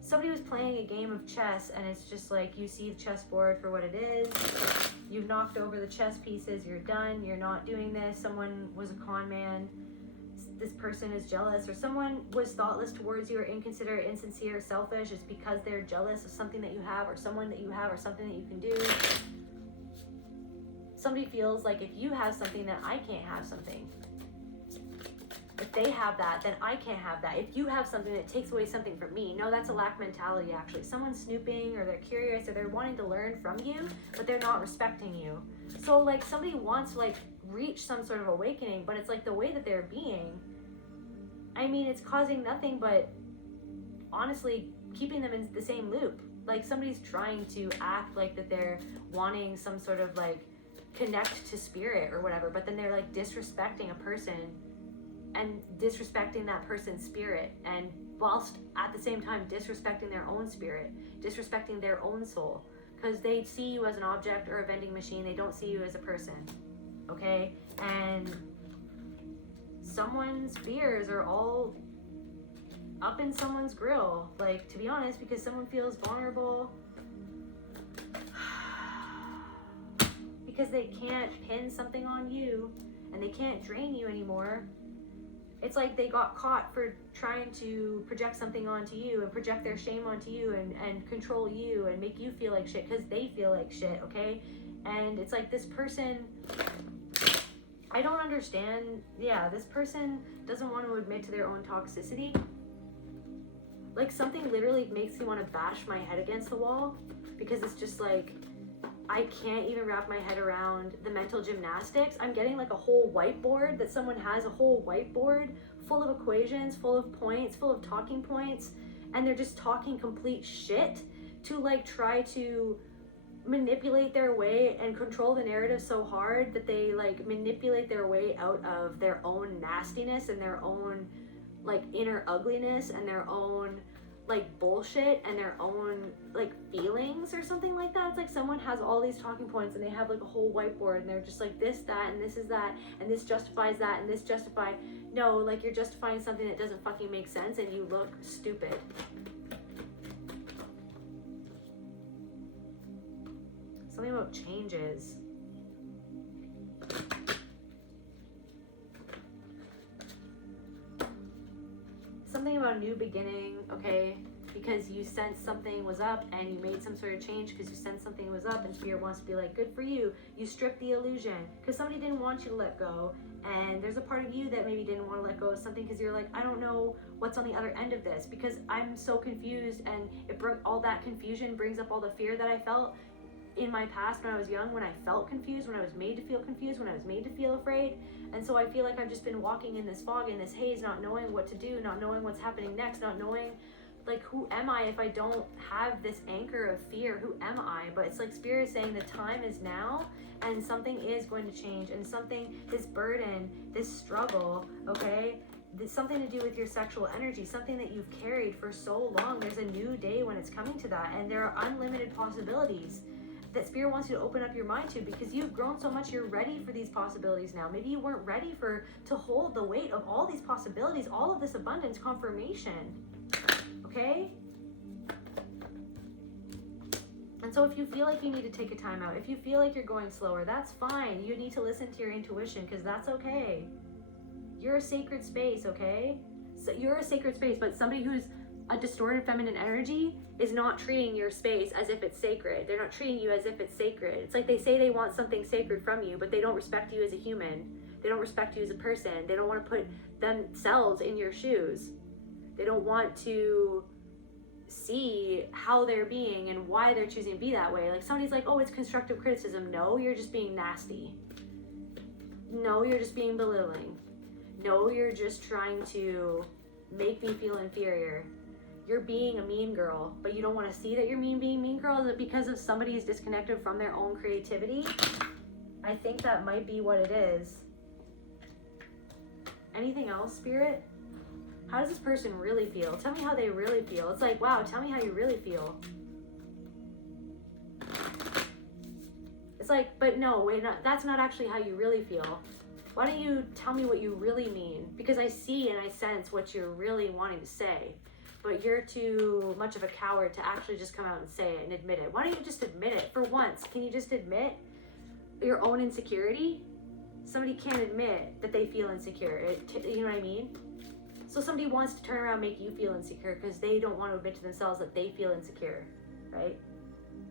Somebody was playing a game of chess, and it's just like, you see the chessboard for what it is. You've knocked over the chess pieces. You're done. You're not doing this. Someone was a con man. This person is jealous, or someone was thoughtless towards you, or inconsiderate, insincere, selfish. It's because they're jealous of something that you have, or someone that you have, or something that you can do. Somebody feels like if you have something, then I can't have something. If they have that, then I can't have that. If you have something, that takes away something from me. No, that's a lack mentality, actually. Someone's snooping, or they're curious, or they're wanting to learn from you, but they're not respecting you. So, like, somebody wants to, like, reach some sort of awakening, but it's like the way that they're being, I mean, it's causing nothing but, honestly, keeping them in the same loop. Like, somebody's trying to act like that they're wanting some sort of, like, connect to spirit or whatever, but then they're, like, disrespecting a person and disrespecting that person's spirit, and whilst at the same time disrespecting their own spirit, disrespecting their own soul, because they see you as an object or a vending machine. They don't see you as a person, okay? And someone's fears are all up in someone's grill, like, to be honest, because someone feels vulnerable. because they can't pin something on you and they can't drain you anymore. It's like they got caught for trying to project something onto you and project their shame onto you and control you and make you feel like shit because they feel like shit, okay? And it's like this person, I don't understand. Yeah, this person doesn't want to admit to their own toxicity. Like something literally makes me want to bash my head against the wall because it's just like, I can't even wrap my head around the mental gymnastics. I'm getting like a whole whiteboard that someone has, a whole whiteboard full of equations, full of points, full of talking points, and they're just talking complete shit to like try to manipulate their way and control the narrative so hard that they like manipulate their way out of their own nastiness and their own like inner ugliness and their own like bullshit and their own like feelings or something like that. It's like someone has all these talking points and they have like a whole whiteboard and they're just like this, that, and this is that, and this justifies that, and this justify. No, like you're justifying something that doesn't fucking make sense and you look stupid. Something about changes. Something about new beginning, okay? Because you sensed something was up and you made some sort of change because you sensed something was up and spirit wants to be like, good for you. You stripped the illusion because somebody didn't want you to let go. And there's a part of you that maybe didn't want to let go of something because you're like, I don't know what's on the other end of this because I'm so confused, and all that confusion brings up all the fear that I felt in my past when I was young, when I felt confused, when I was made to feel confused, when I was made to feel afraid. And so I feel like I've just been walking in this fog, in this haze, not knowing what to do, not knowing what's happening next, not knowing like, who am I if I don't have this anchor of fear? Who am I? But it's like spirit saying the time is now and something is going to change, and something, this burden, this struggle, okay, there's something to do with your sexual energy, something that you've carried for so long. There's a new day when it's coming to that, and there are unlimited possibilities that spirit wants you to open up your mind to, because you've grown so much, you're ready for these possibilities now. Maybe you weren't ready to hold the weight of all these possibilities, all of this abundance confirmation, okay? And so if you feel like you need to take a time out, if you feel like you're going slower, that's fine. You need to listen to your intuition, because that's okay. You're a sacred space, okay? So you're a sacred space, but somebody who's a distorted feminine energy is not treating your space as if it's sacred. They're not treating you as if it's sacred. It's like they say they want something sacred from you, but they don't respect you as a human. They don't respect you as a person. They don't want to put themselves in your shoes. They don't want to see how they're being and why they're choosing to be that way. Like somebody's like, oh, it's constructive criticism. No, you're just being nasty. No, you're just being belittling. No, you're just trying to make me feel inferior. You're being a mean girl, but you don't want to see that you're being mean girl. Is it because of somebody who's disconnected from their own creativity? I think that might be what it is. Anything else, Spirit? How does this person really feel? Tell me how they really feel. It's like, wow, tell me how you really feel. It's like, but no, wait, that's not actually how you really feel. Why don't you tell me what you really mean? Because I see and I sense what you're really wanting to say, but you're too much of a coward to actually just come out and say it and admit it. Why don't you just admit it for once? Can you just admit your own insecurity? Somebody can't admit that they feel insecure. You know what I mean? So somebody wants to turn around and make you feel insecure because they don't want to admit to themselves that they feel insecure, right?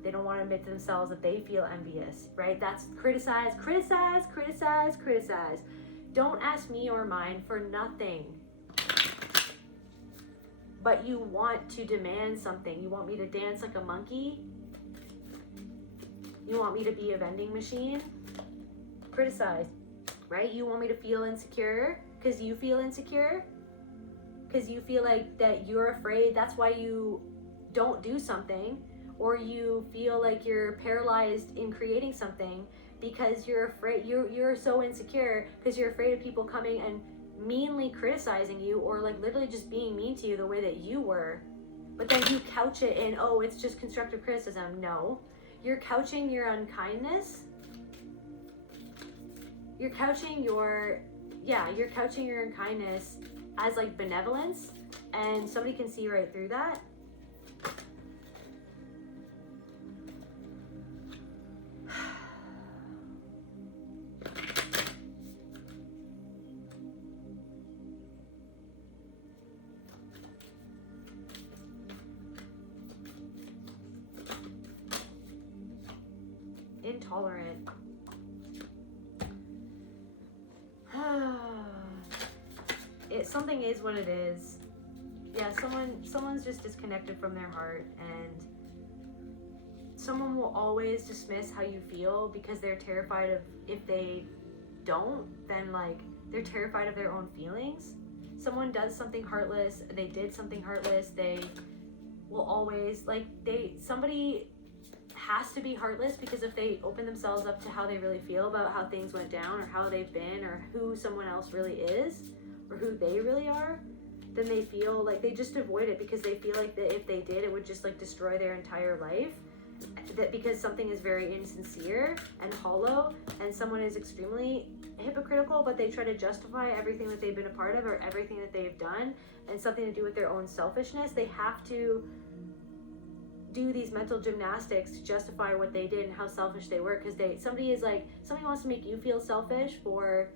They don't want to admit to themselves that they feel envious, right? That's criticize, criticize, criticize, criticize. Don't ask me or mine for nothing. But you want to demand something. You want me to dance like a monkey? You want me to be a vending machine? Criticize, right? You want me to feel insecure because you feel insecure? Because you feel like that you're afraid, that's why you don't do something, or you feel like you're paralyzed in creating something because you're afraid, you're so insecure because you're afraid of people coming and meanly criticizing you, or like literally just being mean to you the way that you were. But then you couch it in, oh, it's just constructive criticism. No, you're couching your unkindness. You're couching your unkindness as like benevolence, and somebody can see right through that. intolerant. Something is what it is. Yeah, someone's just disconnected from their heart, and someone will always dismiss how you feel because they're terrified of, if they don't, then like they're terrified of their own feelings. Someone does something heartless, they did something heartless, they will always like, somebody has to be heartless, because if they open themselves up to how they really feel about how things went down, or how they've been, or who someone else really is, or who they really are, then they feel like they just avoid it, because they feel like that if they did, it would just like destroy their entire life. That because something is very insincere and hollow, and someone is extremely hypocritical, but they try to justify everything that they've been a part of, or everything that they've done, and something to do with their own selfishness. They have to do these mental gymnastics to justify what they did and how selfish they were, because somebody wants to make you feel selfish for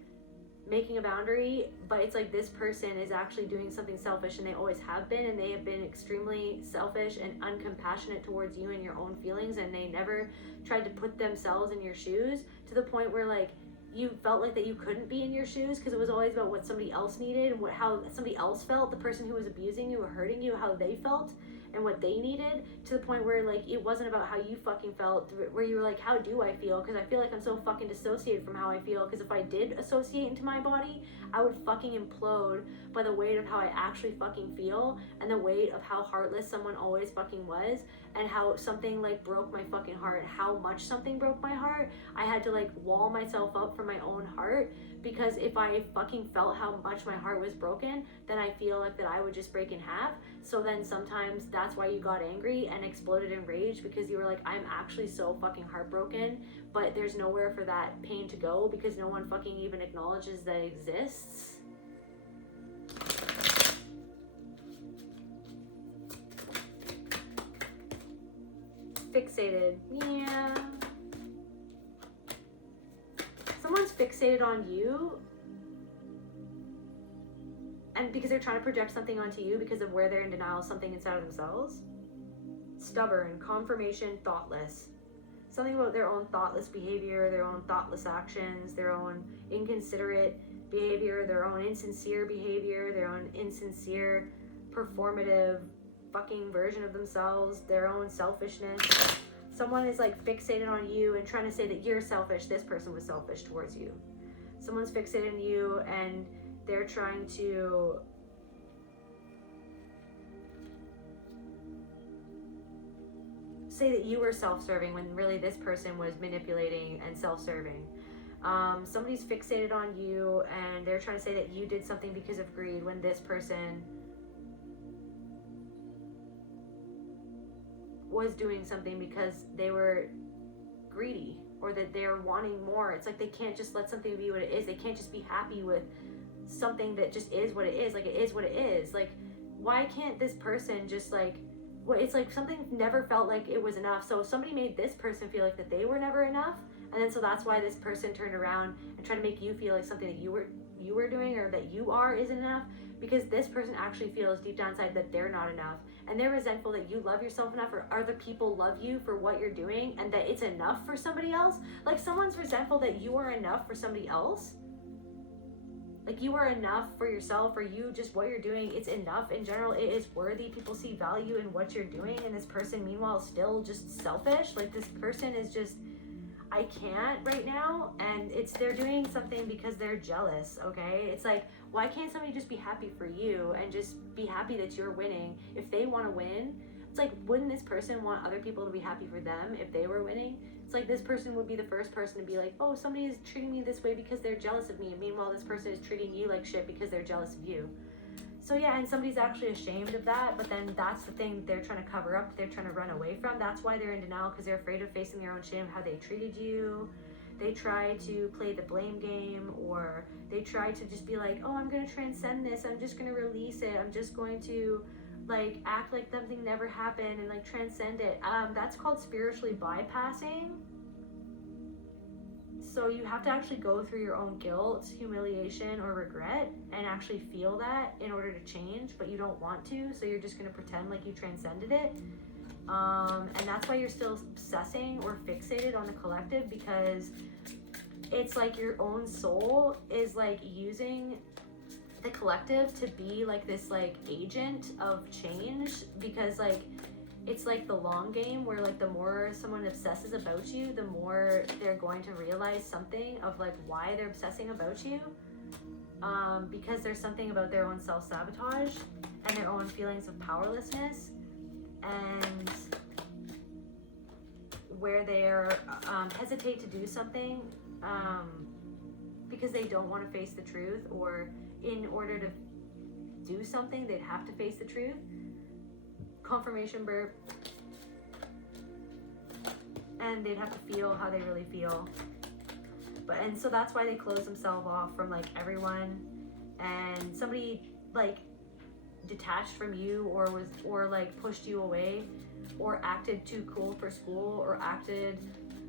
making a boundary, but it's like this person is actually doing something selfish, and they always have been, and they have been extremely selfish and uncompassionate towards you and your own feelings, and they never tried to put themselves in your shoes, to the point where like you felt like that you couldn't be in your shoes, because it was always about what somebody else needed, and how somebody else felt, the person who was abusing you or hurting you, how they felt and what they needed, to the point where like it wasn't about how you fucking felt, where you were like, how do I feel, because I feel like I'm so fucking dissociated from how I feel, because if I did associate into my body, I would fucking implode by the weight of how I actually fucking feel, and the weight of how heartless someone always fucking was, and how something like broke my fucking heart, and how much something broke my heart. I had to like wall myself up from my own heart, because if I fucking felt how much my heart was broken, then I feel like that I would just break in half. So then sometimes that's why you got angry and exploded in rage, because you were like, I'm actually so fucking heartbroken, but there's nowhere for that pain to go, because no one fucking even acknowledges that it exists. Fixated. Yeah. Someone's fixated on you, and because they're trying to project something onto you because of where they're in denial of something inside of themselves. Stubborn, confirmation, thoughtless. Something about their own thoughtless behavior, their own thoughtless actions, their own inconsiderate behavior, their own insincere behavior, their own insincere performative fucking version of themselves, their own selfishness. Someone is like fixated on you and trying to say that you're selfish. This person was selfish towards you. Someone's fixated on you and they're trying to say that you were self-serving when really this person was manipulating and self-serving. Somebody's fixated on you and they're trying to say that you did something because of greed when this person was doing something because they were greedy, or that they're wanting more. It's like they can't just let something be what it is. They can't just be happy with something that just is what it is. Like, it is what it is. Like, why can't this person just like, it's like something never felt like it was enough. So somebody made this person feel like that they were never enough, and then so that's why this person turned around and tried to make you feel like something that you were doing or that you are isn't enough, because this person actually feels deep down inside that they're not enough, and they're resentful that you love yourself enough, or other people love you for what you're doing and that it's enough for somebody else. Like, someone's resentful that you are enough for somebody else. Like, you are enough for yourself, or you just, what you're doing, it's enough in general. It is worthy. People see value in what you're doing, and this person meanwhile is still just selfish. Like, this person is just, I can't right now, and they're doing something because they're jealous. Okay, it's like, why can't somebody just be happy for you and just be happy that you're winning? If they want to win, it's like, wouldn't this person want other people to be happy for them if they were winning? It's like, this person would be the first person to be like, oh, somebody is treating me this way because they're jealous of me, and meanwhile this person is treating you like shit because they're jealous of you. So yeah, and somebody's actually ashamed of that, but then that's the thing they're trying to cover up, they're trying to run away from. That's why they're in denial, because they're afraid of facing their own shame of how they treated you. They try to play the blame game, or they try to just be like, oh, I'm going to transcend this, I'm just going to release it, I'm just going to like act like something never happened and like transcend it. That's called spiritually bypassing. So you have to actually go through your own guilt, humiliation, or regret and actually feel that in order to change, but you don't want to, so you're just going to pretend like you transcended it. And that's why you're still obsessing or fixated on the collective, because it's like your own soul is like using the collective to be like this like agent of change, because like it's like the long game where like the more someone obsesses about you, the more they're going to realize something of like why they're obsessing about you, because there's something about their own self-sabotage and their own feelings of powerlessness, and where they're hesitate to do something because they don't want to face the truth, or in order to do something they'd have to face the truth. Confirmation burp. And they'd have to feel how they really feel. And so that's why they close themselves off from like everyone, and somebody like detached from you or like pushed you away, or acted too cool for school, or acted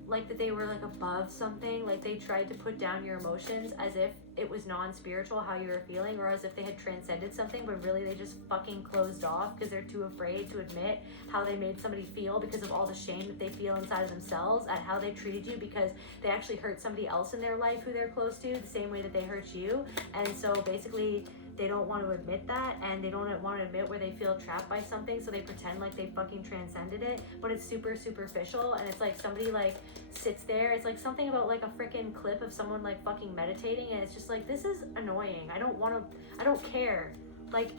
like that they were like above something, like they tried to put down your emotions as if it was non-spiritual how you were feeling, or as if they had transcended something, but really they just fucking closed off because they're too afraid to admit how they made somebody feel, because of all the shame that they feel inside of themselves at how they treated you, because they actually hurt somebody else in their life who they're close to the same way that they hurt you. And so basically they don't want to admit that, and they don't want to admit where they feel trapped by something, so they pretend like they fucking transcended it, but it's super superficial. And it's like somebody like sits there, it's like something about like a freaking clip of someone like fucking meditating, and it's just like, this is annoying. I don't care. Like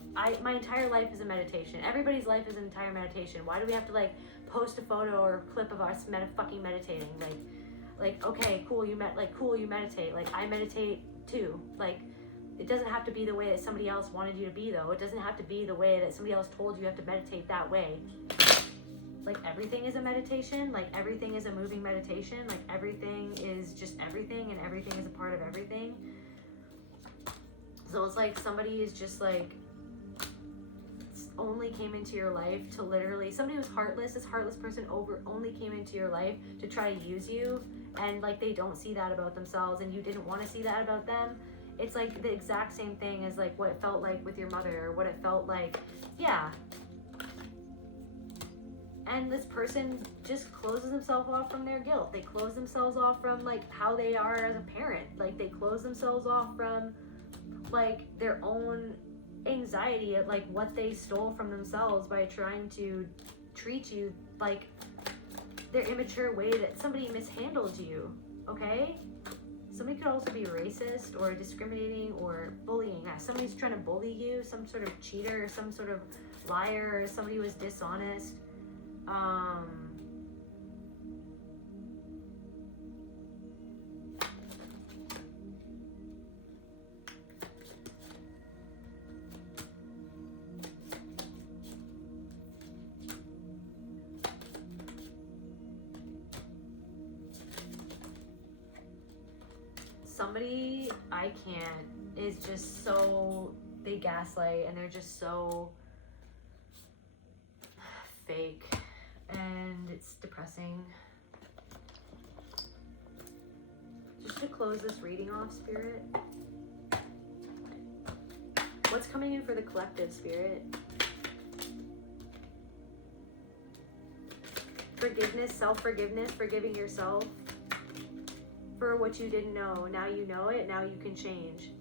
my entire life is a meditation. Everybody's life is an entire meditation. Why do we have to like post a photo or a clip of us fucking meditating? Like okay, cool, you meditate. Like I meditate too. Like it doesn't have to be the way that somebody else wanted you to be, though. It doesn't have to be the way that somebody else told you have to meditate that way. Like everything is a meditation. Like everything is a moving meditation. Like everything is just everything, and everything is a part of everything. So it's like somebody is just like only came into your life to literally, somebody who's heartless, this heartless person only came into your life to try to use you, and like they don't see that about themselves, and you didn't want to see that about them. It's like the exact same thing as like what it felt like with your mother, or what it felt like, yeah. And this person just closes themselves off from their guilt. They close themselves off from like how they are as a parent. Like they close themselves off from like their own anxiety at like what they stole from themselves by trying to treat you like their immature way that somebody mishandled you, okay? Somebody could also be racist or discriminating or bullying. Somebody's trying to bully you, some sort of cheater, or some sort of liar, or somebody who was dishonest. Somebody I can't is just so, they gaslight, and they're just so fake, and it's depressing. Just to close this reading off, Spirit, what's coming in for the collective, Spirit? Forgiveness, self-forgiveness, forgiving yourself for what you didn't know. Now you know it, now you can change.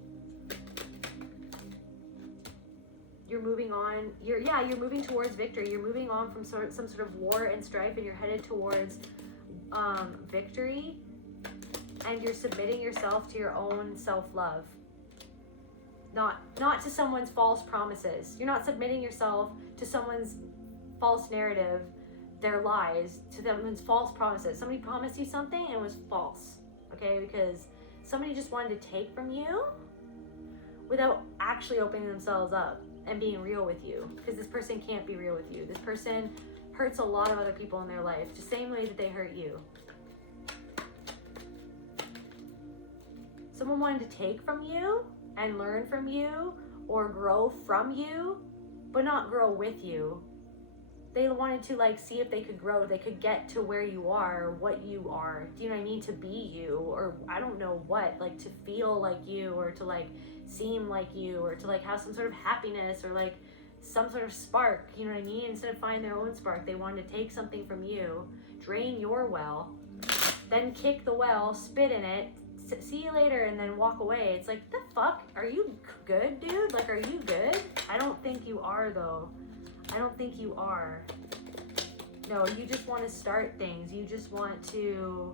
You're moving on, you're moving towards victory. You're moving on from some sort of war and strife, and you're headed towards victory, and you're submitting yourself to your own self-love. Not to someone's false promises. You're not submitting yourself to someone's false narrative, their lies, to someone's false promises. Somebody promised you something and it was false. Okay, because somebody just wanted to take from you without actually opening themselves up and being real with you, because this person can't be real with you. This person hurts a lot of other people in their life, the same way that they hurt you. Someone wanted to take from you and learn from you or grow from you, but not grow with you. They wanted to like see if they could grow, they could get to where you are, or what you are. Do you know what I mean? To be you, or I don't know what, like to feel like you, or to like seem like you, or to like have some sort of happiness, or like some sort of spark, you know what I mean? Instead of finding their own spark, they wanted to take something from you, drain your well, then kick the well, spit in it, see you later, and then walk away. It's like, the fuck? Are you good, dude? Like, are you good? I don't think you are, though. I don't think you are. No, you just want to start things. You just want to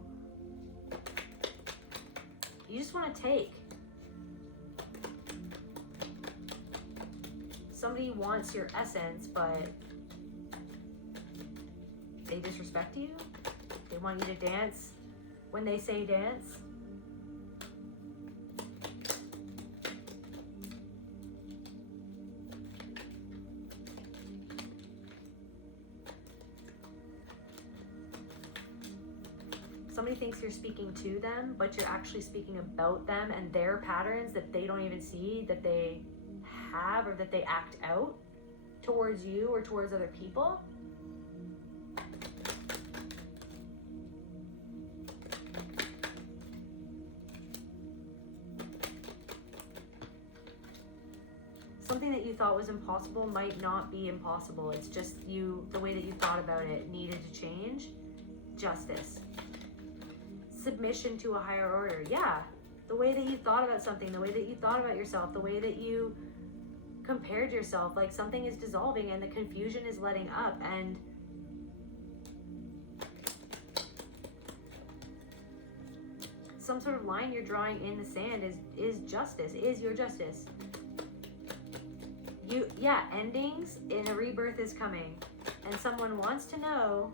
take. Somebody wants your essence, but they disrespect you. They want you to dance when they say dance. Somebody thinks you're speaking to them, but you're actually speaking about them and their patterns that they don't even see, that they have or that they act out towards you or towards other people. Something that you thought was impossible might not be impossible. It's just the way that you thought about it needed to change. Justice. Submission to a higher order. Yeah. The way that you thought about something, the way that you thought about yourself, the way that you compared yourself, like something is dissolving and the confusion is letting up, and some sort of line you're drawing in the sand is justice, is your justice. Endings in a rebirth is coming, and someone wants to know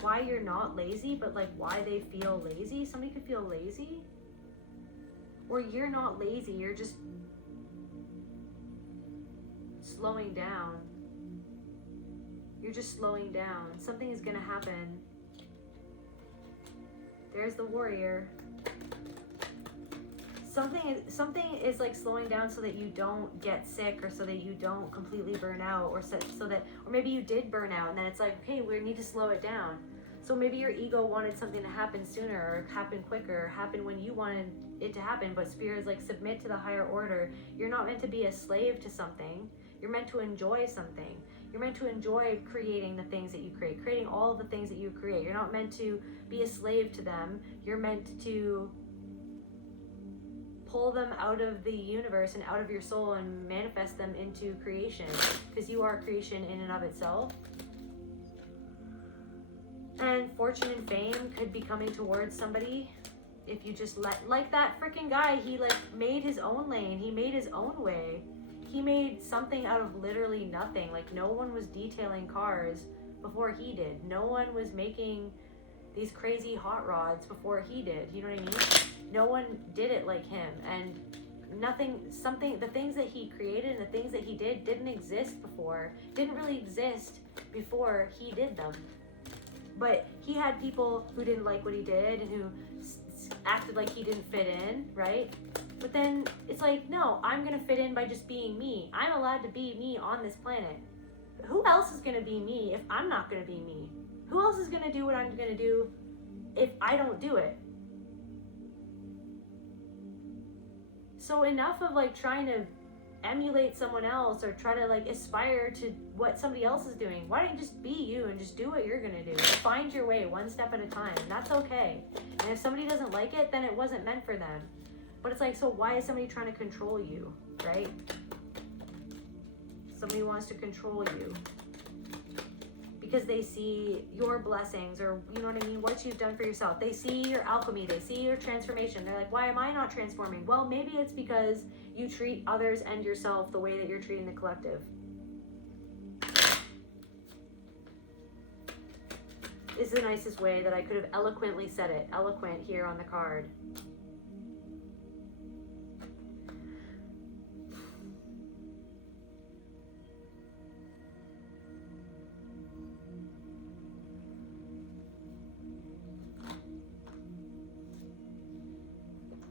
why you're not lazy, but like why they feel lazy. Somebody could feel lazy, or you're not lazy, you're just slowing down. You're just slowing down. Something is gonna happen. There's the warrior. Something is like slowing down so that you don't get sick, or so that you don't completely burn out, or or maybe you did burn out and then it's like, okay, we need to slow it down. So maybe your ego wanted something to happen sooner, or happen quicker, or happen when you wanted it to happen, but Spirit is like, submit to the higher order. You're not meant to be a slave to something. You're meant to enjoy something. You're meant to enjoy creating the things that you create, creating all of the things that you create. You're not meant to be a slave to them. You're meant to pull them out of the universe and out of your soul and manifest them into creation, because you are creation in and of itself. And fortune and fame could be coming towards somebody if you just like that freaking guy, he like made his own lane, he made his own way. He made something out of literally nothing. Like, no one was detailing cars before he did. No one was making these crazy hot rods before he did. You know what I mean? No one did it like him. And the things that he created and the things that he did didn't exist before. Didn't really exist before he did them. But he had people who didn't like what he did and who acted like he didn't fit in, right? But then it's like, no, I'm gonna fit in by just being me. I'm allowed to be me on this planet. Who else is gonna be me if I'm not gonna be me? Who else is gonna do what I'm gonna do if I don't do it? So enough of like trying to emulate someone else or try to like aspire to what somebody else is doing. Why don't you just be you and just do what you're gonna do? Find your way one step at a time, and that's okay. And if somebody doesn't like it, then it wasn't meant for them. But it's like, so why is somebody trying to control you, right? Somebody wants to control you because they see your blessings, or you know what I mean, what you've done for yourself. They see your alchemy, they see your transformation. They're like, why am I not transforming? Well, maybe it's because you treat others and yourself the way that you're treating the collective. This is the nicest way that I could have eloquently said it. Eloquent here on the card.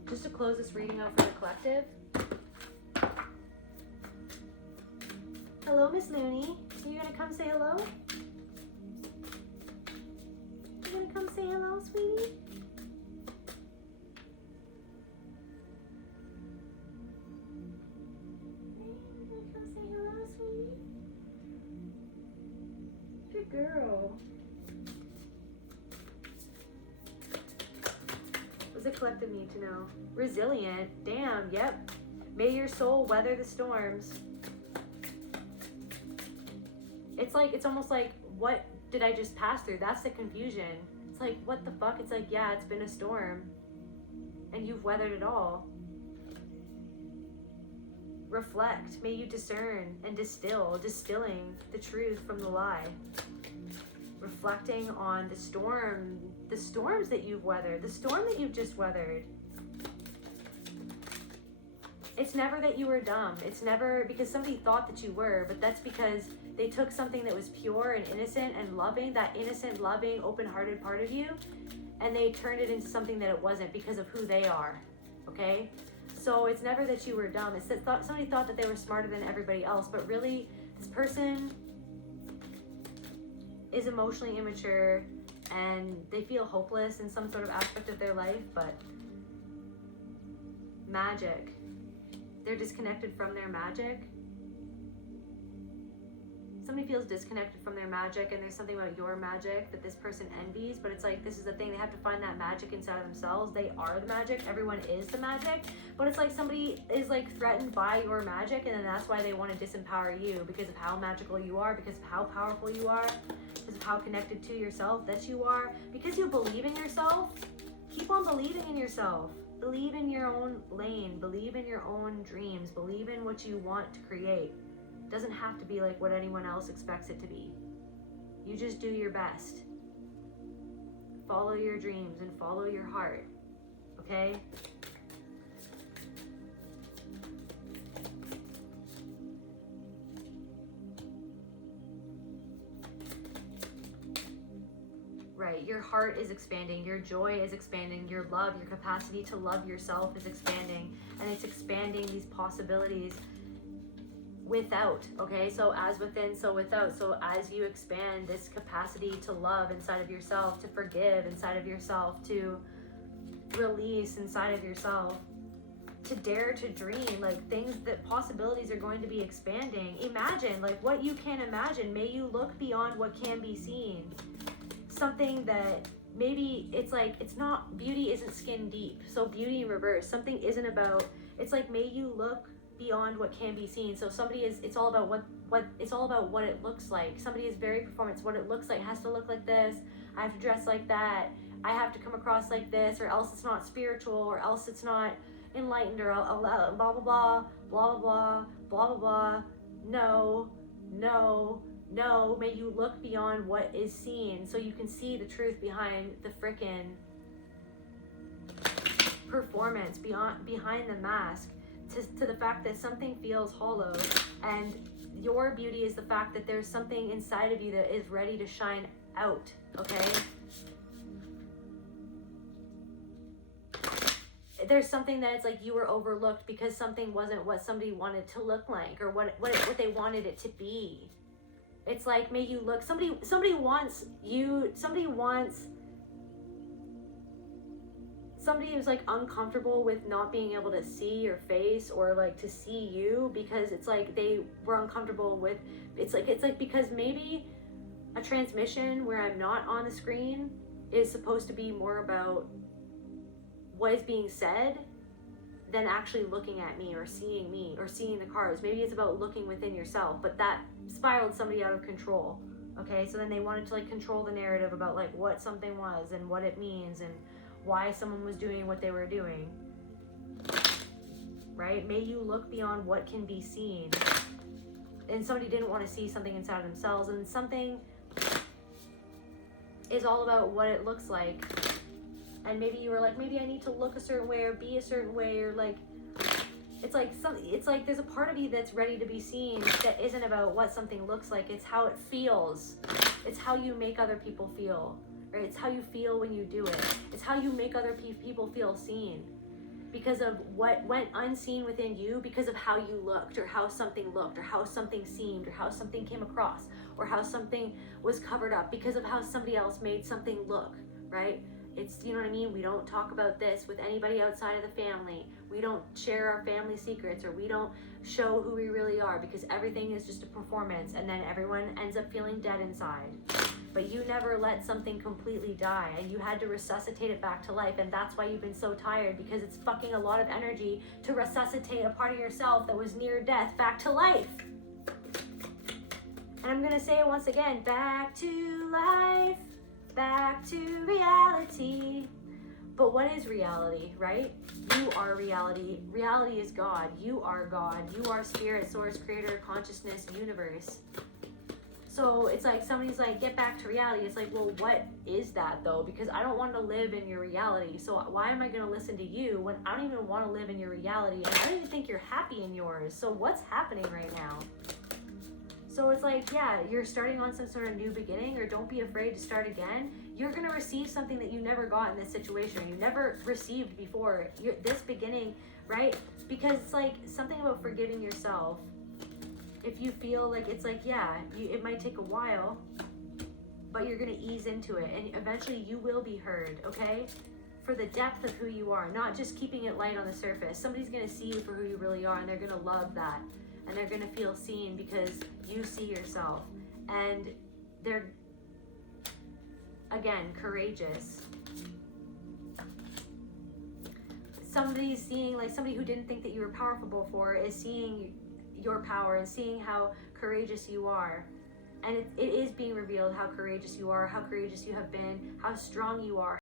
Just to close this reading out for the collective. Hello, Miss Looney. Are you gonna come say hello? You gonna come say hello, sweetie? Good girl. What does the collective need to know? Resilient. Damn, yep. May your soul weather the storms. It's almost like, what did I just pass through? That's the confusion. It's like, what the fuck? It's like, yeah, it's been a storm. And you've weathered it all. Reflect. May you discern and distilling the truth from the lie. Reflecting on the storms that you've weathered, the storm that you've just weathered. It's never that you were dumb. It's never because somebody thought that you were, but that's because they took something that was pure and innocent and loving, that innocent, loving, open-hearted part of you, and they turned it into something that it wasn't because of who they are, okay? So it's never that you were dumb. It's that somebody thought that they were smarter than everybody else, but really, this person is emotionally immature and they feel hopeless in some sort of aspect of their life, but magic. They're disconnected from their magic. Somebody feels disconnected from their magic, and there's something about your magic that this person envies, but it's like, this is the thing, they have to find that magic inside of themselves. They are the magic, everyone is the magic, but it's like somebody is like threatened by your magic, and then that's why they want to disempower you, because of how magical you are, because of how powerful you are, because of how connected to yourself that you are, because you believe in yourself. Keep on believing in yourself. Believe in your own lane, believe in your own dreams, believe in what you want to create. It doesn't have to be like what anyone else expects it to be. You just do your best. Follow your dreams and follow your heart, okay? Right, your heart is expanding, your joy is expanding, your love, your capacity to love yourself is expanding, and it's expanding these possibilities without, okay? So as within, so without. So as you expand this capacity to love inside of yourself, to forgive inside of yourself, to release inside of yourself, to dare to dream, like things, that possibilities are going to be expanding. Imagine, like what you can imagine. May you look beyond what can be seen. Something that maybe it's like, it's not, beauty isn't skin deep. So beauty in reverse, something isn't about, it's like, may you look beyond what can be seen. So somebody is, it's all about what it's all about what it looks like. Somebody is very performance. What it looks like has to look like this. I have to dress like that. I have to come across like this, or else it's not spiritual, or else it's not enlightened, or blah blah blah blah blah blah blah blah. No, no, no. May you look beyond what is seen, so you can see the truth behind the frickin' performance, behind the mask. To the fact that something feels hollow, and your beauty is the fact that there's something inside of you that is ready to shine out, okay? There's something that it's like you were overlooked because something wasn't what somebody wanted to look like, or what they wanted it to be. It's like, may you look, somebody wants somebody who's like uncomfortable with not being able to see your face, or like to see you, because it's like they were uncomfortable with, it's like because maybe a transmission where I'm not on the screen is supposed to be more about what is being said than actually looking at me or seeing the cards. Maybe it's about looking within yourself, but that spiraled somebody out of control. Okay, so then they wanted to like control the narrative about like what something was and what it means and why someone was doing what they were doing, right? May you look beyond what can be seen. And somebody didn't want to see something inside of themselves, and something is all about what it looks like. And maybe you were like, maybe I need to look a certain way or be a certain way, or like, it's like there's a part of you that's ready to be seen that isn't about what something looks like. It's how it feels. It's how you make other people feel. Right? It's how you feel when you do it. It's how you make other people feel seen, because of what went unseen within you, because of how you looked, or how something looked, or how something seemed, or how something came across, or how something was covered up, because of how somebody else made something look, right? It's, you know what I mean? We don't talk about this with anybody outside of the family. we don't share our family secrets, or we don't show who we really are, because everything is just a performance, and then everyone ends up feeling dead inside. But you never let something completely die, and you had to resuscitate it back to life, and that's why you've been so tired, because it's fucking a lot of energy to resuscitate a part of yourself that was near death back to life. And I'm gonna say it once again, back to life, back to reality. But what is reality, right? You are reality. Reality is God. You are God. You are spirit, source, creator, consciousness, universe. So it's like somebody's like, get back to reality. It's like, well, what is that though? Because I don't want to live in your reality. So why am I going to listen to you when I don't even want to live in your reality? And I don't even think you're happy in yours. So what's happening right now? So it's like, yeah, you're starting on some sort of new beginning, or don't be afraid to start again. You're going to receive something that you never got in this situation, or you never received before. This beginning, right? Because it's like something about forgiving yourself. If you feel like it's like, yeah, it might take a while, but you're going to ease into it, and eventually you will be heard, okay? For the depth of who you are, not just keeping it light on the surface. Somebody's going to see you for who you really are, and they're going to love that. And they're going to feel seen because you see yourself. And they're, again, courageous. Somebody's seeing, like somebody who didn't think that you were powerful before is seeing your power and seeing how courageous you are. And it is being revealed how courageous you are, how courageous you have been, how strong you are,